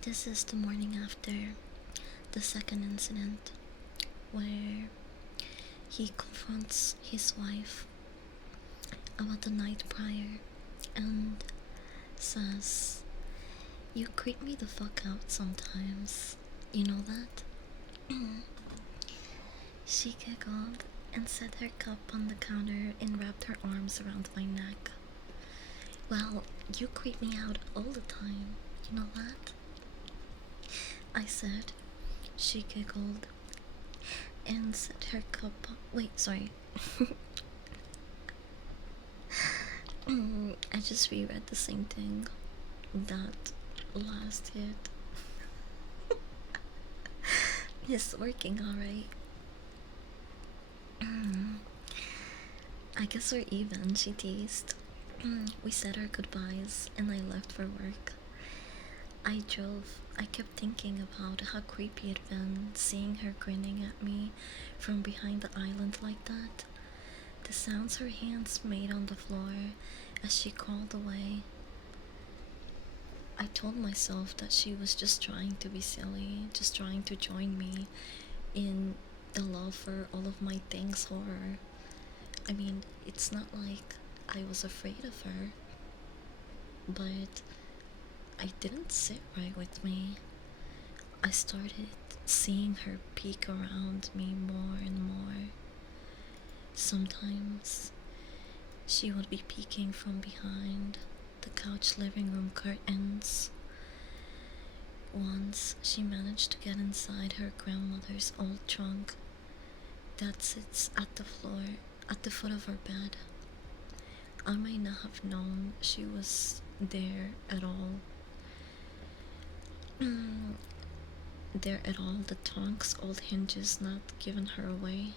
This is the morning after the second incident where he confronts his wife about the night prior and says, "You creep me the fuck out sometimes. You know that?" She giggled and set her cup on the counter and wrapped her arms around my neck. "Well, you creep me out all the time. You know that?" I said. She giggled and set her cup. Wait, sorry. I just reread the same thing that last hit. It's working alright. I guess we're even, she teased. We said our goodbyes and I left for work. I drove. I kept thinking about how creepy it'd been seeing her grinning at me from behind the island like that. The sounds her hands made on the floor as she crawled away. I told myself that she was just trying to be silly, just trying to join me in the love for all of my things horror. I mean, it's not like I was afraid of her, but I didn't sit right with me. I started seeing her peek around me more and more. Sometimes she would be peeking from behind the couch living room curtains. Once she managed to get inside her grandmother's old trunk that sits at the foot of her bed. I may not have known she was there at all. The trunk's old hinges not giving her away.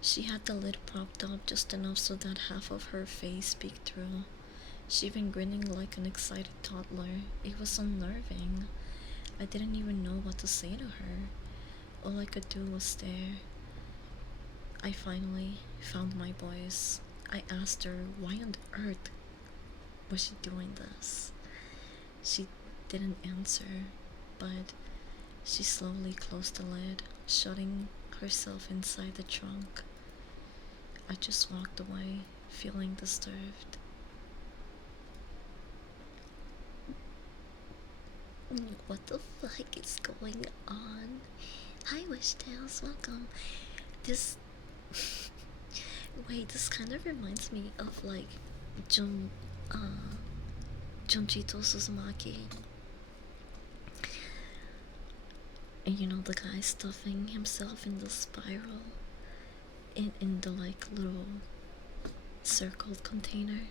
She had the lid propped up just enough so that half of her face peeked through. She been grinning like an excited toddler. It was unnerving. I didn't even know what to say to her. All I could do was stare. I finally found my voice. I asked her why on earth was she doing this. She didn't answer, but she slowly closed the lid, shutting herself inside the trunk. I just walked away, feeling disturbed. What the fuck is going on? Hi, Wishtails, welcome. This. Wait, this kind of reminds me of like Junjito Suzumaki. And you know, the guy stuffing himself in the spiral in the like little circled container,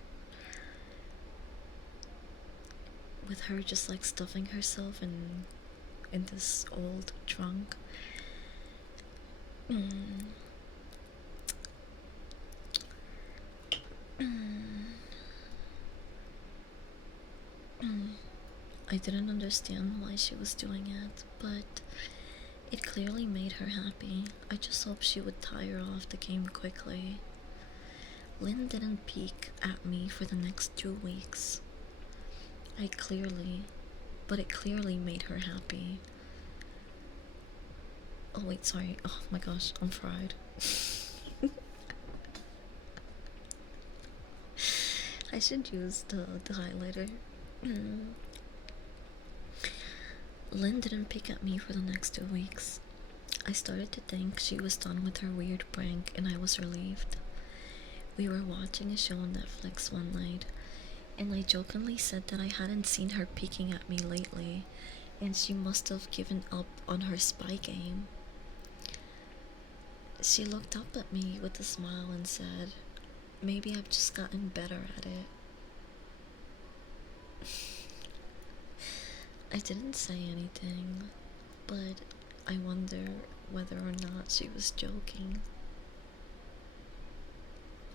with her just like stuffing herself in this old trunk. I didn't understand why she was doing it, but it clearly made her happy. I just hoped she would tire off the game quickly. Lynn didn't peek at me for the next 2 weeks. It clearly made her happy. Oh wait, sorry. Oh my gosh, I'm fried. I should use the highlighter. Lynn didn't pick at me for the next 2 weeks. I started to think she was done with her weird prank and I was relieved. We were watching a show on Netflix one night, and I jokingly said that I hadn't seen her peeking at me lately, and she must have given up on her spy game. She looked up at me with a smile and said, "Maybe I've just gotten better at it." I didn't say anything, but I wonder whether or not she was joking.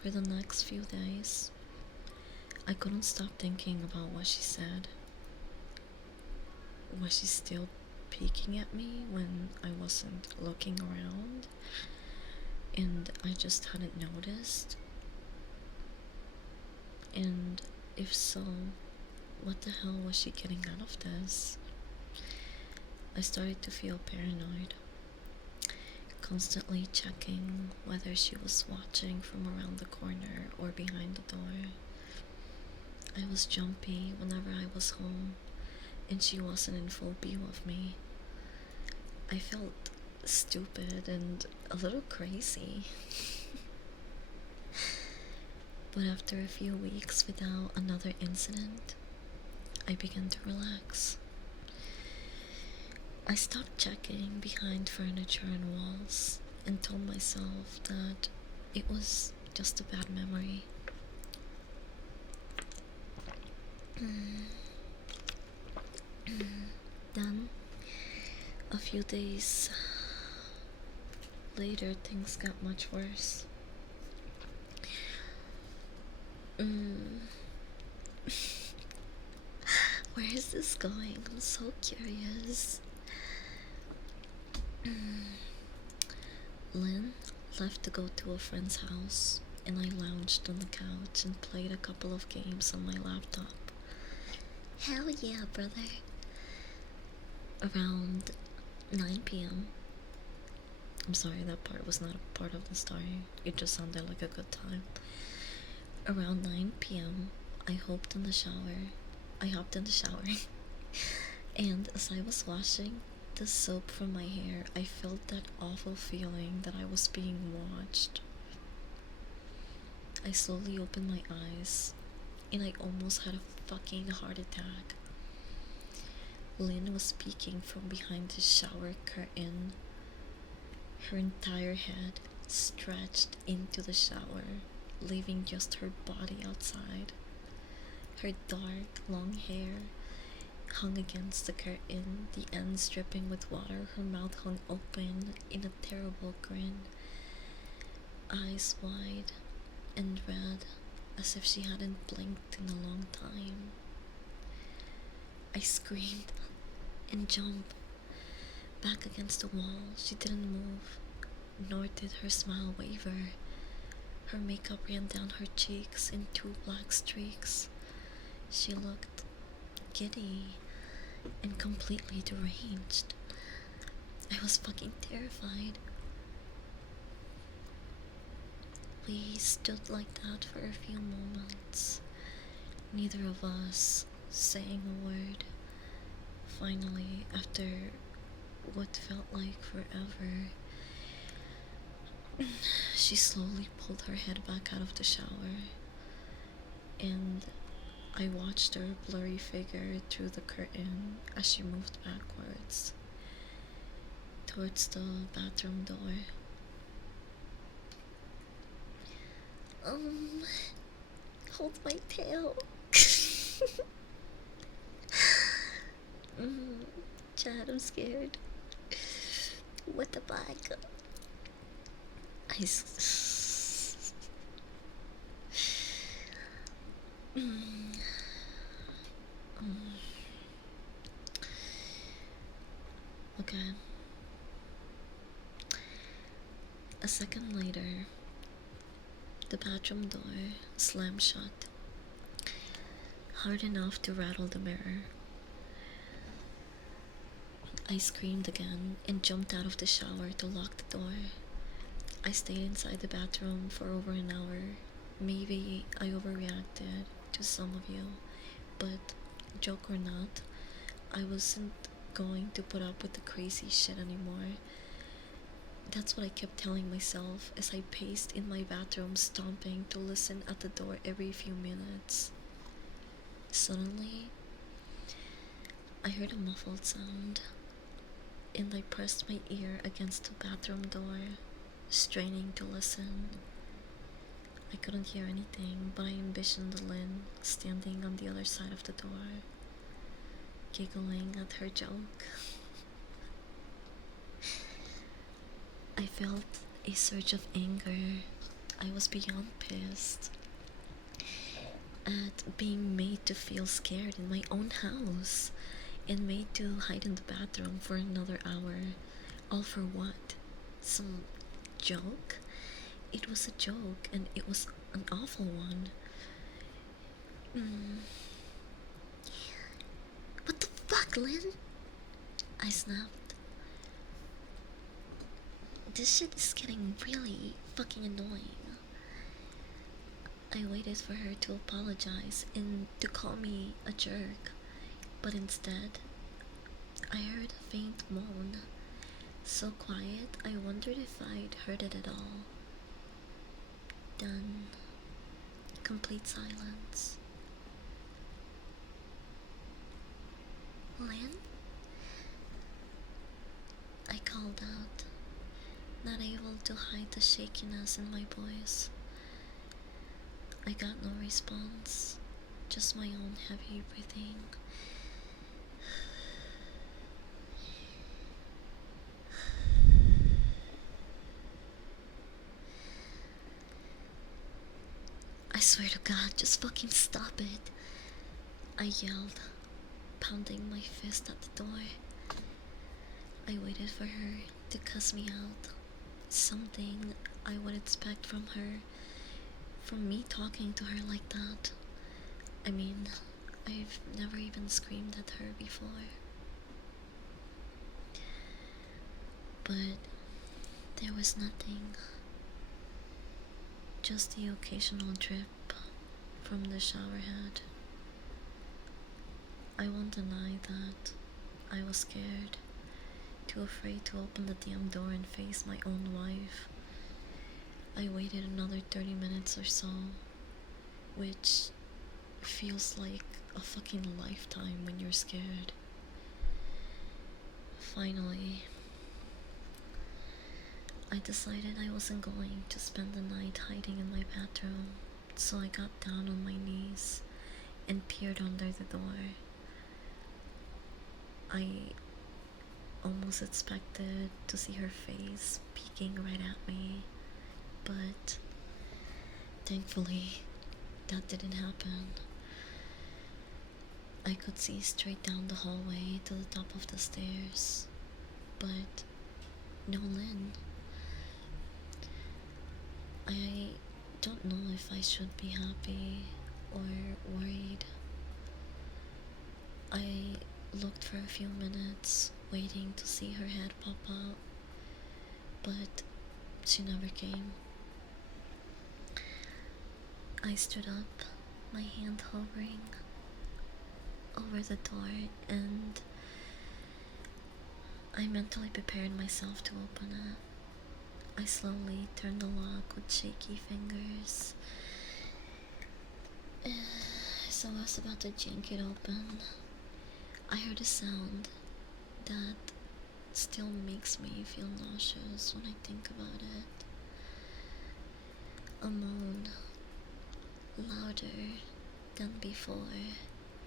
For the next few days, I couldn't stop thinking about what she said. Was she still peeking at me when I wasn't looking around and I just hadn't noticed? And if so, what the hell was she getting out of this? I started to feel paranoid, constantly checking whether she was watching from around the corner or behind the door. I was jumpy whenever I was home and she wasn't in full view of me. I felt stupid and a little crazy. But after a few weeks without another incident, I began to relax. I stopped checking behind furniture and walls and told myself that it was just a bad memory. Then, a few days later, things got much worse. Where is this going? I'm so curious. Lynn left to go to a friend's house, and I lounged on the couch and played a couple of games on my laptop. Hell yeah, brother. Around 9 p.m. I'm sorry, that part was not a part of the story. It just sounded like a good time. Around 9 p.m., I hopped in the shower. And as I was washing the soap from my hair, I felt that awful feeling that I was being watched. I slowly opened my eyes, and I almost had a fucking heart attack. Lynn was peeking from behind the shower curtain, her entire head stretched into the shower, leaving just her body outside. Her dark, long hair hung against the curtain, the ends dripping with water. Her mouth hung open in a terrible grin, eyes wide and red, as if she hadn't blinked in a long time. I screamed and jumped back against the wall. She didn't move, nor did her smile waver. Her makeup ran down her cheeks in 2 black streaks. She looked giddy and completely deranged. I was fucking terrified. We stood like that for a few moments, neither of us saying a word. Finally, after what felt like forever, she slowly pulled her head back out of the shower, and I watched her blurry figure through the curtain as she moved backwards towards the bathroom door. Hold my tail. Chad, I'm scared. What the fuck? Okay. A second later, the bathroom door slammed shut, hard enough to rattle the mirror. I screamed again and jumped out of the shower to lock the door. I stayed inside the bathroom for over an hour. Maybe I overreacted to some of you, but joke or not, I wasn't going to put up with the crazy shit anymore. That's what I kept telling myself as I paced in my bathroom, stomping to listen at the door every few minutes. Suddenly, I heard a muffled sound, and I pressed my ear against the bathroom door, straining to listen. I couldn't hear anything, but I envisioned Lynn standing on the other side of the door, giggling at her joke. I felt a surge of anger. I was beyond pissed at being made to feel scared in my own house and made to hide in the bathroom for another hour. All for what? Some joke? It was a joke, and it was an awful one. What the fuck, Lynn? I snapped. This shit is getting really fucking annoying. I waited for her to apologize and to call me a jerk, but instead, I heard a faint moan, so quiet I wondered if I'd heard it at all. Then, complete silence. Lynn? I called out, not able to hide the shakiness in my voice. I got no response, just my own heavy breathing. I swear to God, just fucking stop it, I yelled, pounding my fist at the door. I waited for her to cuss me out, something I would expect from her, from me talking to her like that. I mean, I've never even screamed at her before. But there was nothing, just the occasional drip from the shower head. I won't deny that I was scared, too afraid to open the damn door and face my own wife. I waited another 30 minutes or so, which feels like a fucking lifetime when you're scared. Finally, I decided I wasn't going to spend the night hiding in my bathroom, so I got down on my knees and peered under the door. I almost expected to see her face peeking right at me, but thankfully that didn't happen. I could see straight down the hallway to the top of the stairs, but no Lynn. I don't know if I should be happy or worried. I looked for a few minutes, waiting to see her head pop out, but she never came. I stood up, my hand hovering over the door, and I mentally prepared myself to open it. I slowly turned the lock with shaky fingers. So I was about to yank it open. I heard a sound that still makes me feel nauseous when I think about it. A moan, louder than before,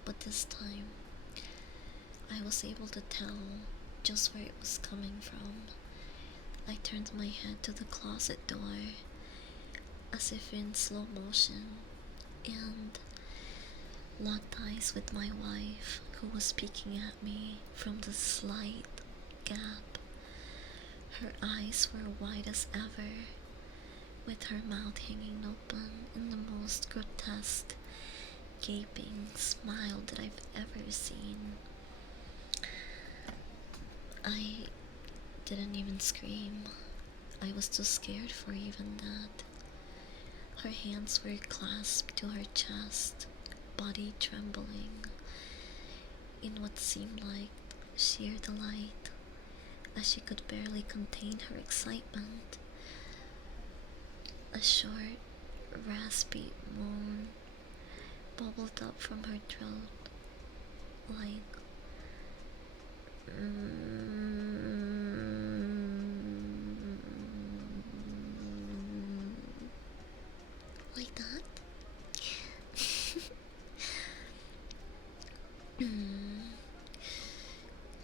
but this time I was able to tell just where it was coming from. I turned my head to the closet door, as if in slow motion, and locked eyes with my wife, who was peeking at me from the slight gap. Her eyes were wide as ever, with her mouth hanging open in the most grotesque, gaping smile that I've ever seen. I didn't even scream. I was too scared for even that. Her hands were clasped to her chest, body trembling in what seemed like sheer delight. as she could barely contain her excitement. A short, raspy moan bubbled up from her throat, like like that.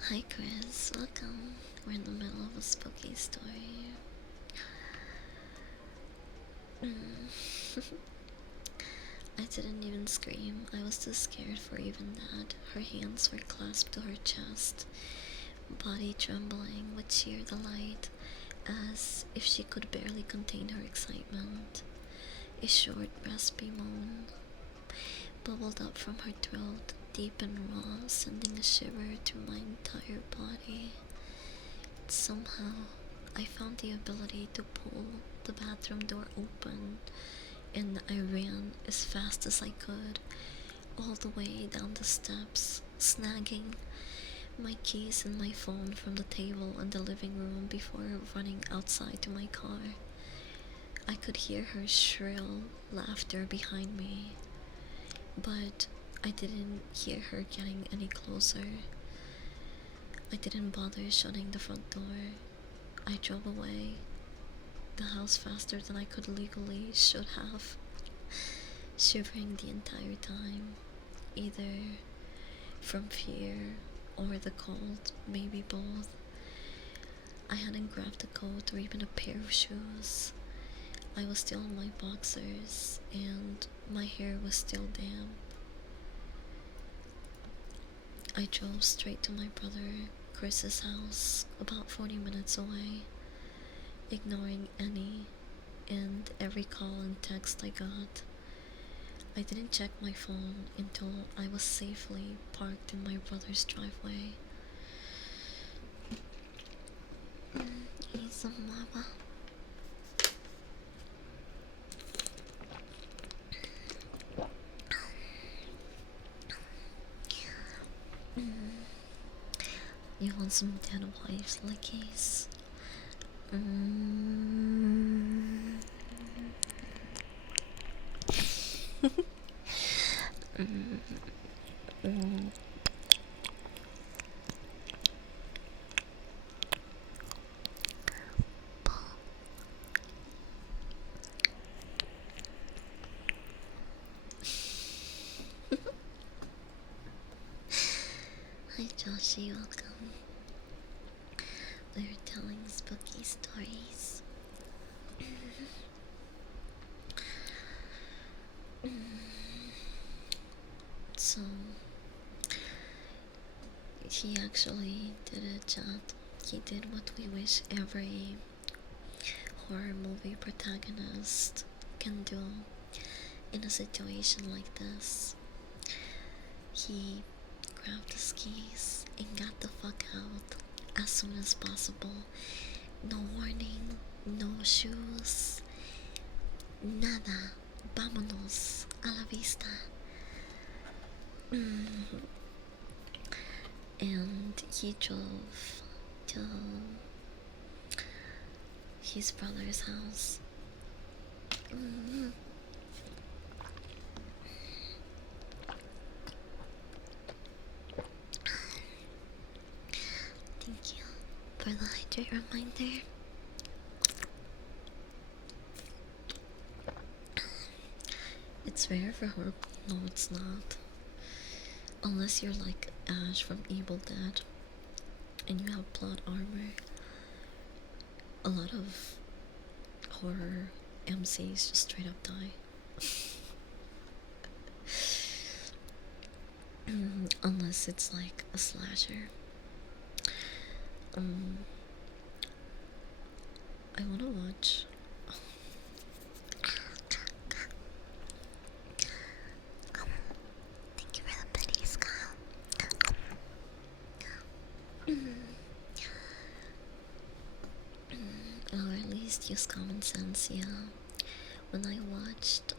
Hi Chris, welcome. We're in the middle of a spooky story. I didn't even scream. I was too scared for even that. Her hands were clasped to her chest, body trembling with sheer delight, as if she could barely contain her excitement. A short, raspy moan bubbled up from her throat, deep and raw, sending a shiver through my entire body. Somehow, I found the ability to pull the bathroom door open, and I ran as fast as I could, all the way down the steps, snagging my keys and my phone from the table in the living room before running outside to my car. I could hear her shrill laughter behind me, but I didn't hear her getting any closer. I didn't bother shutting the front door. I drove away the house faster than I could legally should have, shivering the entire time, either from fear or the cold, maybe both. I hadn't grabbed a coat or even a pair of shoes. I was still in my boxers, and my hair was still damp. I drove straight to my brother Chris's house, about 40 minutes away, ignoring any and every call and text I got. I didn't check my phone until I was safely parked in my brother's driveway. Need some lava. You want some dead wives lickies? Hi Joshi, welcome. We're telling spooky stories. So, he actually did a chat. He did what we wish every horror movie protagonist can do in a situation like this. He grabbed his keys and got the fuck out as soon as possible. No warning, no shoes, nada. Vámonos a la vista. And he drove to his brother's house. Thank you for the hydrate reminder. It's rare for horror. No, it's not. Unless you're like Ash from Evil Dead and you have plot armor. A lot of horror MCs just straight up die. Unless it's like a slasher. I wanna watch. Thank you for the pennies, Kyle. Or at least use common sense, yeah. When I watched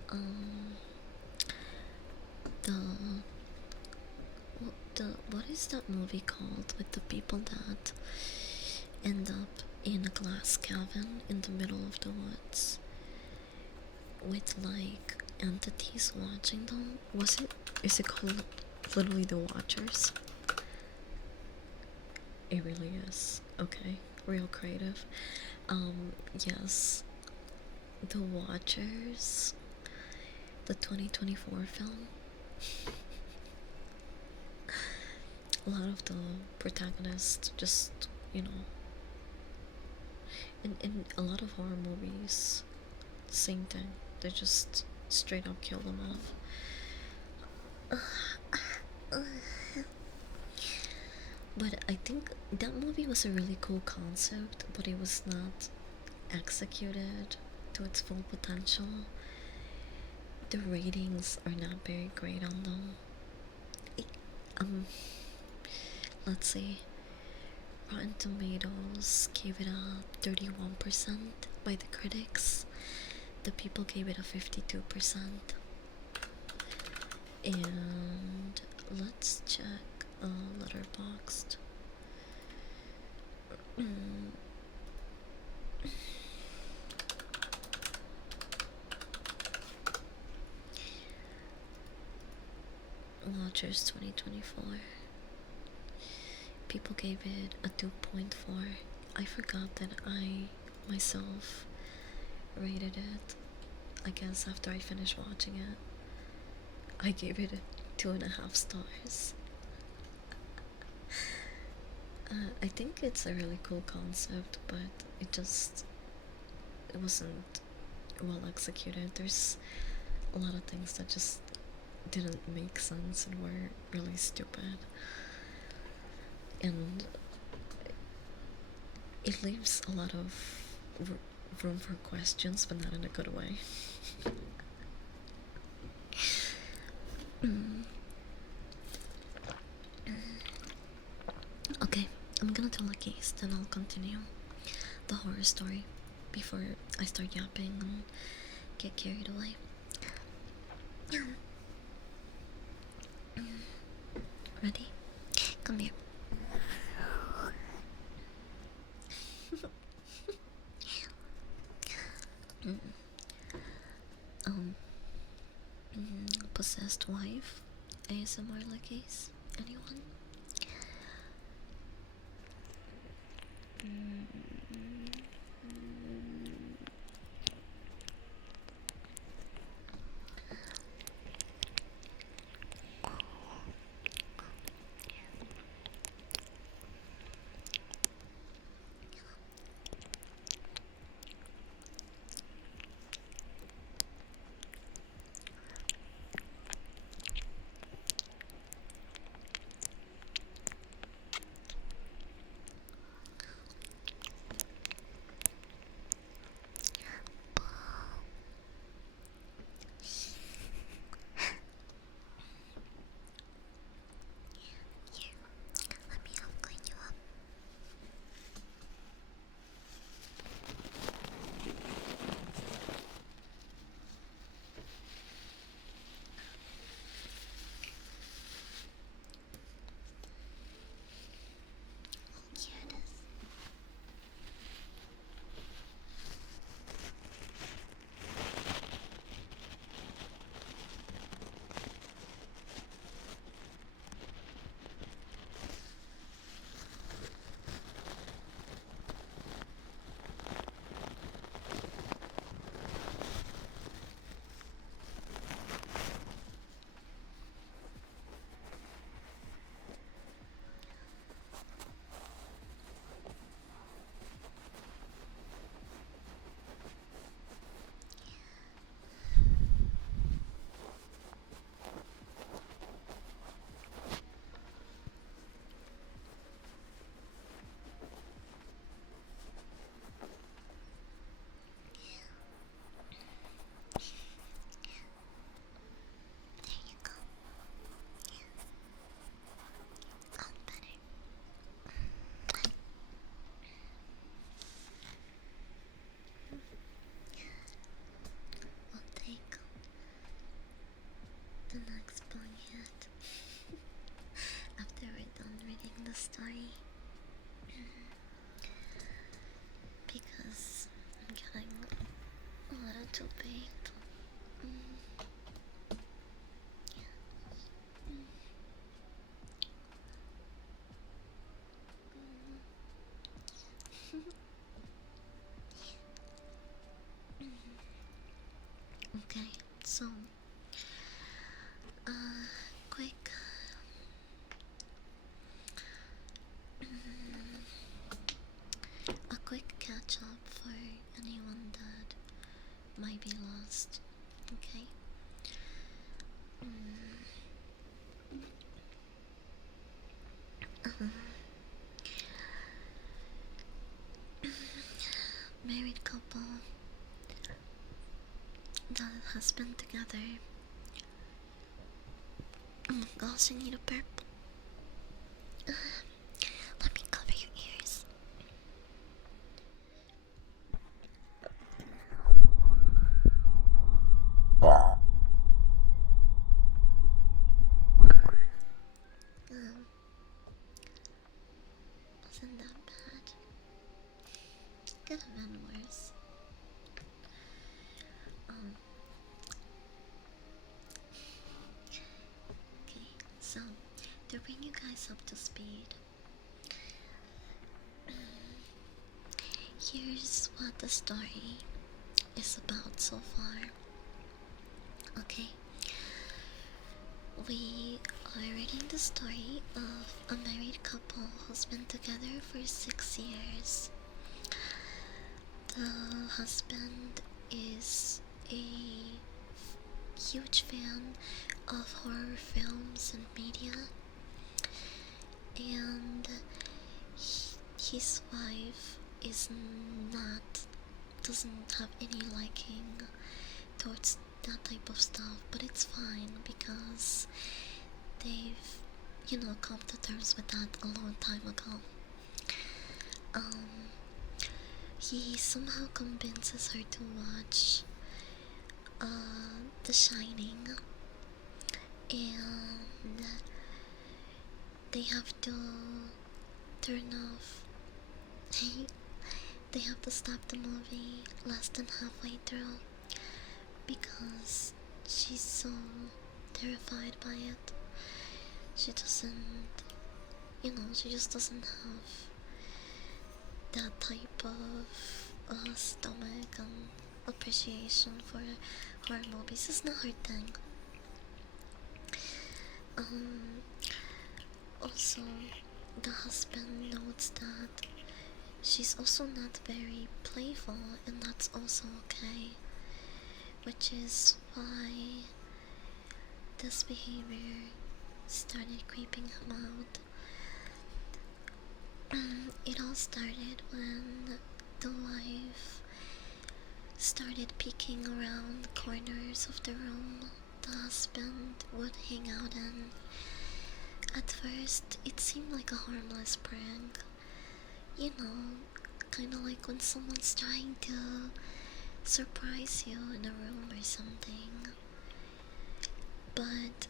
what is that movie called with the people that end up in a glass cabin in the middle of the woods with like entities watching them. Is it called literally the Watchers? It really is. Okay, real creative. Yes, the Watchers, the 2024 film. A lot of the protagonists just, you know, in a lot of horror movies, same thing. They just straight up kill them off. But I think that movie was a really cool concept, but it was not executed to its full potential. The ratings are not very great on them. Let's see. Rotten Tomatoes gave it a 31% by the critics. The people gave it a 52%. And let's check Letterboxd. Watchers 2024. People gave it a 2.4. I forgot that I myself rated it. I guess after I finished watching it, I gave it 2.5 stars. I think it's a really cool concept, but it wasn't well executed. There's a lot of things that just didn't make sense and were really stupid. And it leaves a lot of room for questions, but not in a good way. Okay, I'm gonna tell a case, then I'll continue the horror story before I start yapping and get carried away. Ready? Come here. Possessed wife ASMR case. Anyone? A little too baked. Mm. Okay, so uh, quick, a quick catch up for anyone that might be lost. Okay. Married couple that has been together. Oh my gosh, I need a burp. Let me cover your ears. Um, wasn't that bad? Could have been worse. Um, okay, so to bring you guys up to speed, here's what the story is about so far. Okay, we are reading the story of a married couple who's been together for 6 years. The husband is a huge fan of horror films and media, and his wife is not doesn't have any liking towards that type of stuff, but it's fine because they've come to terms with that a long time ago. um he somehow convinces her to watch The Shining, and they have to turn off they have to stop the movie less than halfway through because she's so terrified by it. She doesn't, she just doesn't have that type of stomach and appreciation for horror movies. It's not her thing. Um, Also, the husband notes that she's also not very playful, and that's also okay, which is why this behavior started creeping him out. It all started when the wife started peeking around corners of the room the husband would hang out in. At first, it seemed like a harmless prank. Kinda like when someone's trying to surprise you in a room or something. But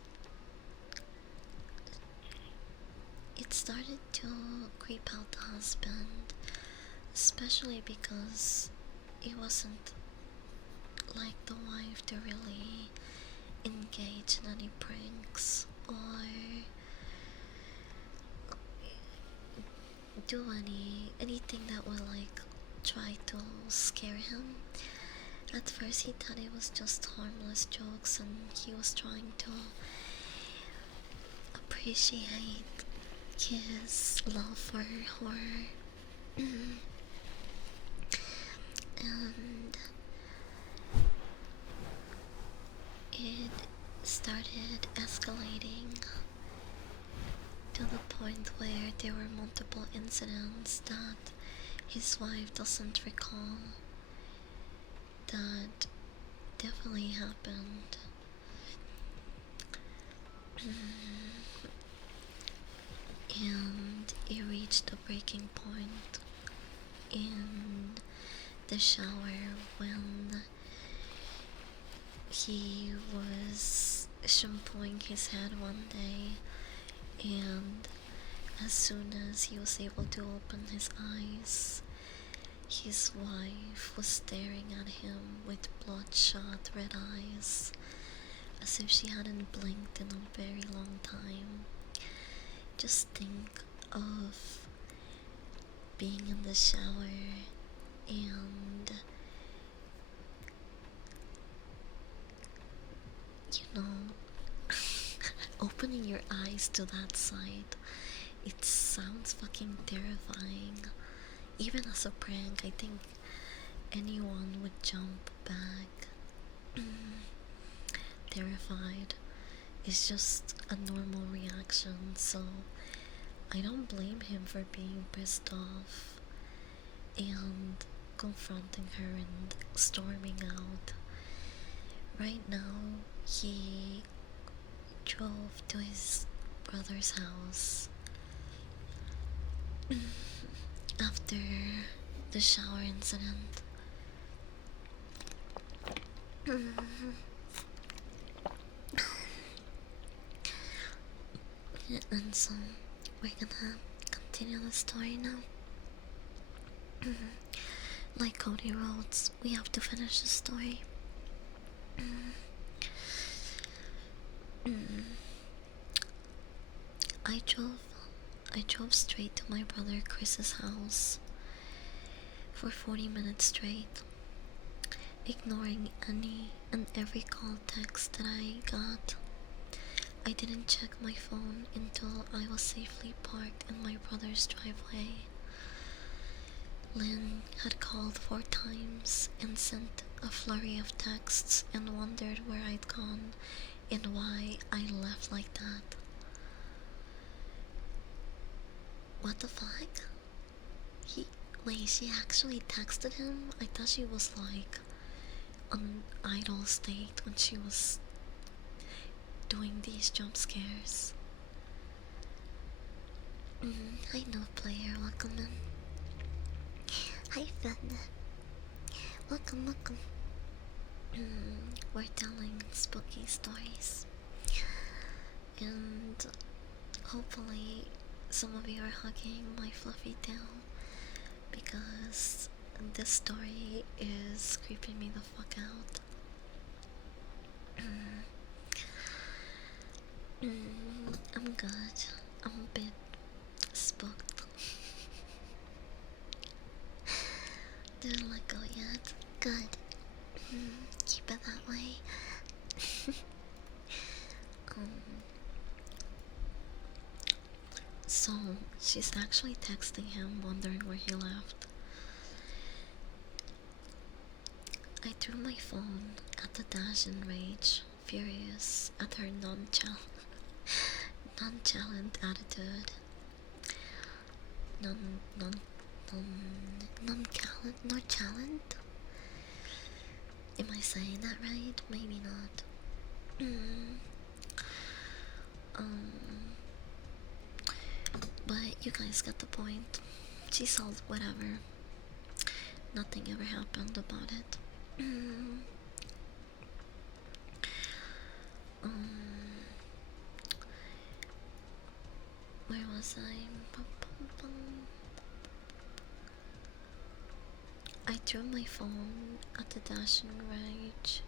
it started to creep out the husband, especially because it wasn't like the wife to really engage in any pranks or do anything that would like try to scare him. At first he thought it was just harmless jokes and he was trying to appreciate his love for horror. And it started escalating to the point where there were multiple incidents that his wife doesn't recall that definitely happened. And it reached a breaking point in the shower when he was shampooing his head one day, and as soon as he was able to open his eyes, His wife was staring at him with bloodshot red eyes, as if she hadn't blinked in a very long time. Just think of being in the shower and, you know, opening your eyes to that sight. It sounds fucking terrifying. Even as a prank, I think anyone would jump back. Terrified is just a normal reaction, so I don't blame him for being pissed off and confronting her and storming out. Right now, he drove to his brother's house after the shower incident. And so we're gonna continue the story now. Like Cody Rhodes, we have to finish the story. I drove I drove straight to my brother Chris's house for 40 minutes straight, ignoring any and every call text that I got. I didn't check my phone until I was safely parked in my brother's driveway. Lynn had called 4 times and sent a flurry of texts and wondered where I'd gone and why I left like that. What the fuck? Wait, she actually texted him? I thought she was like on idle state when she was doing these jump scares. Hi, no player, welcome in. Hi, Finn. Welcome. We're telling spooky stories, and hopefully some of you are hugging my fluffy tail, because this story is creeping me the fuck out. I'm good. I'm a bit spooked. Didn't let go yet. Good. Keep it that way. So, she's actually texting him, wondering where he left. I threw my phone at the dash in rage, furious at her nonchalant attitude. Nonchalant? Am I saying that right? Maybe not. But you guys get the point. She sold whatever. Nothing ever happened about it. Where was I? I threw my phone at the dash in rage,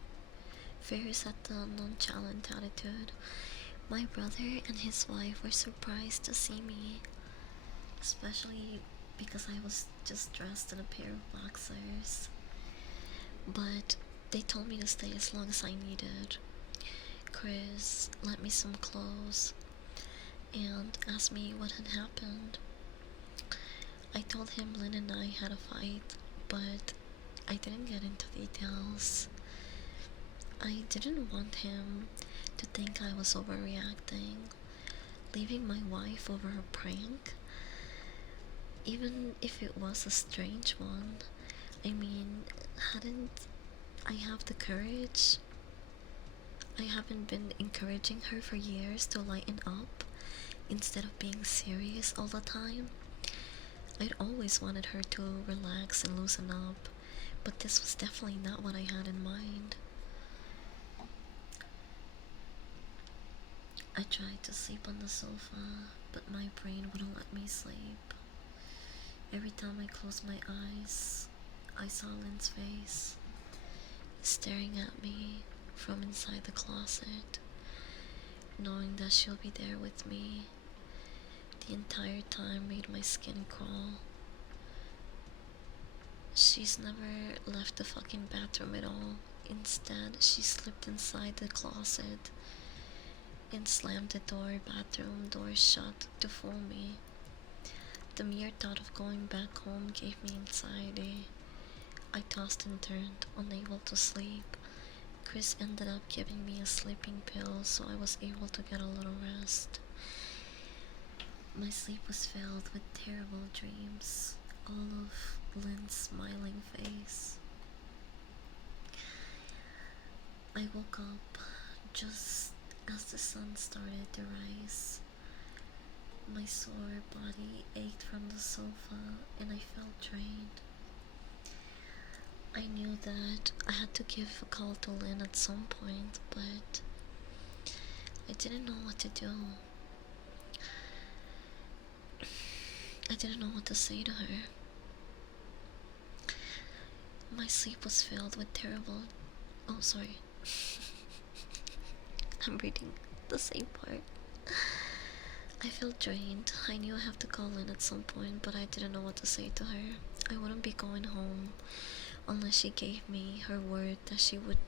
furious at the nonchalant attitude. My brother and his wife were surprised to see me, especially because I was just dressed in a pair of boxers. But they told me to stay as long as I needed. Chris lent me some clothes and asked me what had happened. I told him Lynn and I had a fight, but I didn't get into details. I didn't want him to think I was overreacting, leaving my wife over a prank, even if it was a strange one. I mean, hadn't I have the courage? I haven't been encouraging her for years to lighten up instead of being serious all the time. I'd always wanted her to relax and loosen up, but this was definitely not what I had in mind. I tried to sleep on the sofa, but my brain wouldn't let me sleep. Every time I closed my eyes, I saw Lynn's face staring at me from inside the closet, knowing that she'll be there with me the entire time made my skin crawl. She's never left the fucking bathroom at all. Instead, she slipped inside the closet and slammed the bathroom door shut to fool me. The mere thought of going back home gave me anxiety. I tossed and turned, unable to sleep. Chris ended up giving me a sleeping pill, so I was able to get a little rest. My sleep was filled with terrible dreams, all of Lynn's smiling face. I woke up just as the sun started to rise. My sore body ached from the sofa and I felt drained. I knew that I had to give a call to Lynn at some point, but I didn't know what to do. I didn't know what to say to her. My sleep was filled with terrible... Oh, sorry. I'm reading the same part. I felt drained. I knew I have to call in at some point, but I didn't know what to say to her. I wouldn't be going home unless she gave me her word that she would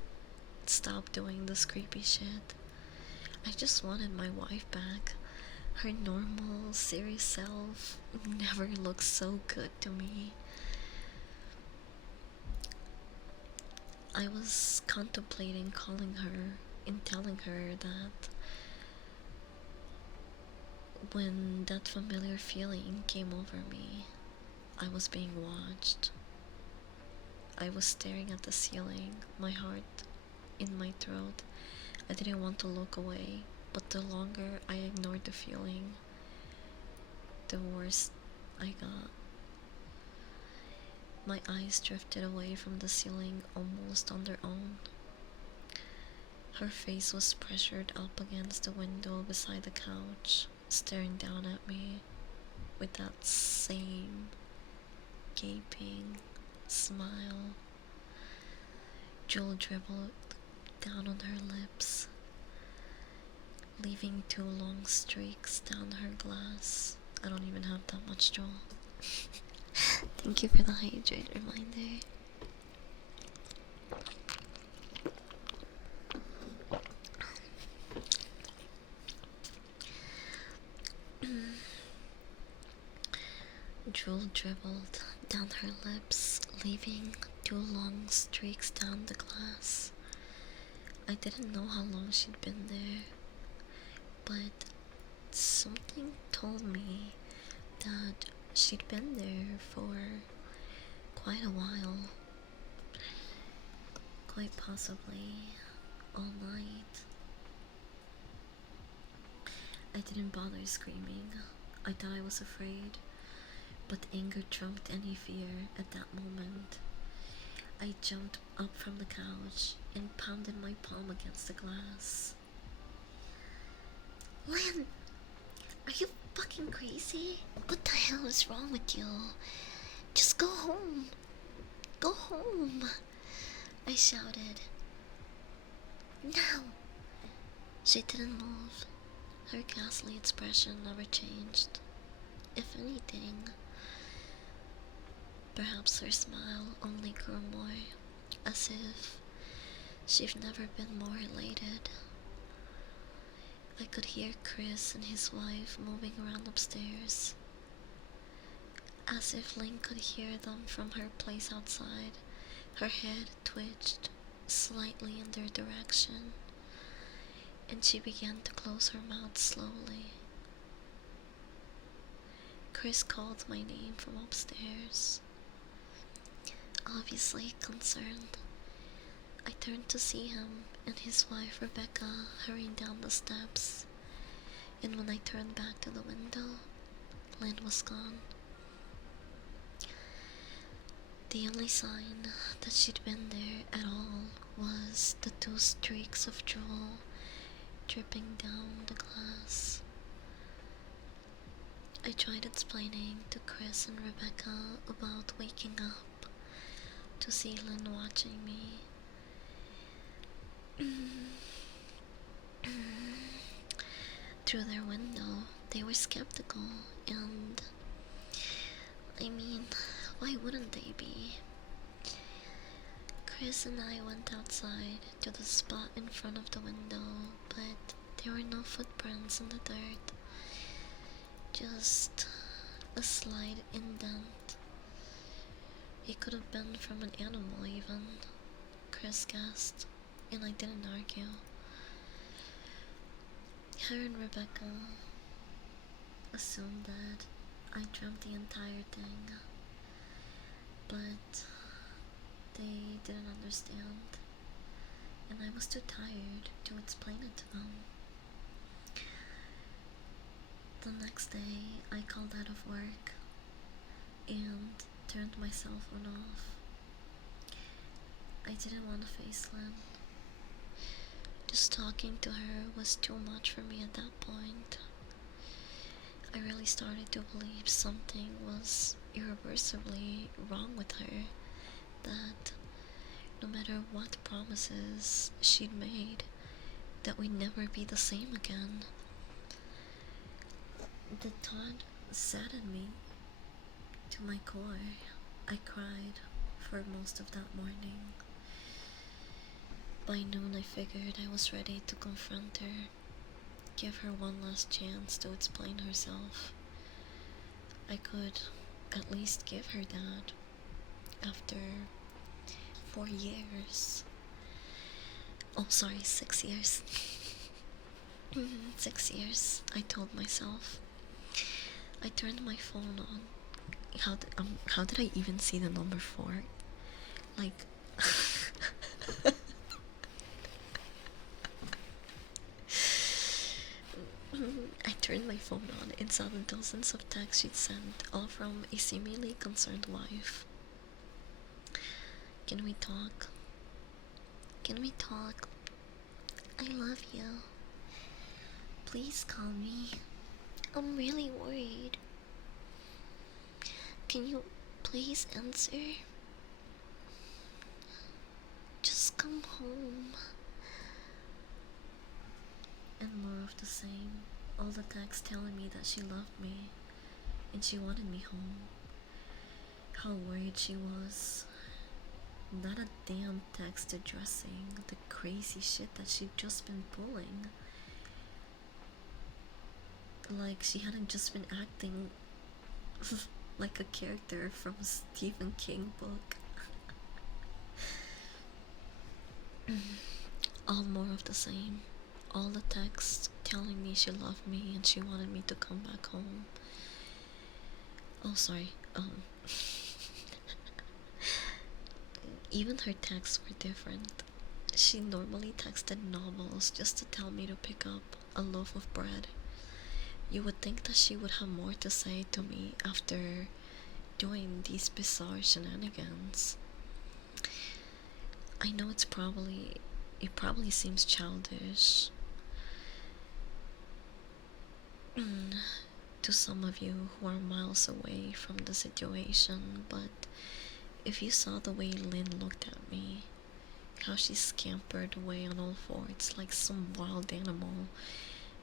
stop doing this creepy shit. I just wanted my wife back. Her normal, serious self never looked so good to me. I was contemplating calling her and telling her that when that familiar feeling came over me, I was being watched. I was staring at the ceiling, my heart in my throat. I didn't want to look away, but the longer I ignored the feeling, the worse I got. My eyes drifted away from the ceiling almost on their own. Her face was pressured up against the window beside the couch, staring down at me with that same gaping smile. Jewel dribbled down on her lips, leaving 2 long streaks down her glass. I don't even have that much jewel. Thank you for the hydrate reminder. Jewel dribbled down her lips, leaving 2 long streaks down the glass. I didn't know how long she'd been there, but something told me that she'd been there for quite a while. Quite possibly all night. I didn't bother screaming. I thought I was afraid, but anger trumped any fear at that moment. I jumped up from the couch and pounded my palm against the glass. Lynn, are you fucking crazy? What the hell is wrong with you? Just go home. Go home, I shouted. Now! She didn't move. Her ghastly expression never changed. If anything, perhaps her smile only grew more, as if she'd never been more elated. I could hear Chris and his wife moving around upstairs, as if Lynn could hear them from her place outside. Her head twitched slightly in their direction, and she began to close her mouth slowly. Chris called my name from upstairs, obviously concerned. I turned to see him and his wife Rebecca hurrying down the steps, and when I turned back to the window, Lynn was gone. The only sign that she'd been there at all was the 2 streaks of jewel dripping down the glass. I tried explaining to Chris and Rebecca about waking up to see Lynn watching me. Through their window. They were skeptical, and I mean, why wouldn't they be? Chris and I went outside to the spot in front of the window, but there were no footprints in the dirt. Just a slight indent. It could have been from an animal, even, Chris guessed, and I didn't argue. Her and Rebecca assumed that I dreamt the entire thing, but they didn't understand, and I was too tired to explain it to them. The next day, I called out of work and turned my cell phone off. I didn't want to face Lynn. Just talking to her was too much for me at that point. I really started to believe something was irreversibly wrong with her, that no matter what promises she'd made, that we'd never be the same again. The thought saddened me to my core. I cried for most of that morning. By noon, I figured I was ready to confront her, give her one last chance to explain herself. I could at least give her that after 4 years. Oh, sorry, 6 years. 6 years, I told myself. I turned my phone on. How did I even see the number 4? Like, I turned my phone on and saw the dozens of texts she'd sent, all from a seemingly concerned wife. Can we talk? Can we talk? I love you. Please call me. I'm really worried. Can you please answer? Just come home. And more of the same. All the texts telling me that she loved me and she wanted me home. How worried she was. Not a damn text addressing the crazy shit that she'd just been pulling. Like she hadn't just been acting like a character from a Stephen King book. All more of the same. All the texts telling me she loved me and she wanted me to come back home. Oh, sorry. Even her texts were different. She normally texted novels just to tell me to pick up a loaf of bread. You would think that she would have more to say to me after doing these bizarre shenanigans. I know it probably seems childish to some of you who are miles away from the situation, but if you saw the way Lynn looked at me, how she scampered away on all fours like some wild animal,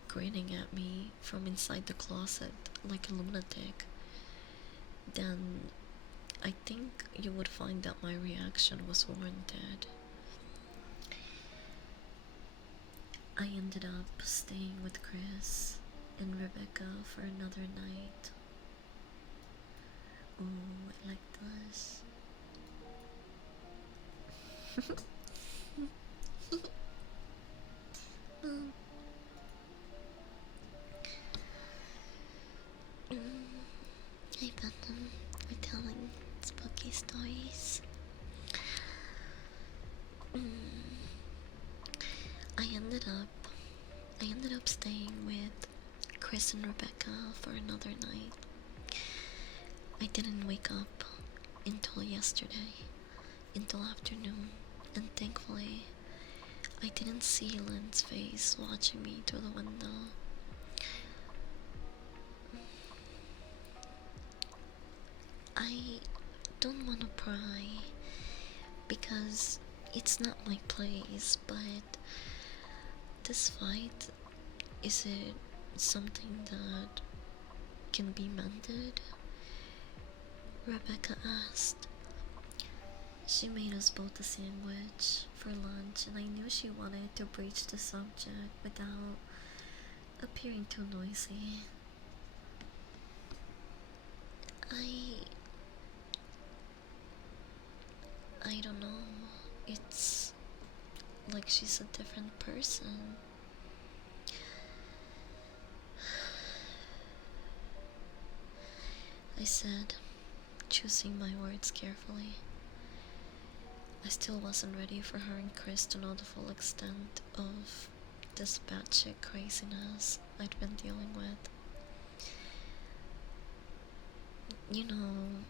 grinning at me from inside the closet like a lunatic, then I think you would find that my reaction was warranted. I ended up staying with Chris and Rebecca for another night. Oh, I like this. I bet them are telling spooky stories. I ended up staying with Chris and Rebecca for another night. I didn't wake up until yesterday, until afternoon, and thankfully I didn't see Lynn's face watching me through the window. I don't want to pry because it's not my place, but this fight, is it something that can be mended? Rebecca asked. She made us both a sandwich for lunch, and I knew she wanted to breach the subject without appearing too noisy. I I don't know. It's like she's a different person. I said, choosing my words carefully. I still wasn't ready for her and Chris to know the full extent of this batshit craziness I'd been dealing with. You know,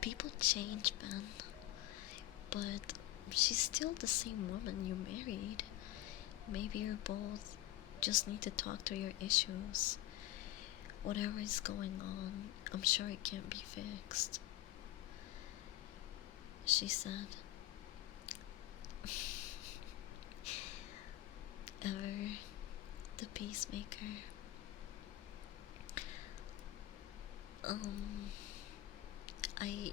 people change, Ben, but she's still the same woman you married. Maybe you both just need to talk through your issues. Whatever is going on, I'm sure it can't be fixed. She said. Ever the peacemaker. Um, I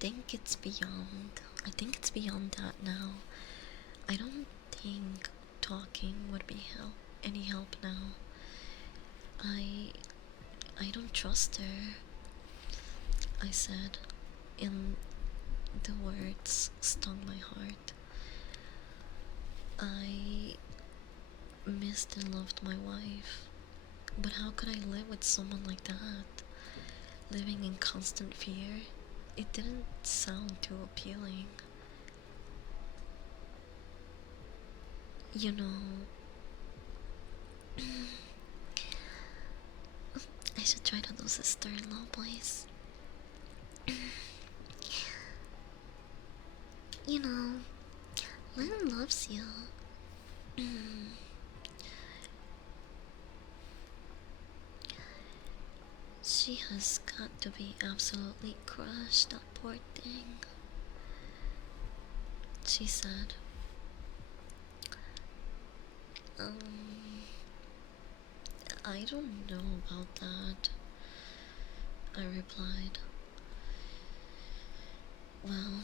think it's beyond. I think it's beyond that now. I don't think talking would be any help now. I I don't trust her, I said, and the words stung my heart. I missed and loved my wife, but how could I live with someone like that? Living in constant fear? It didn't sound too appealing. You know, I should try to lose a stern low voice. You know, Lynn loves you. She has got to be absolutely crushed, that poor thing, she said. I don't know about that, I replied. Well,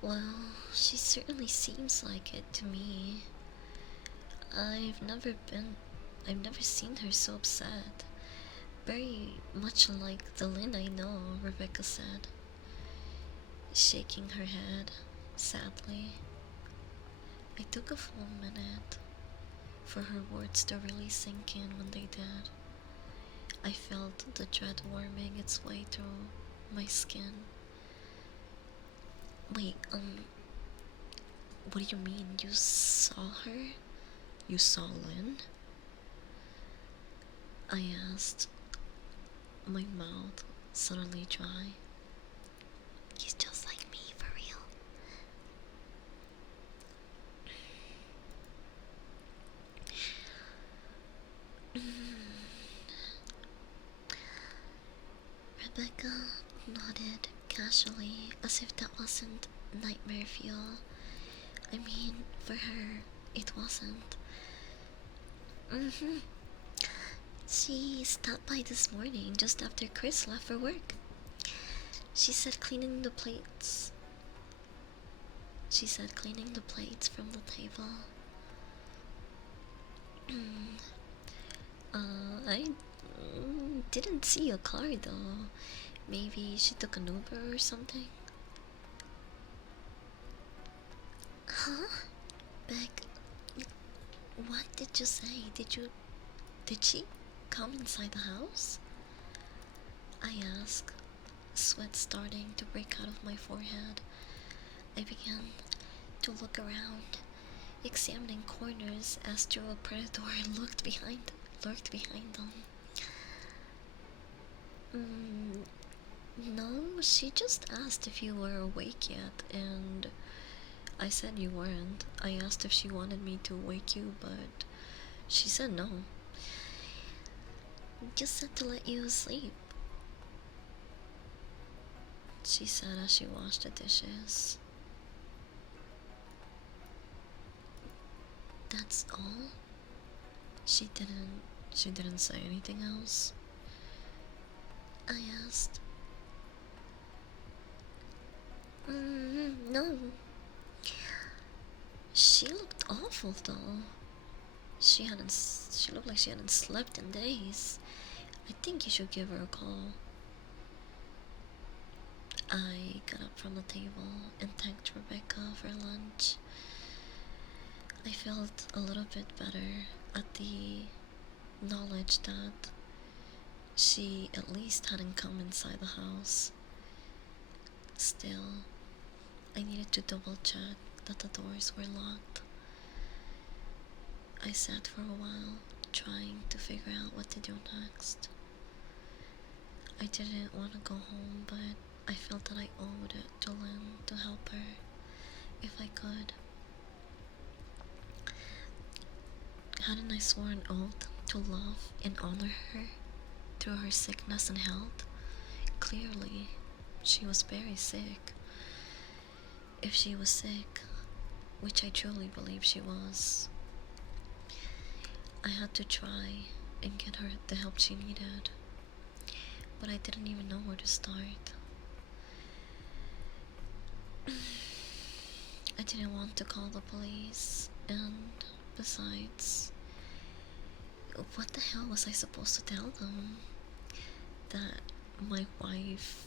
well, she certainly seems like it to me. I've never been, I've never seen her so upset. Very much like the Lynn I know, Rebecca said, shaking her head sadly. I took a full minute for her words to really sink in when they did. I felt the dread worming its way through my skin. Wait, what do you mean? You saw her? You saw Lynn? I asked, my mouth suddenly dry. He's just like me, for real. Rebecca nodded casually, as if that wasn't nightmare fuel. I mean, for her, it wasn't. She stopped by this morning just after Chris left for work. She said cleaning the plates. She said cleaning the plates from the table. I didn't see a car though. Maybe she took an Uber or something. Huh? Beck, what did you say? Did she come inside the house? I asked, sweat starting to break out of my forehead. I began to look around, examining corners as though a predator lurked behind them. No, she just asked if you were awake yet, and I said you weren't. I asked if she wanted me to wake you, but she said no. Just said to let you sleep, she said as she washed the dishes. That's all? She didn't she didn't say anything else? I asked. No. She looked awful though. She looked like she hadn't slept in days. I think you should give her a call. I got up from the table and thanked Rebecca for lunch. I felt a little bit better at the knowledge that she at least hadn't come inside the house. Still, I needed to double check that the doors were locked. I sat for a while, trying to figure out what to do next. I didn't want to go home, but I felt that I owed it to Lynn to help her if I could. Hadn't I sworn an oath to love and honor her through her sickness and health? Clearly, she was very sick. If she was sick, which I truly believe she was, I had to try and get her the help she needed. But I didn't even know where to start. I didn't want to call the police, and besides, what the hell was I supposed to tell them? That my wife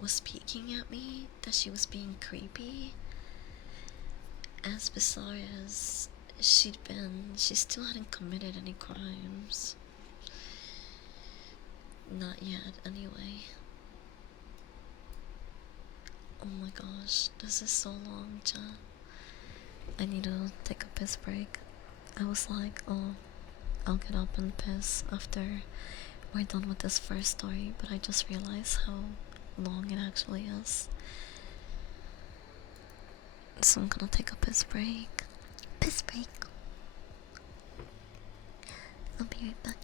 was peeking at me? That she was being creepy? As bizarre as she'd been, she still hadn't committed any crimes. Not yet, anyway. Oh my gosh, this is so long, chat. I need to take a piss break. I was like, oh, I'll get up and piss after we're done with this first story, but I just realized how long it actually is. So I'm gonna take a piss break. Piss break. I'll be right back.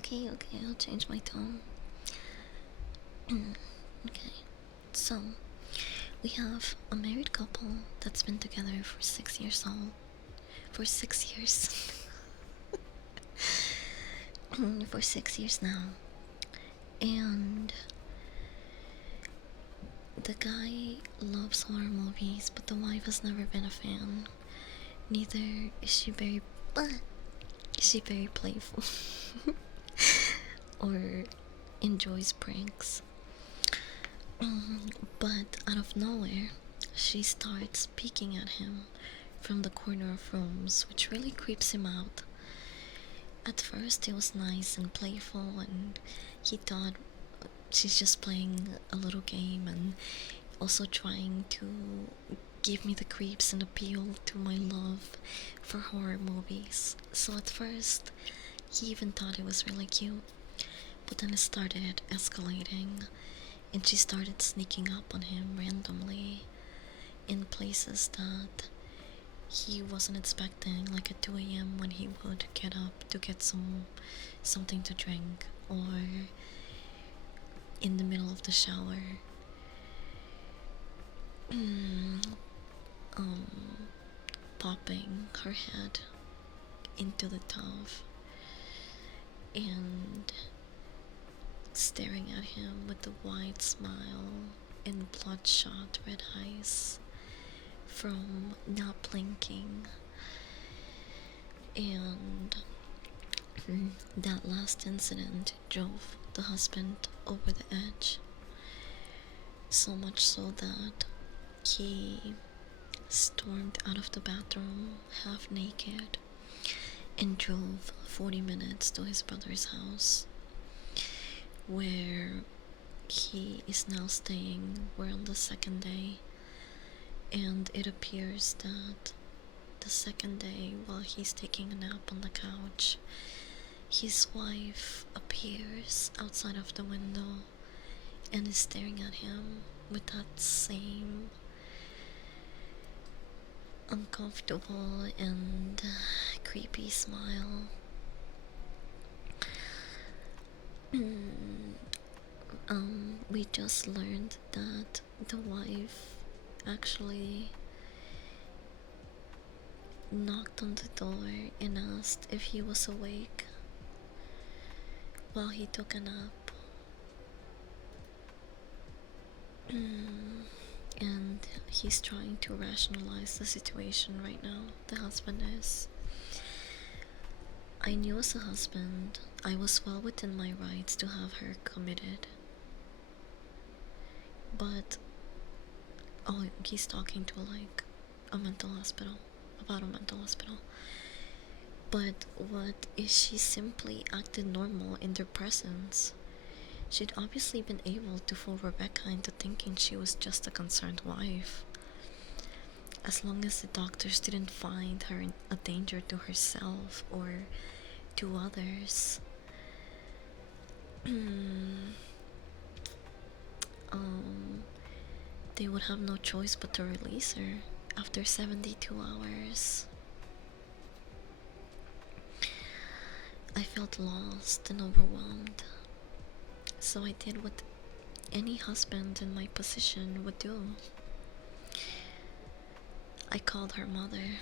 Okay, okay, I'll change my tone. Okay, so we have a married couple that's been together for 6 years old. For 6 years. For 6 years now. And the guy loves horror movies, but the wife has never been a fan. Neither is she very, but is she very playful or enjoys pranks. But out of nowhere, she starts peeking at him from the corner of rooms, which really creeps him out. At first, it was nice and playful, and he thought she's just playing a little game and also trying to give me the creeps and appeal to my love for horror movies. So at first, he even thought it was really cute. But then it started escalating, and she started sneaking up on him randomly in places that he wasn't expecting, like at 2 a.m. when he would get up to get something to drink, or in the middle of the shower. Popping her head into the tub and staring at him with a wide smile and bloodshot red eyes from not blinking. And that last incident drove the husband over the edge, so much so that he stormed out of the bathroom half naked and drove 40 minutes to his brother's house, where he is now staying. We're on the second day, and it appears that the second day, while he's taking a nap on the couch, his wife appears outside of the window and is staring at him with that same uncomfortable and creepy smile. We just learned that the wife actually knocked on the door and asked if he was awake while he took a nap. And he's trying to rationalize the situation right now. The husband is. I knew as a husband, I was well within my rights to have her committed. But, oh, he's talking to like a mental hospital, about a mental hospital. But what if she simply acted normal in their presence? She'd obviously been able to fool Rebecca into thinking she was just a concerned wife. As long as the doctors didn't find her a danger to herself or to others. They would have no choice but to release her after 72 hours. I felt lost and overwhelmed, so I did what any husband in my position would do. I called her mother.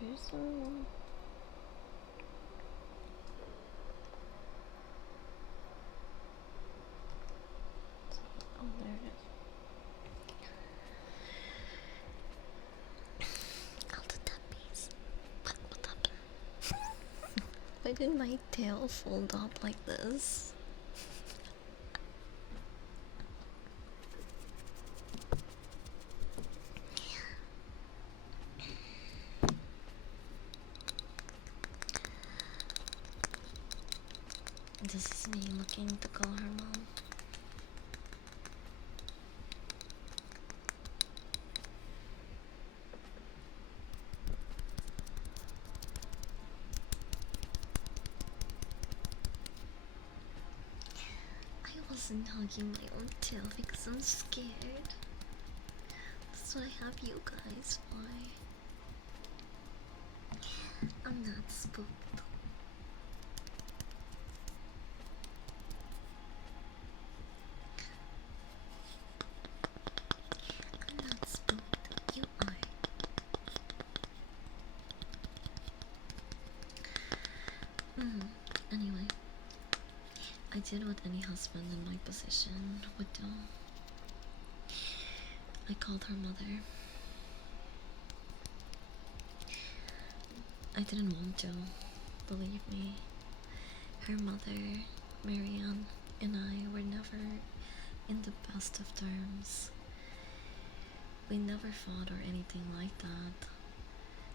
Where's the room? Oh, there it is. I'll do that piece. What happened? Why did my tail fold up like this? This is me looking to call her mom. I wasn't hugging my own tail because I'm scared. That's what I have you guys for. I'm not spooked. I'm not spooked. You are. Anyway, I did what any husband in my position would do. I called her mother. I didn't want to, believe me. Her mother, Marianne, and I were never in the best of terms. We never fought or anything like that.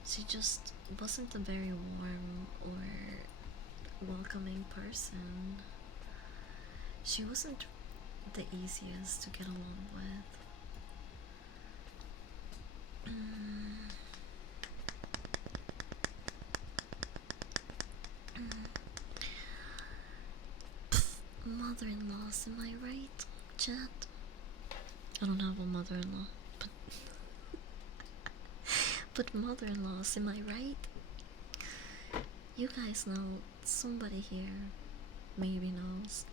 She just wasn't a very warm or welcoming person. She wasn't the easiest to get along with. Mother-in-laws, am I right, Chat? I don't have a mother-in-law, but mother-in-laws, am I right? You guys know somebody here maybe knows.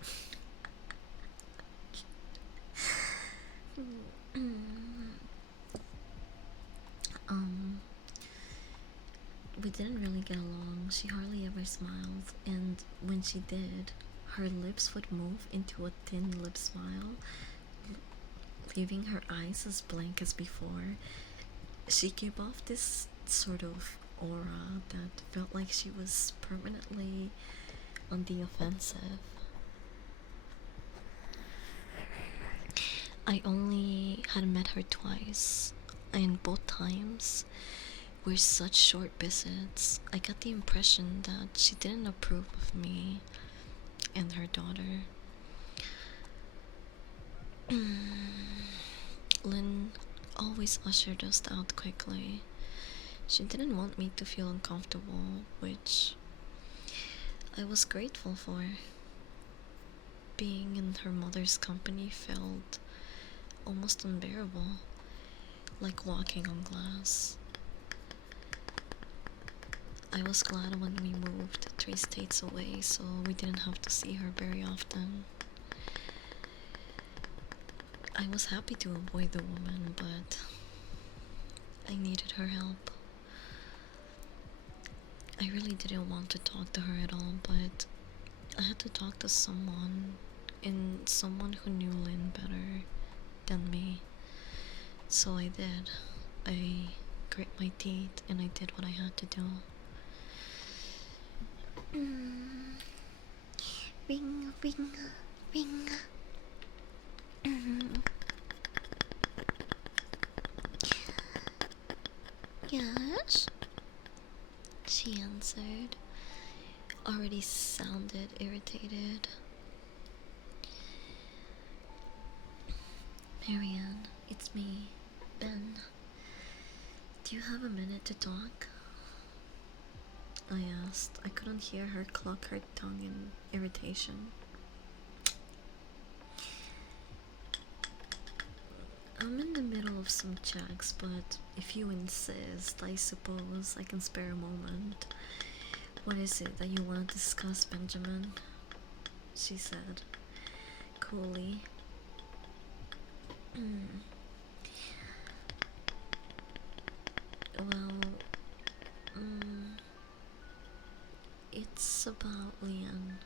We didn't really get along. She hardly ever smiled, and when she did, her lips would move into a thin lip smile, leaving her eyes as blank as before. She gave off this sort of aura that felt like she was permanently on the offensive. I only had met her twice, and both times were such short visits. I got the impression that she didn't approve of me and her daughter. Lynn always ushered us out quickly. She didn't want me to feel uncomfortable, which I was grateful for. Being in her mother's company felt almost unbearable, like walking on glass. I was glad when we moved 3 states away, so we didn't have to see her very often. I was happy to avoid the woman, but I needed her help. I really didn't want to talk to her at all, but I had to talk to someone, and someone who knew Lynn better than me. So I did. I grit my teeth and I did what I had to do. Ring, ring, ring. Yes? She answered, already sounded irritated. Marianne, it's me, Ben. Do you have a minute to talk? I asked. I couldn't hear her cluck her tongue in irritation. I'm in the middle of some checks, but if you insist, I suppose I can spare a moment. What is it that you want to discuss, Benjamin? She said, coolly. Well, it's about Leanne.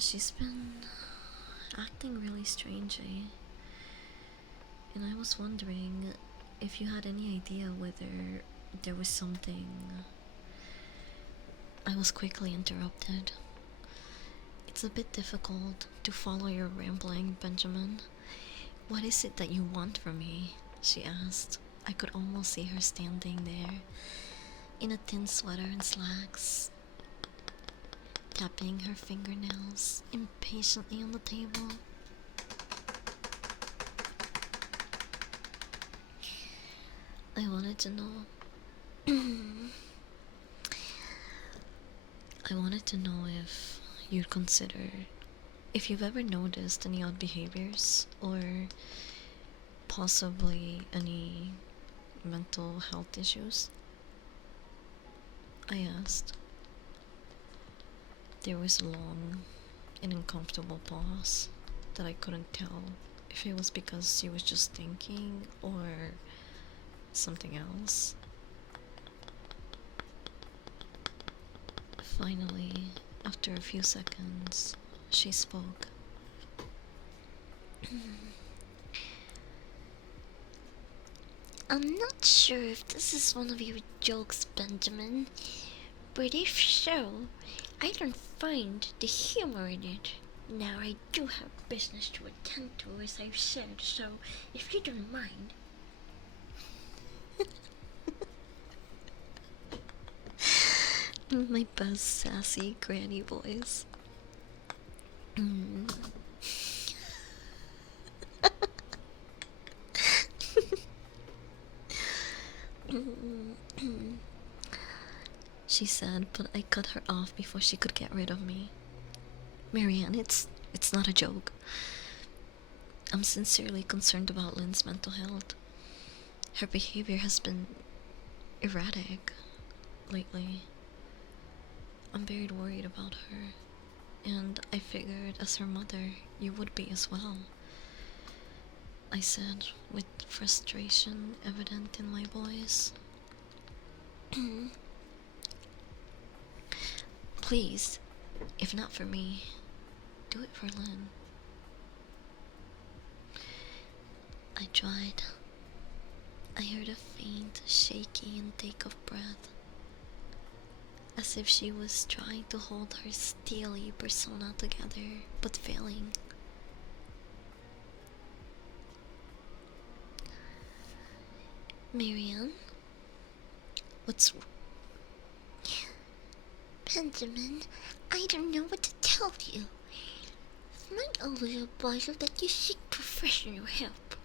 She's been acting really strangely, and I was wondering if you had any idea whether there was something. I was quickly interrupted. It's a bit difficult to follow your rambling, Benjamin. What is it that you want from me? She asked. I could almost see her standing there, in a thin sweater and slacks, tapping her fingernails impatiently on the table. I wanted to know. I wanted to know if you'd consider if you've ever noticed any odd behaviors or possibly any mental health issues, I asked. There was a long and uncomfortable pause that I couldn't tell if it was because she was just thinking or something else. Finally, after a few seconds, she spoke. I'm not sure if this is one of your jokes, Benjamin, but if so, I don't find the humor in it. Now, I do have business to attend to, as I've said, so if you don't mind. My best sassy granny voice. She said, but I cut her off before she could get rid of me. Marianne, it's not a joke. I'm sincerely concerned about Lynn's mental health. Her behavior has been erratic lately. I'm very worried about her, and I figured as her mother, you would be as well. I said, with frustration evident in my voice. Please, if not for me, do it for Lynn. I tried. I heard a faint, shaky intake of breath, as if she was trying to hold her steely persona together, but failing. Marianne? What's... Benjamin, I don't know what to tell you. Might a little advise that you seek professional help.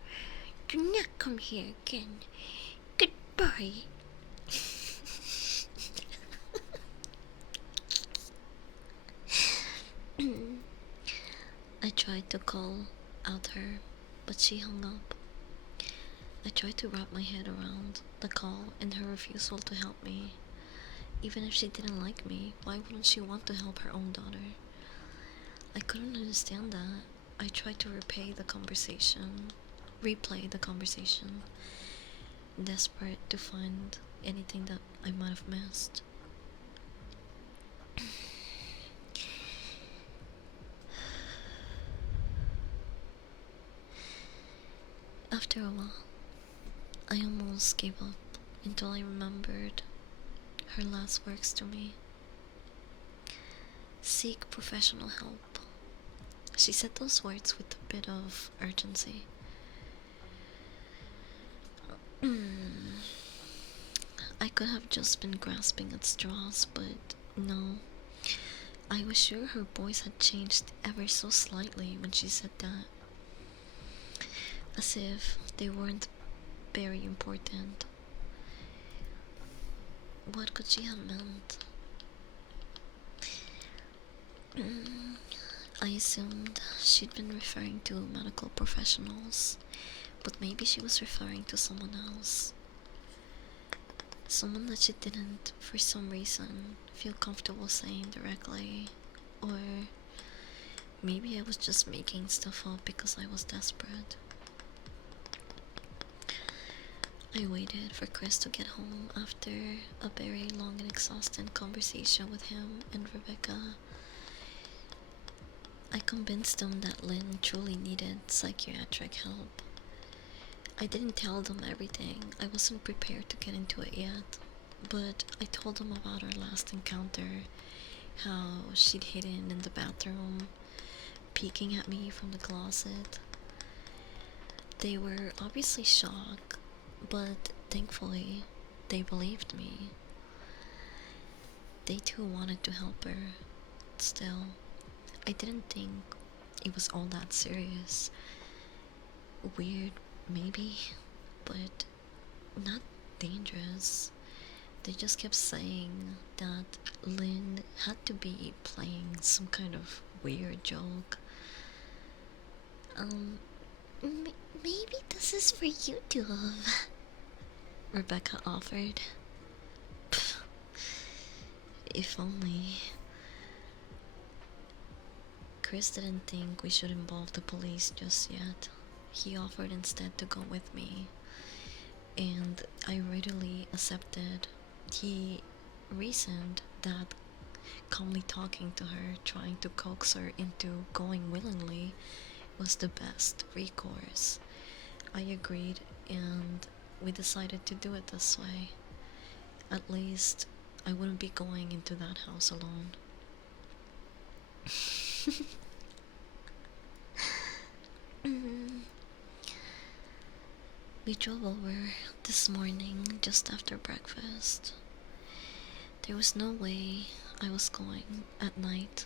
Do not come here again. Goodbye. I tried to call out her, but she hung up. I tried to wrap my head around the call and her refusal to help me. Even if she didn't like me, why wouldn't she want to help her own daughter? I couldn't understand that. I tried to replay the conversation, desperate to find anything that I might have missed. After a while, I almost gave up until I remembered her last words to me. Seek professional help. She said those words with a bit of urgency. I could have just been grasping at straws, but no. I was sure her voice had changed ever so slightly when she said that. As if they weren't very important. What could she have meant? I assumed she'd been referring to medical professionals, but maybe she was referring to someone else. Someone that she didn't, for some reason, feel comfortable saying directly. Or maybe I was just making stuff up because I was desperate. I waited for Chris to get home after a very long and exhausting conversation with him and Rebecca. I convinced them that Lynn truly needed psychiatric help. I didn't tell them everything. I wasn't prepared to get into it yet. But I told them about our last encounter, how she'd hidden in the bathroom, peeking at me from the closet. They were obviously shocked, but thankfully, they believed me. They too wanted to help her. Still, I didn't think it was all that serious. Weird, maybe, but not dangerous. They just kept saying that Lynn had to be playing some kind of weird joke, Um, maybe this is for you to have. Rebecca offered. If only. Chris didn't think we should involve the police just yet. He offered instead to go with me, and I readily accepted. He reasoned that calmly talking to her, trying to coax her into going willingly, was the best recourse. I agreed, and we decided to do it this way. At least I wouldn't be going into that house alone. We drove over this morning just after breakfast. There was no way I was going at night.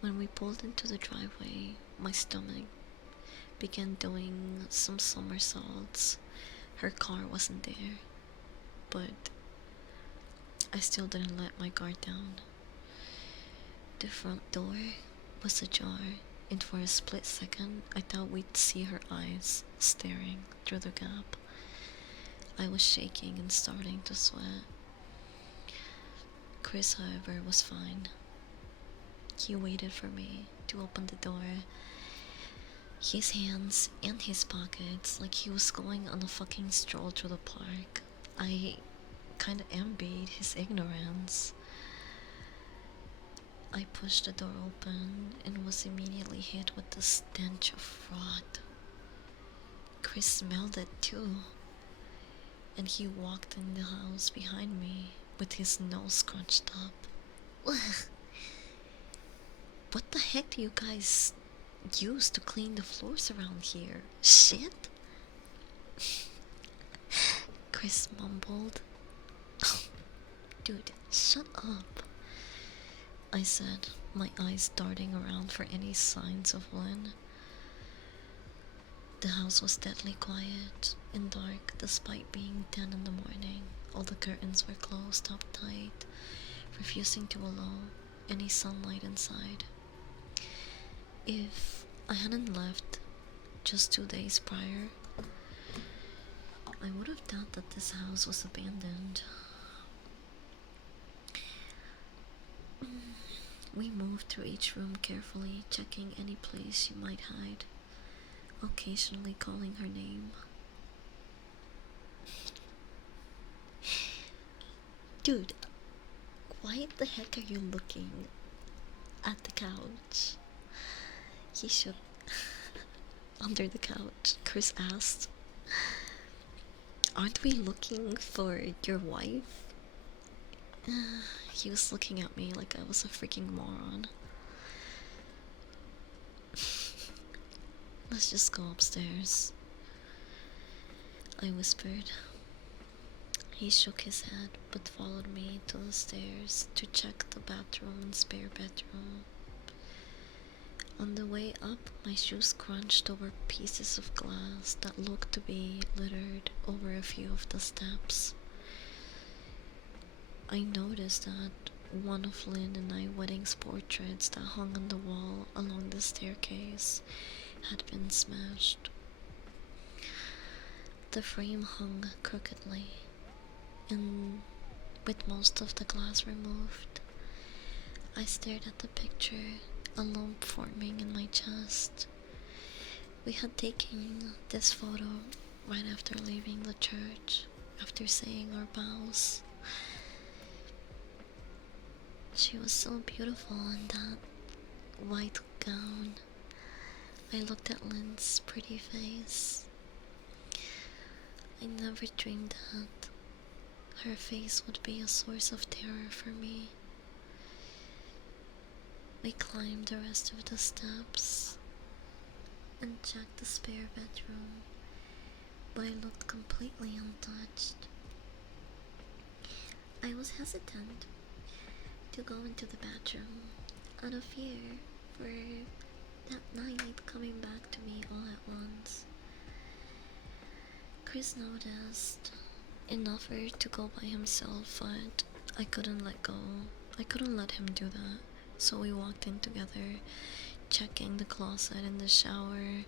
When we pulled into the driveway, my stomach began doing some somersaults. Her car wasn't there, but I still didn't let my guard down. The front door was ajar, and for a split second, I thought we'd see her eyes staring through the gap. I was shaking and starting to sweat. Chris, however, was fine. He waited for me to open the door, his hands in his pockets like he was going on a fucking stroll through the park. I kinda envied his ignorance. I pushed the door open and was immediately hit with the stench of fraud. Chris smelled it too, and he walked in the house behind me with his nose scrunched up. What the heck do you guys use to clean the floors around here? Shit? Chris mumbled. Dude, shut up, I said, my eyes darting around for any signs of Lynn. The house was deadly quiet and dark despite being 10 in the morning. All the curtains were closed up tight, refusing to allow any sunlight inside. If I hadn't left just 2 days prior, I would have thought that this house was abandoned. We moved through each room carefully, checking any place she might hide, occasionally calling her name. Dude, why the heck are you looking at the couch? He shook under the couch. Chris asked, aren't we looking for your wife? He was looking at me like I was a freaking moron. Let's just go upstairs, I whispered. He shook his head but followed me to the stairs to check the bathroom and spare bedroom. On the way up, my shoes crunched over pieces of glass that looked to be littered over a few of the steps. I noticed that one of Lynn and I wedding's portraits that hung on the wall along the staircase had been smashed. The frame hung crookedly, and with most of the glass removed, I stared at the picture, a lump forming in my chest. We had taken this photo right after leaving the church, after saying our vows. She was so beautiful in that white gown. I looked at Lynn's pretty face. I never dreamed that her face would be a source of terror for me. We climbed the rest of the steps and checked the spare bedroom, but it looked completely untouched. I was hesitant to go into the bathroom out of fear for that night coming back to me all at once. Chris noticed and offered to go by himself, but I couldn't let go. I couldn't let him do that, so we walked in together, checking the closet and the shower.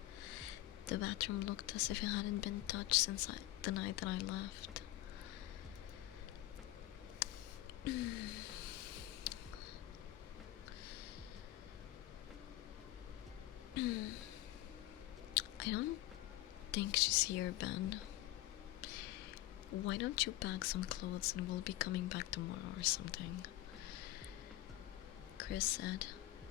The bathroom looked as if it hadn't been touched since the night that I left. I don't think she's here, Ben. Why don't you pack some clothes and we'll be coming back tomorrow or something? Chris said.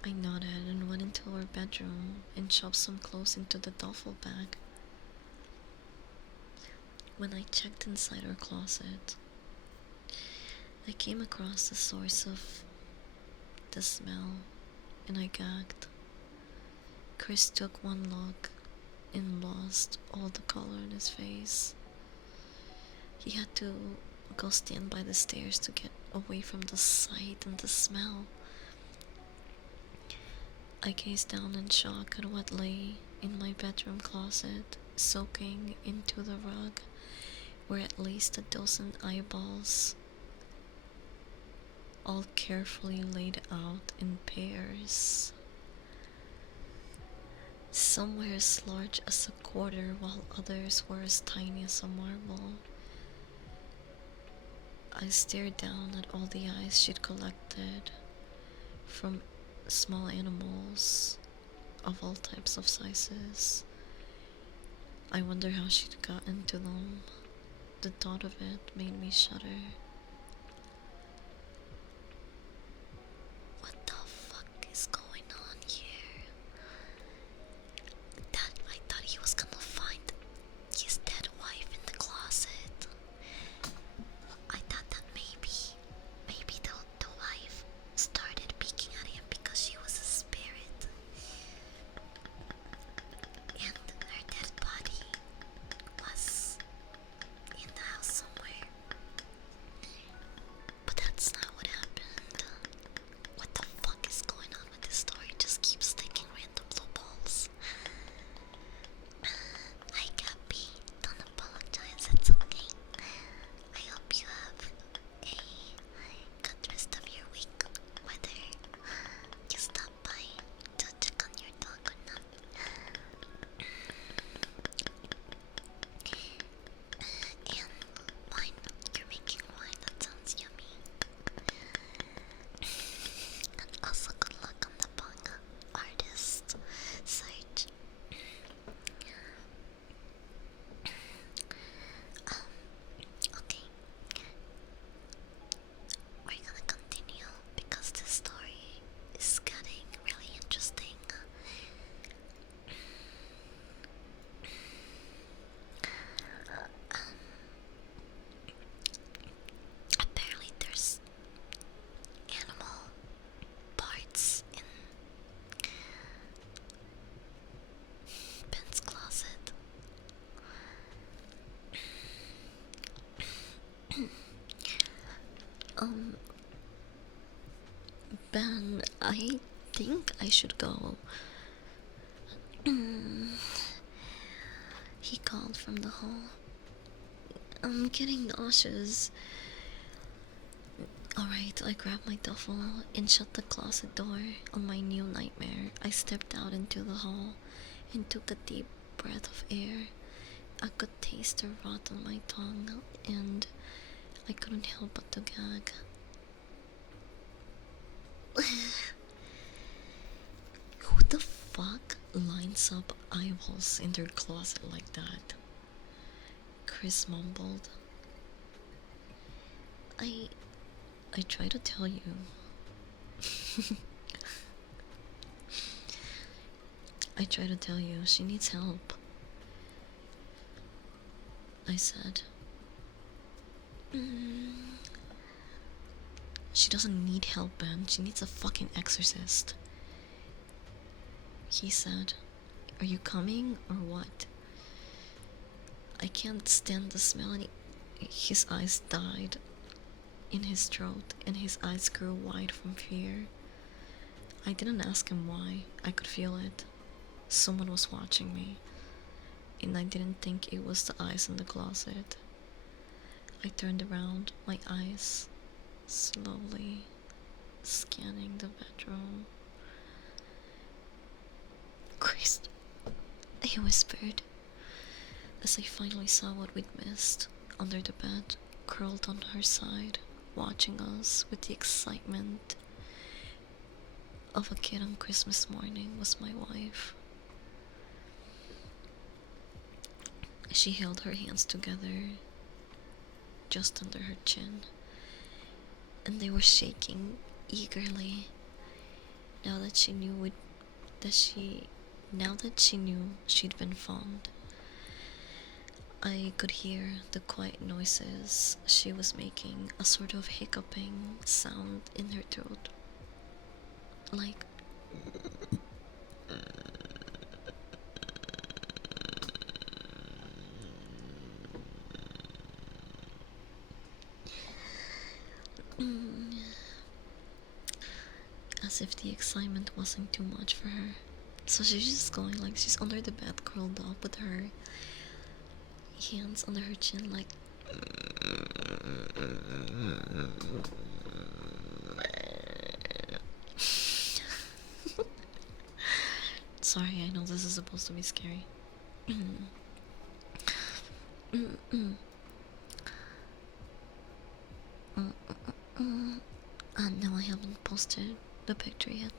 I nodded and went into our bedroom and shoved some clothes into the duffel bag. When I checked inside our closet, I came across the source of the smell and I gagged. Chris took one look and lost all the color in his face. He had to go stand by the stairs to get away from the sight and the smell. I gazed down in shock at what lay in my bedroom closet, soaking into the rug were at least a dozen eyeballs, all carefully laid out in pairs. Some were as large as a quarter, while others were as tiny as a marble. I stared down at all the eyes she'd collected, from small animals of all types of sizes. I wonder how she'd gotten to them. The thought of it made me shudder. What the fuck is going on here? Dad, I thought he was gonna find his dead wife in the closet. I thought that maybe the wife started peeking at him because she was a spirit. And her dead body was in the house somewhere. But that's not what happened. What the fuck is going on with this story? It just keeps taking random loopholes. Hi Gabby, don't apologize, it's okay. I hope you have a good rest of your week, whether you stop by to check on your dog or not. And wine, you're making wine, that sounds yummy. And also good luck on the manga artist search. Okay, we're gonna continue because this story is getting really interesting. Apparently there's animal parts in Ben's closet. Ben, I think I should go. He called from the hall. I'm getting nauseous. Alright, I grabbed my duffel and shut the closet door on my new nightmare. I stepped out into the hall and took a deep breath of air. I could taste the rot on my tongue and I couldn't help but to gag. Who the fuck lines up eyeballs in their closet like that? Chris mumbled. I try to tell you. I try to tell you she needs help, I said. She doesn't need help, Ben. She needs a fucking exorcist. He said, are you coming or what? I can't stand the smell. And his eyes died in his throat and his eyes grew wide from fear. I didn't ask him why. I could feel it. Someone was watching me, and I didn't think it was the eyes in the closet. I turned around, my eyes slowly scanning the bedroom. Christ, he whispered, as I finally saw what we'd missed. Under the bed, curled on her side, watching us with the excitement of a kid on Christmas morning, was my wife. She held her hands together just under her chin, and they were shaking eagerly now that she knew she'd been found. I could hear the quiet noises she was making, a sort of hiccuping sound in her throat. Like as if the excitement wasn't too much for her. So she's just going like she's under the bed, curled up with her hands under her chin, like. Sorry, I know this is supposed to be scary. No, I haven't posted the picture yet.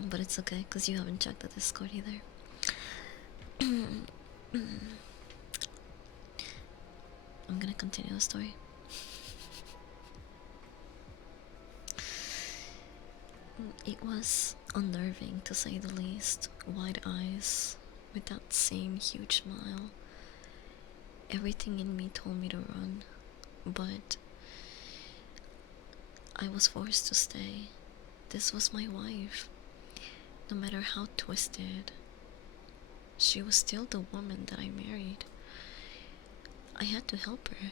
But it's okay, because you haven't checked the Discord either. I'm gonna continue the story. It was unnerving, to say the least. Wide eyes, with that same huge smile. Everything in me told me to run, but I was forced to stay. This was my wife. No matter how twisted, she was still the woman that I married. I had to help her.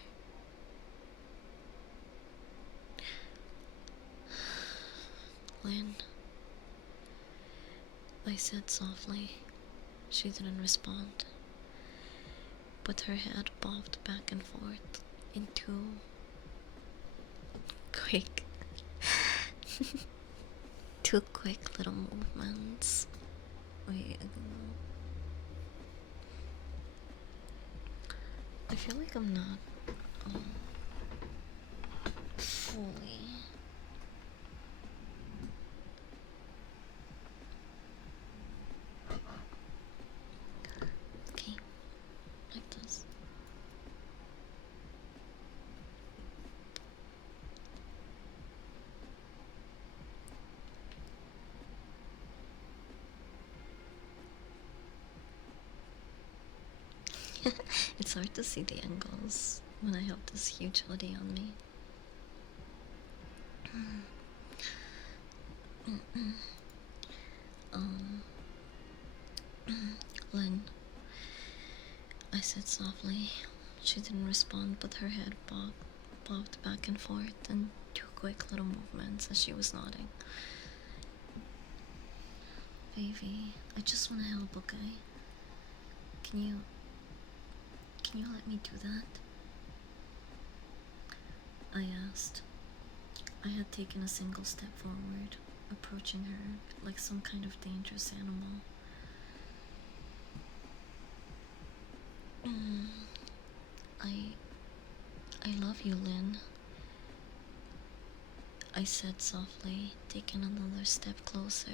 Lynn, I said softly. She didn't respond, but her head bobbed back and forth in two quick two quick little movements. Wait, I feel like I'm not fully. Okay, like this. It's hard to see the angles when I have this huge hoodie on me. Lynn, I said softly. She didn't respond, but her head bobbed back and forth in two quick little movements as she was nodding. Baby, I just want to help, okay? Can you let me do that? I asked. I had taken a single step forward, approaching her like some kind of dangerous animal. I love you, Lynn, I said softly, taking another step closer.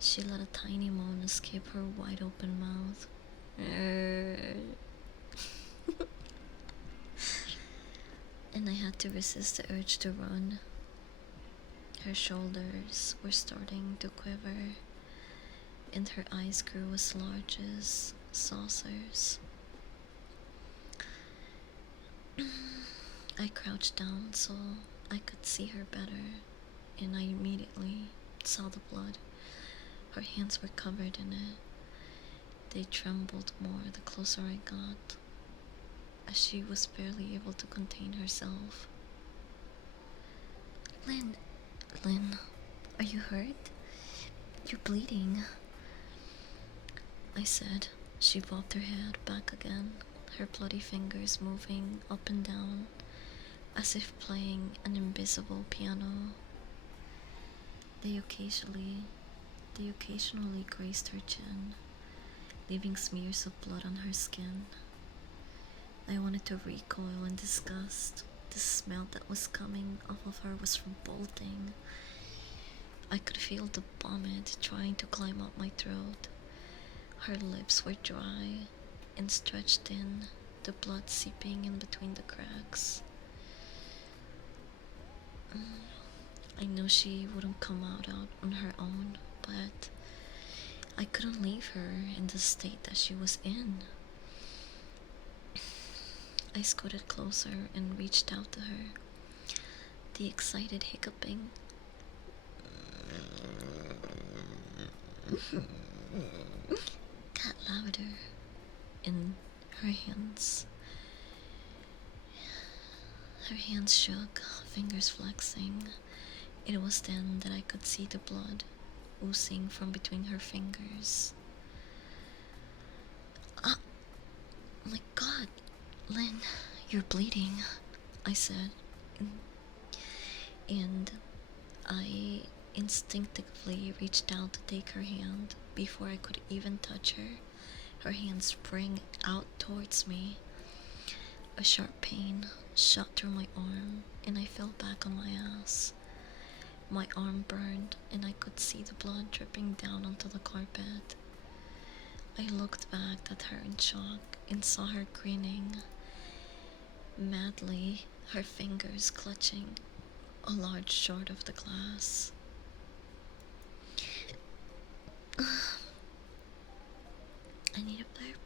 She let a tiny moan escape her wide open mouth. And I had to resist the urge to run. Her shoulders were starting to quiver, and her eyes grew as large as saucers. I crouched down so I could see her better, and I immediately saw the blood. Her hands were covered in it. They trembled more the closer I got, as she was barely able to contain herself. Lynn, are you hurt? You're bleeding, I said. She bobbed her head back again, her bloody fingers moving up and down as if playing an invisible piano. They occasionally they occasionally grazed her chin, leaving smears of blood on her skin. I wanted to recoil in disgust. The smell that was coming off of her was revolting. I could feel the vomit trying to climb up my throat. Her lips were dry and stretched thin, the blood seeping in between the cracks. I knew she wouldn't come out on her own, but I couldn't leave her in the state that she was in. I scooted closer and reached out to her, the excited hiccuping got louder in her hands. Her hands shook, fingers flexing. It was then that I could see the blood oozing from between her fingers. Ah, my God, Lynn, you're bleeding, I said, and I instinctively reached out to take her hand. Before I could even touch her, her hand sprang out towards me. A sharp pain shot through my arm, and I fell back on my ass. My arm burned, and I could see the blood dripping down onto the carpet. I looked back at her in shock and saw her grinning madly, her fingers clutching a large shard of the glass. I need a burp.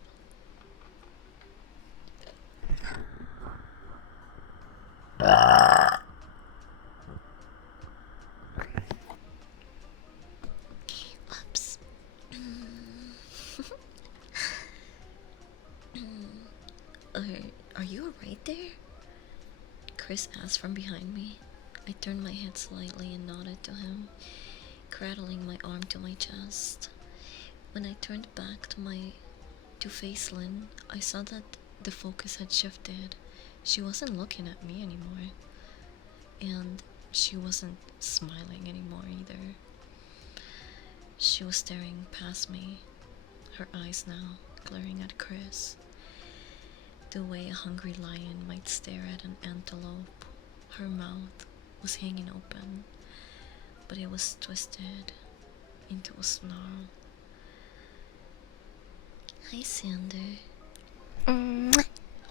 Oops. Are you alright there? Chris asked from behind me. I turned my head slightly and nodded to him, cradling my arm to my chest. When I turned back to face Lynn, I saw that the focus had shifted. She wasn't looking at me anymore, and she wasn't smiling anymore either. She was staring past me, her eyes now glaring at Chris, the way a hungry lion might stare at an antelope. Her mouth was hanging open, but it was twisted into a snarl. Hi, Sander.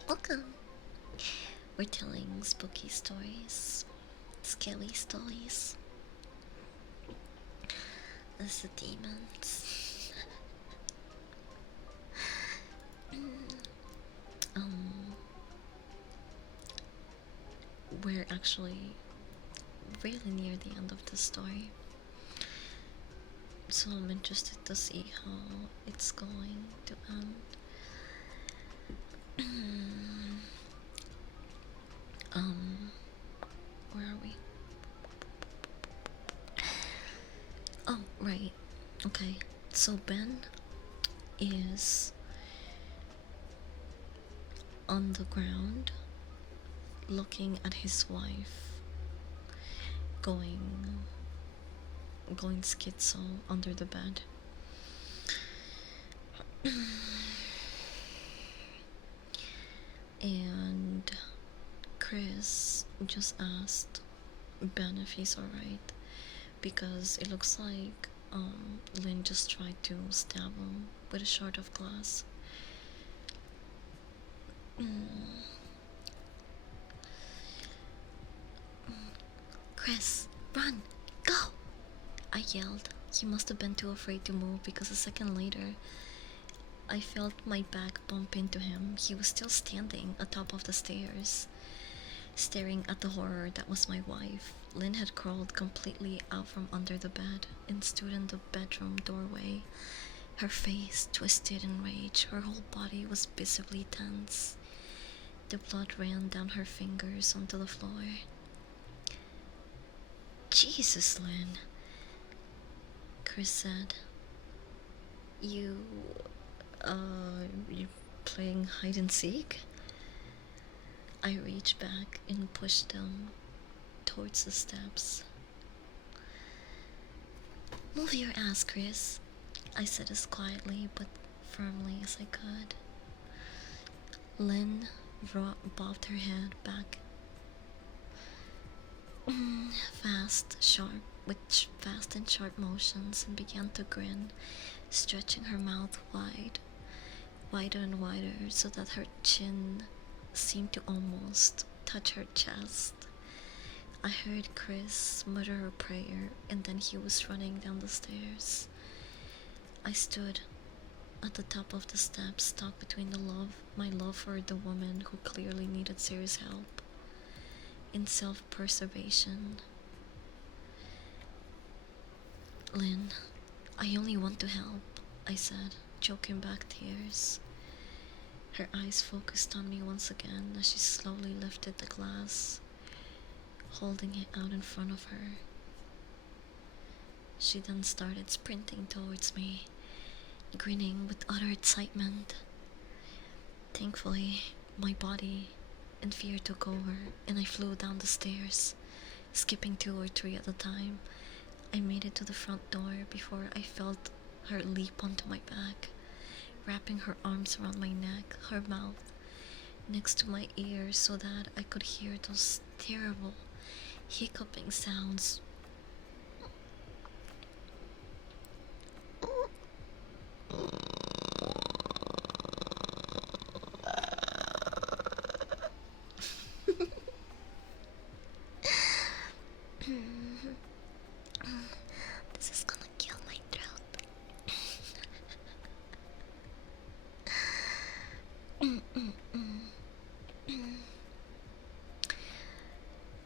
Welcome. We're telling spooky stories, scary stories. As the demons. We're actually really near the end of the story, so I'm interested to see how it's going to end. Where are we? Oh, right. Okay. So Ben is on the ground looking at his wife going schizo under the bed. And Chris just asked Ben if he's alright, because it looks like Lynn just tried to stab him with a shard of glass. Chris, run! Go! I yelled. He must have been too afraid to move, because a second later I felt my back bump into him. He was still standing atop of the stairs, staring at the horror that was my wife. Lynn had crawled completely out from under the bed and stood in the bedroom doorway, her face twisted in rage. Her whole body was visibly tense. The blood ran down her fingers onto the floor. Jesus, Lynn, Chris said. You playing hide and seek? I reached back and pushed them towards the steps. Move your ass, Chris, I said as quietly but firmly as I could. Lynn bobbed her head back fast and sharp motions and began to grin, stretching her mouth wider and wider so that her chin seemed to almost touch her chest. I heard Chris mutter a prayer and then he was running down the stairs. I stood at the top of the steps, stuck between my love for the woman who clearly needed serious help, in self-preservation. Lynn, I only want to help, I said, choking back tears. Her eyes focused on me once again as she slowly lifted the glass, holding it out in front of her. She then started sprinting towards me, grinning with utter excitement. Thankfully, my body and fear took over, and I flew down the stairs, skipping 2 or 3 at a time. I made it to the front door before I felt her leap onto my back, wrapping her arms around my neck, her mouth next to my ear so that I could hear those terrible hiccuping sounds. This is gonna kill my throat.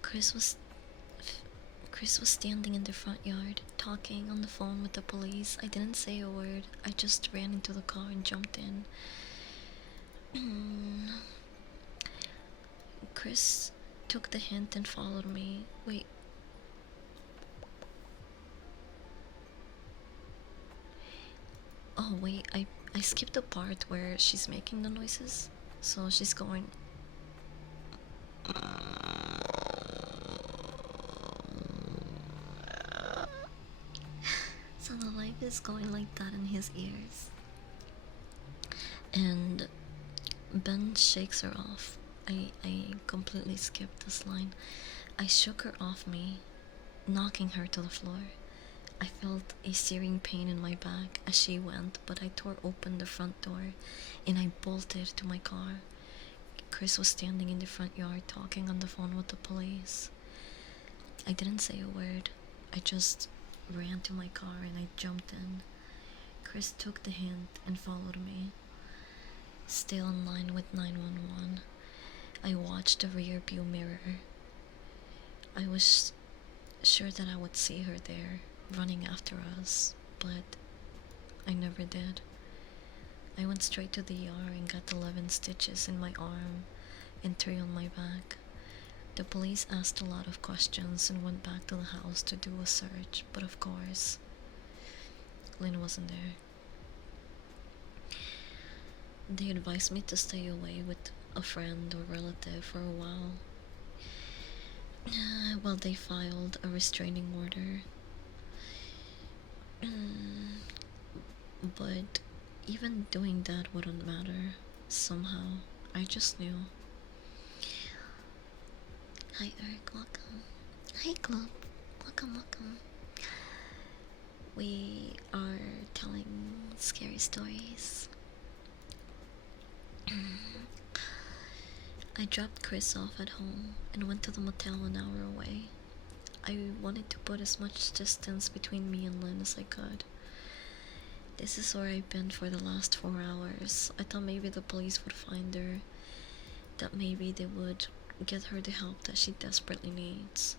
Chris was Chris was standing in the front yard, talking on the phone with the police. I didn't say a word. I just ran into the car and jumped in. Chris took the hint and followed me. Wait. Oh, wait, I skipped the part where she's making the noises. So she's going. So the life is going like that in his ears. And Ben shakes her off. I completely skipped this line. I shook her off me, knocking her to the floor. I felt a searing pain in my back as she went, but I tore open the front door and I bolted to my car. Chris was standing in the front yard talking on the phone with the police. I didn't say a word. I just ran to my car and I jumped in. Chris took the hint and followed me. Still in line with 911, I watched the rear view mirror. I was sure that I would see her there, running after us, but I never did. I went straight to the ER and got 11 stitches in my arm and 3 on my back. The police asked a lot of questions and went back to the house to do a search, but of course, Lynn wasn't there. They advised me to stay away with a friend or relative for a while while they filed a restraining order. But even doing that wouldn't matter. Somehow, I just knew. Hi Eric, welcome. Hi Club, welcome. We are telling scary stories. I dropped Chris off at home and went to the motel an hour away. I wanted to put as much distance between me and Lynn as I could. This is where I've been for the last 4 hours. I thought maybe the police would find her, that maybe they would get her the help that she desperately needs.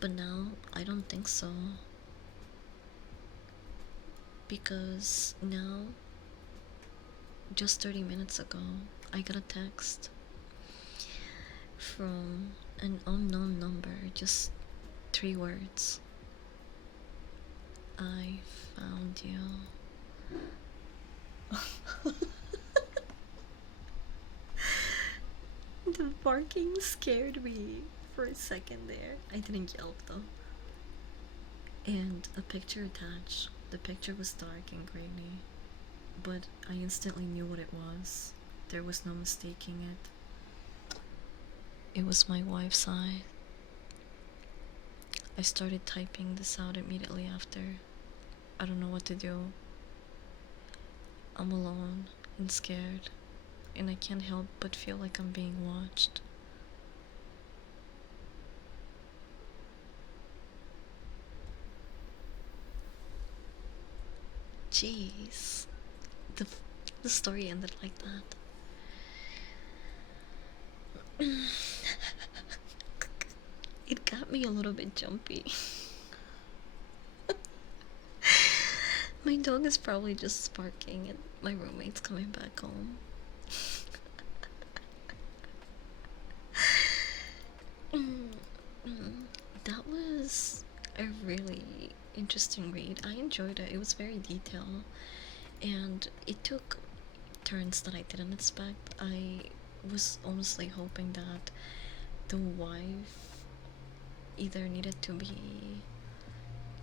But now, I don't think so. Because now, just 30 minutes ago, I got a text from an unknown number, just 3 words. I found you. The barking scared me for a second there. I didn't yelp though. And a picture attached. The picture was dark and grainy, but I instantly knew what it was. There was no mistaking it. It was my wife's eye. I started typing this out immediately after. I don't know what to do. I'm alone and scared, and I can't help but feel like I'm being watched. Jeez. The, the story ended like that. It got me a little bit jumpy. My dog is probably just barking and my roommate's coming back home. That was a really interesting read. I enjoyed it. It was very detailed and it took turns that I didn't expect. I was honestly hoping that the wife either needed to be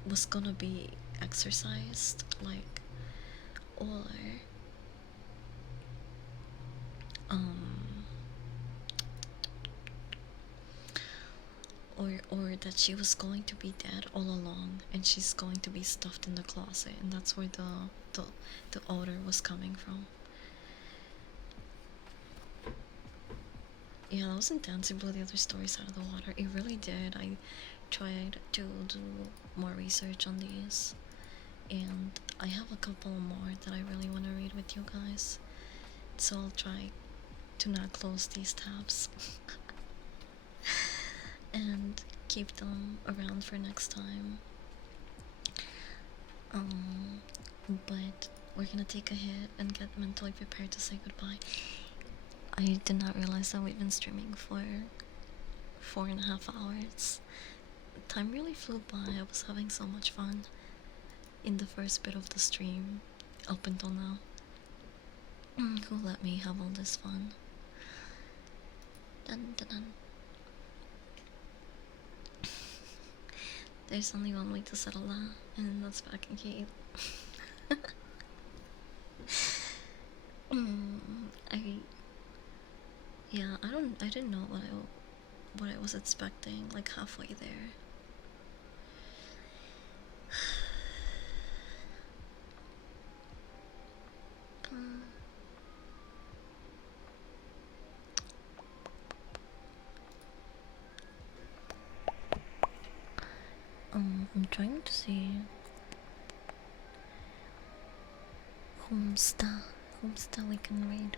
was gonna be exercised, like, or um or that she was going to be dead all along and she's going to be stuffed in the closet, and that's where the odor was coming from. Yeah, that was intense. It blew the other stories out of the water. It really did. I tried to do more research on these, and I have a couple more that I really want to read with you guys. So I'll try to not close these tabs and keep them around for next time. But we're gonna take a hit and get mentally prepared to say goodbye. I did not realize that we've been streaming for 4.5 hours. Time really flew by. I was having so much fun in the first bit of the stream up until now. Who let me have all this fun? Dun dun dun. There's only one way to settle that, and that's back in Kate. I didn't know what I was expecting, like halfway there. I'm trying to see Homesta we can read.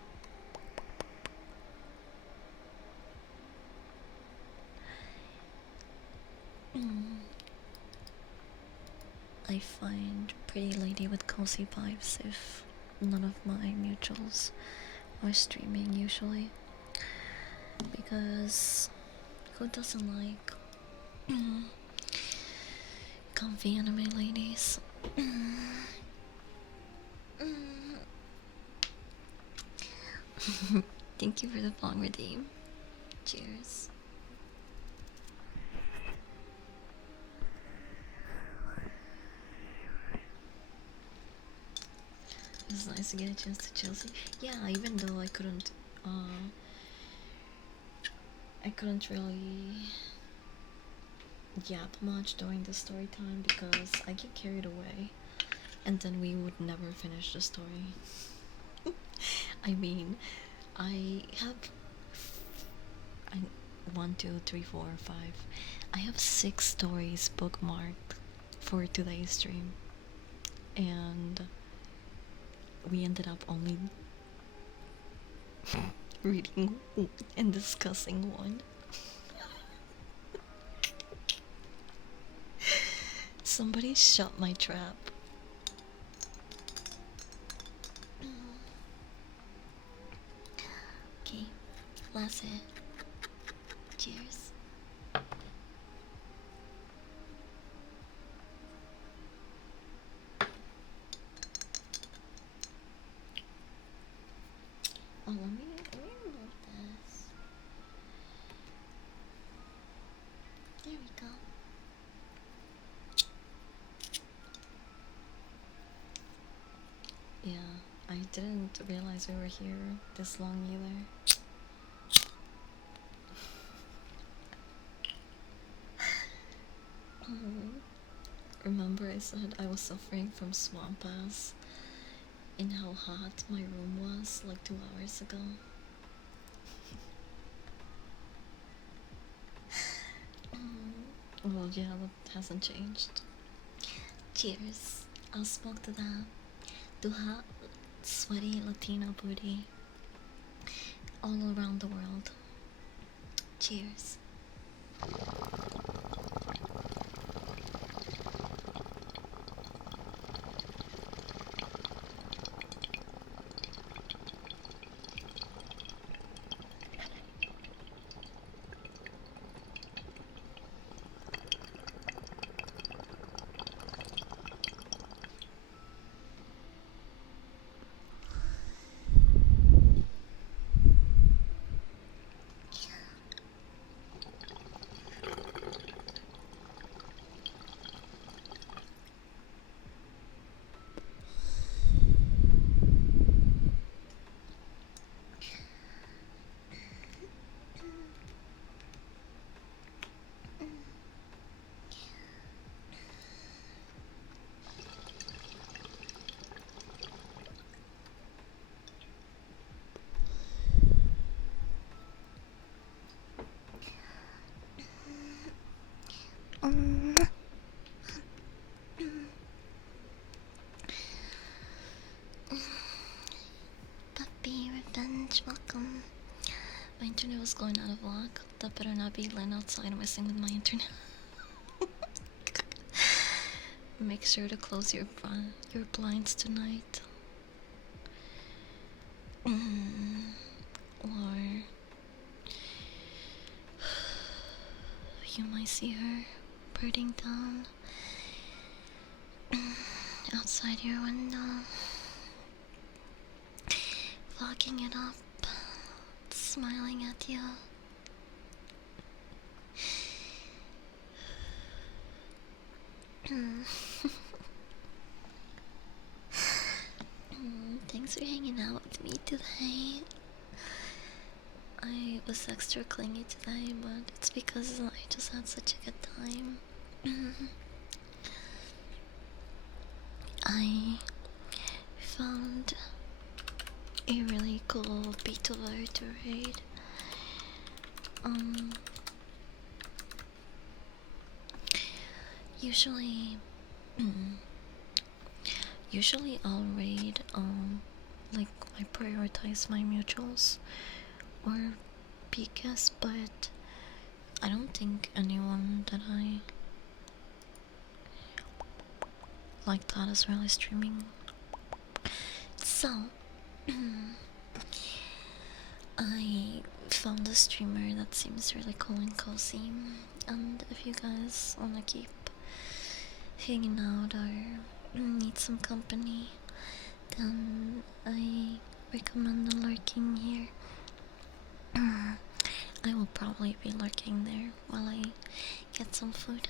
I find Pretty Lady with Cozy Vibes if none of my mutuals are streaming usually, because who doesn't like comfy anime ladies? Thank you for the long redeem. Cheers. It's nice to get a chance to Chelsea. Yeah, even though I couldn't really yap much during the story time because I get carried away and then we would never finish the story. I mean, I have 1, 2, 3, 4, 5. I have 6 stories bookmarked for today's stream, and we ended up only reading and discussing one. Somebody shut my trap. Okay, last hit. Cheers. Oh, let me remove this. didn't realize we were here this long either. Remember I said I was suffering from swamp ass and how hot my room was like 2 hours ago? Well, yeah, that hasn't changed. Cheers. I'll smoke to that. To hot, sweaty Latino booty all around the world. Cheers. Puppy revenge, welcome. My internet was going out of luck. That better not be Lynn outside messing with my internet. Make sure to close your blinds tonight. Or you might see her birding down outside your window, vlogging it up, smiling at you. Thanks for hanging out with me today. I was extra clingy today, but it's because I just had such a good time. I found a really cool beetle to raid. Usually, usually I'll raid, like I prioritize my mutuals or PKs, but I don't think anyone that I like that is really streaming. So, I found a streamer that seems really cool and cozy, and if you guys wanna keep hanging out or need some company, then I recommend the lurking here. I will probably be lurking there while I get some food.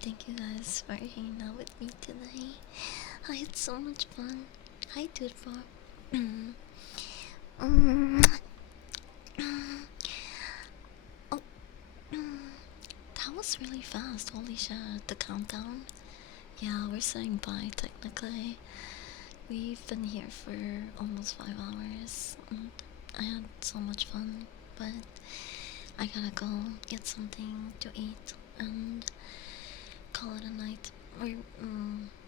Thank you guys for hanging out with me today. I had so much fun. Hi, Dude Bob. Oh, that was really fast. Holy shit, the countdown. Yeah, we're saying bye technically. We've been here for almost 5 hours. And I had so much fun, but I gotta go get something to eat and call it a night. Or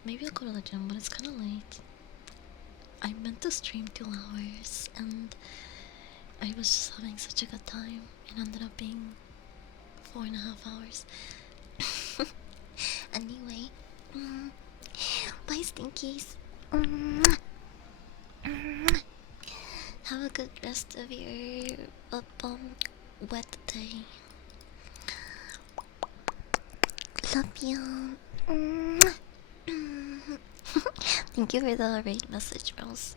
maybe I'll go to the gym, but it's kind of late. I meant to stream 2 hours, and I was just having such a good time. It ended up being 4.5 hours. Anyway, bye, Stinkies. Have a good rest of your wet day. Love you. Thank you for the raid message, Rose.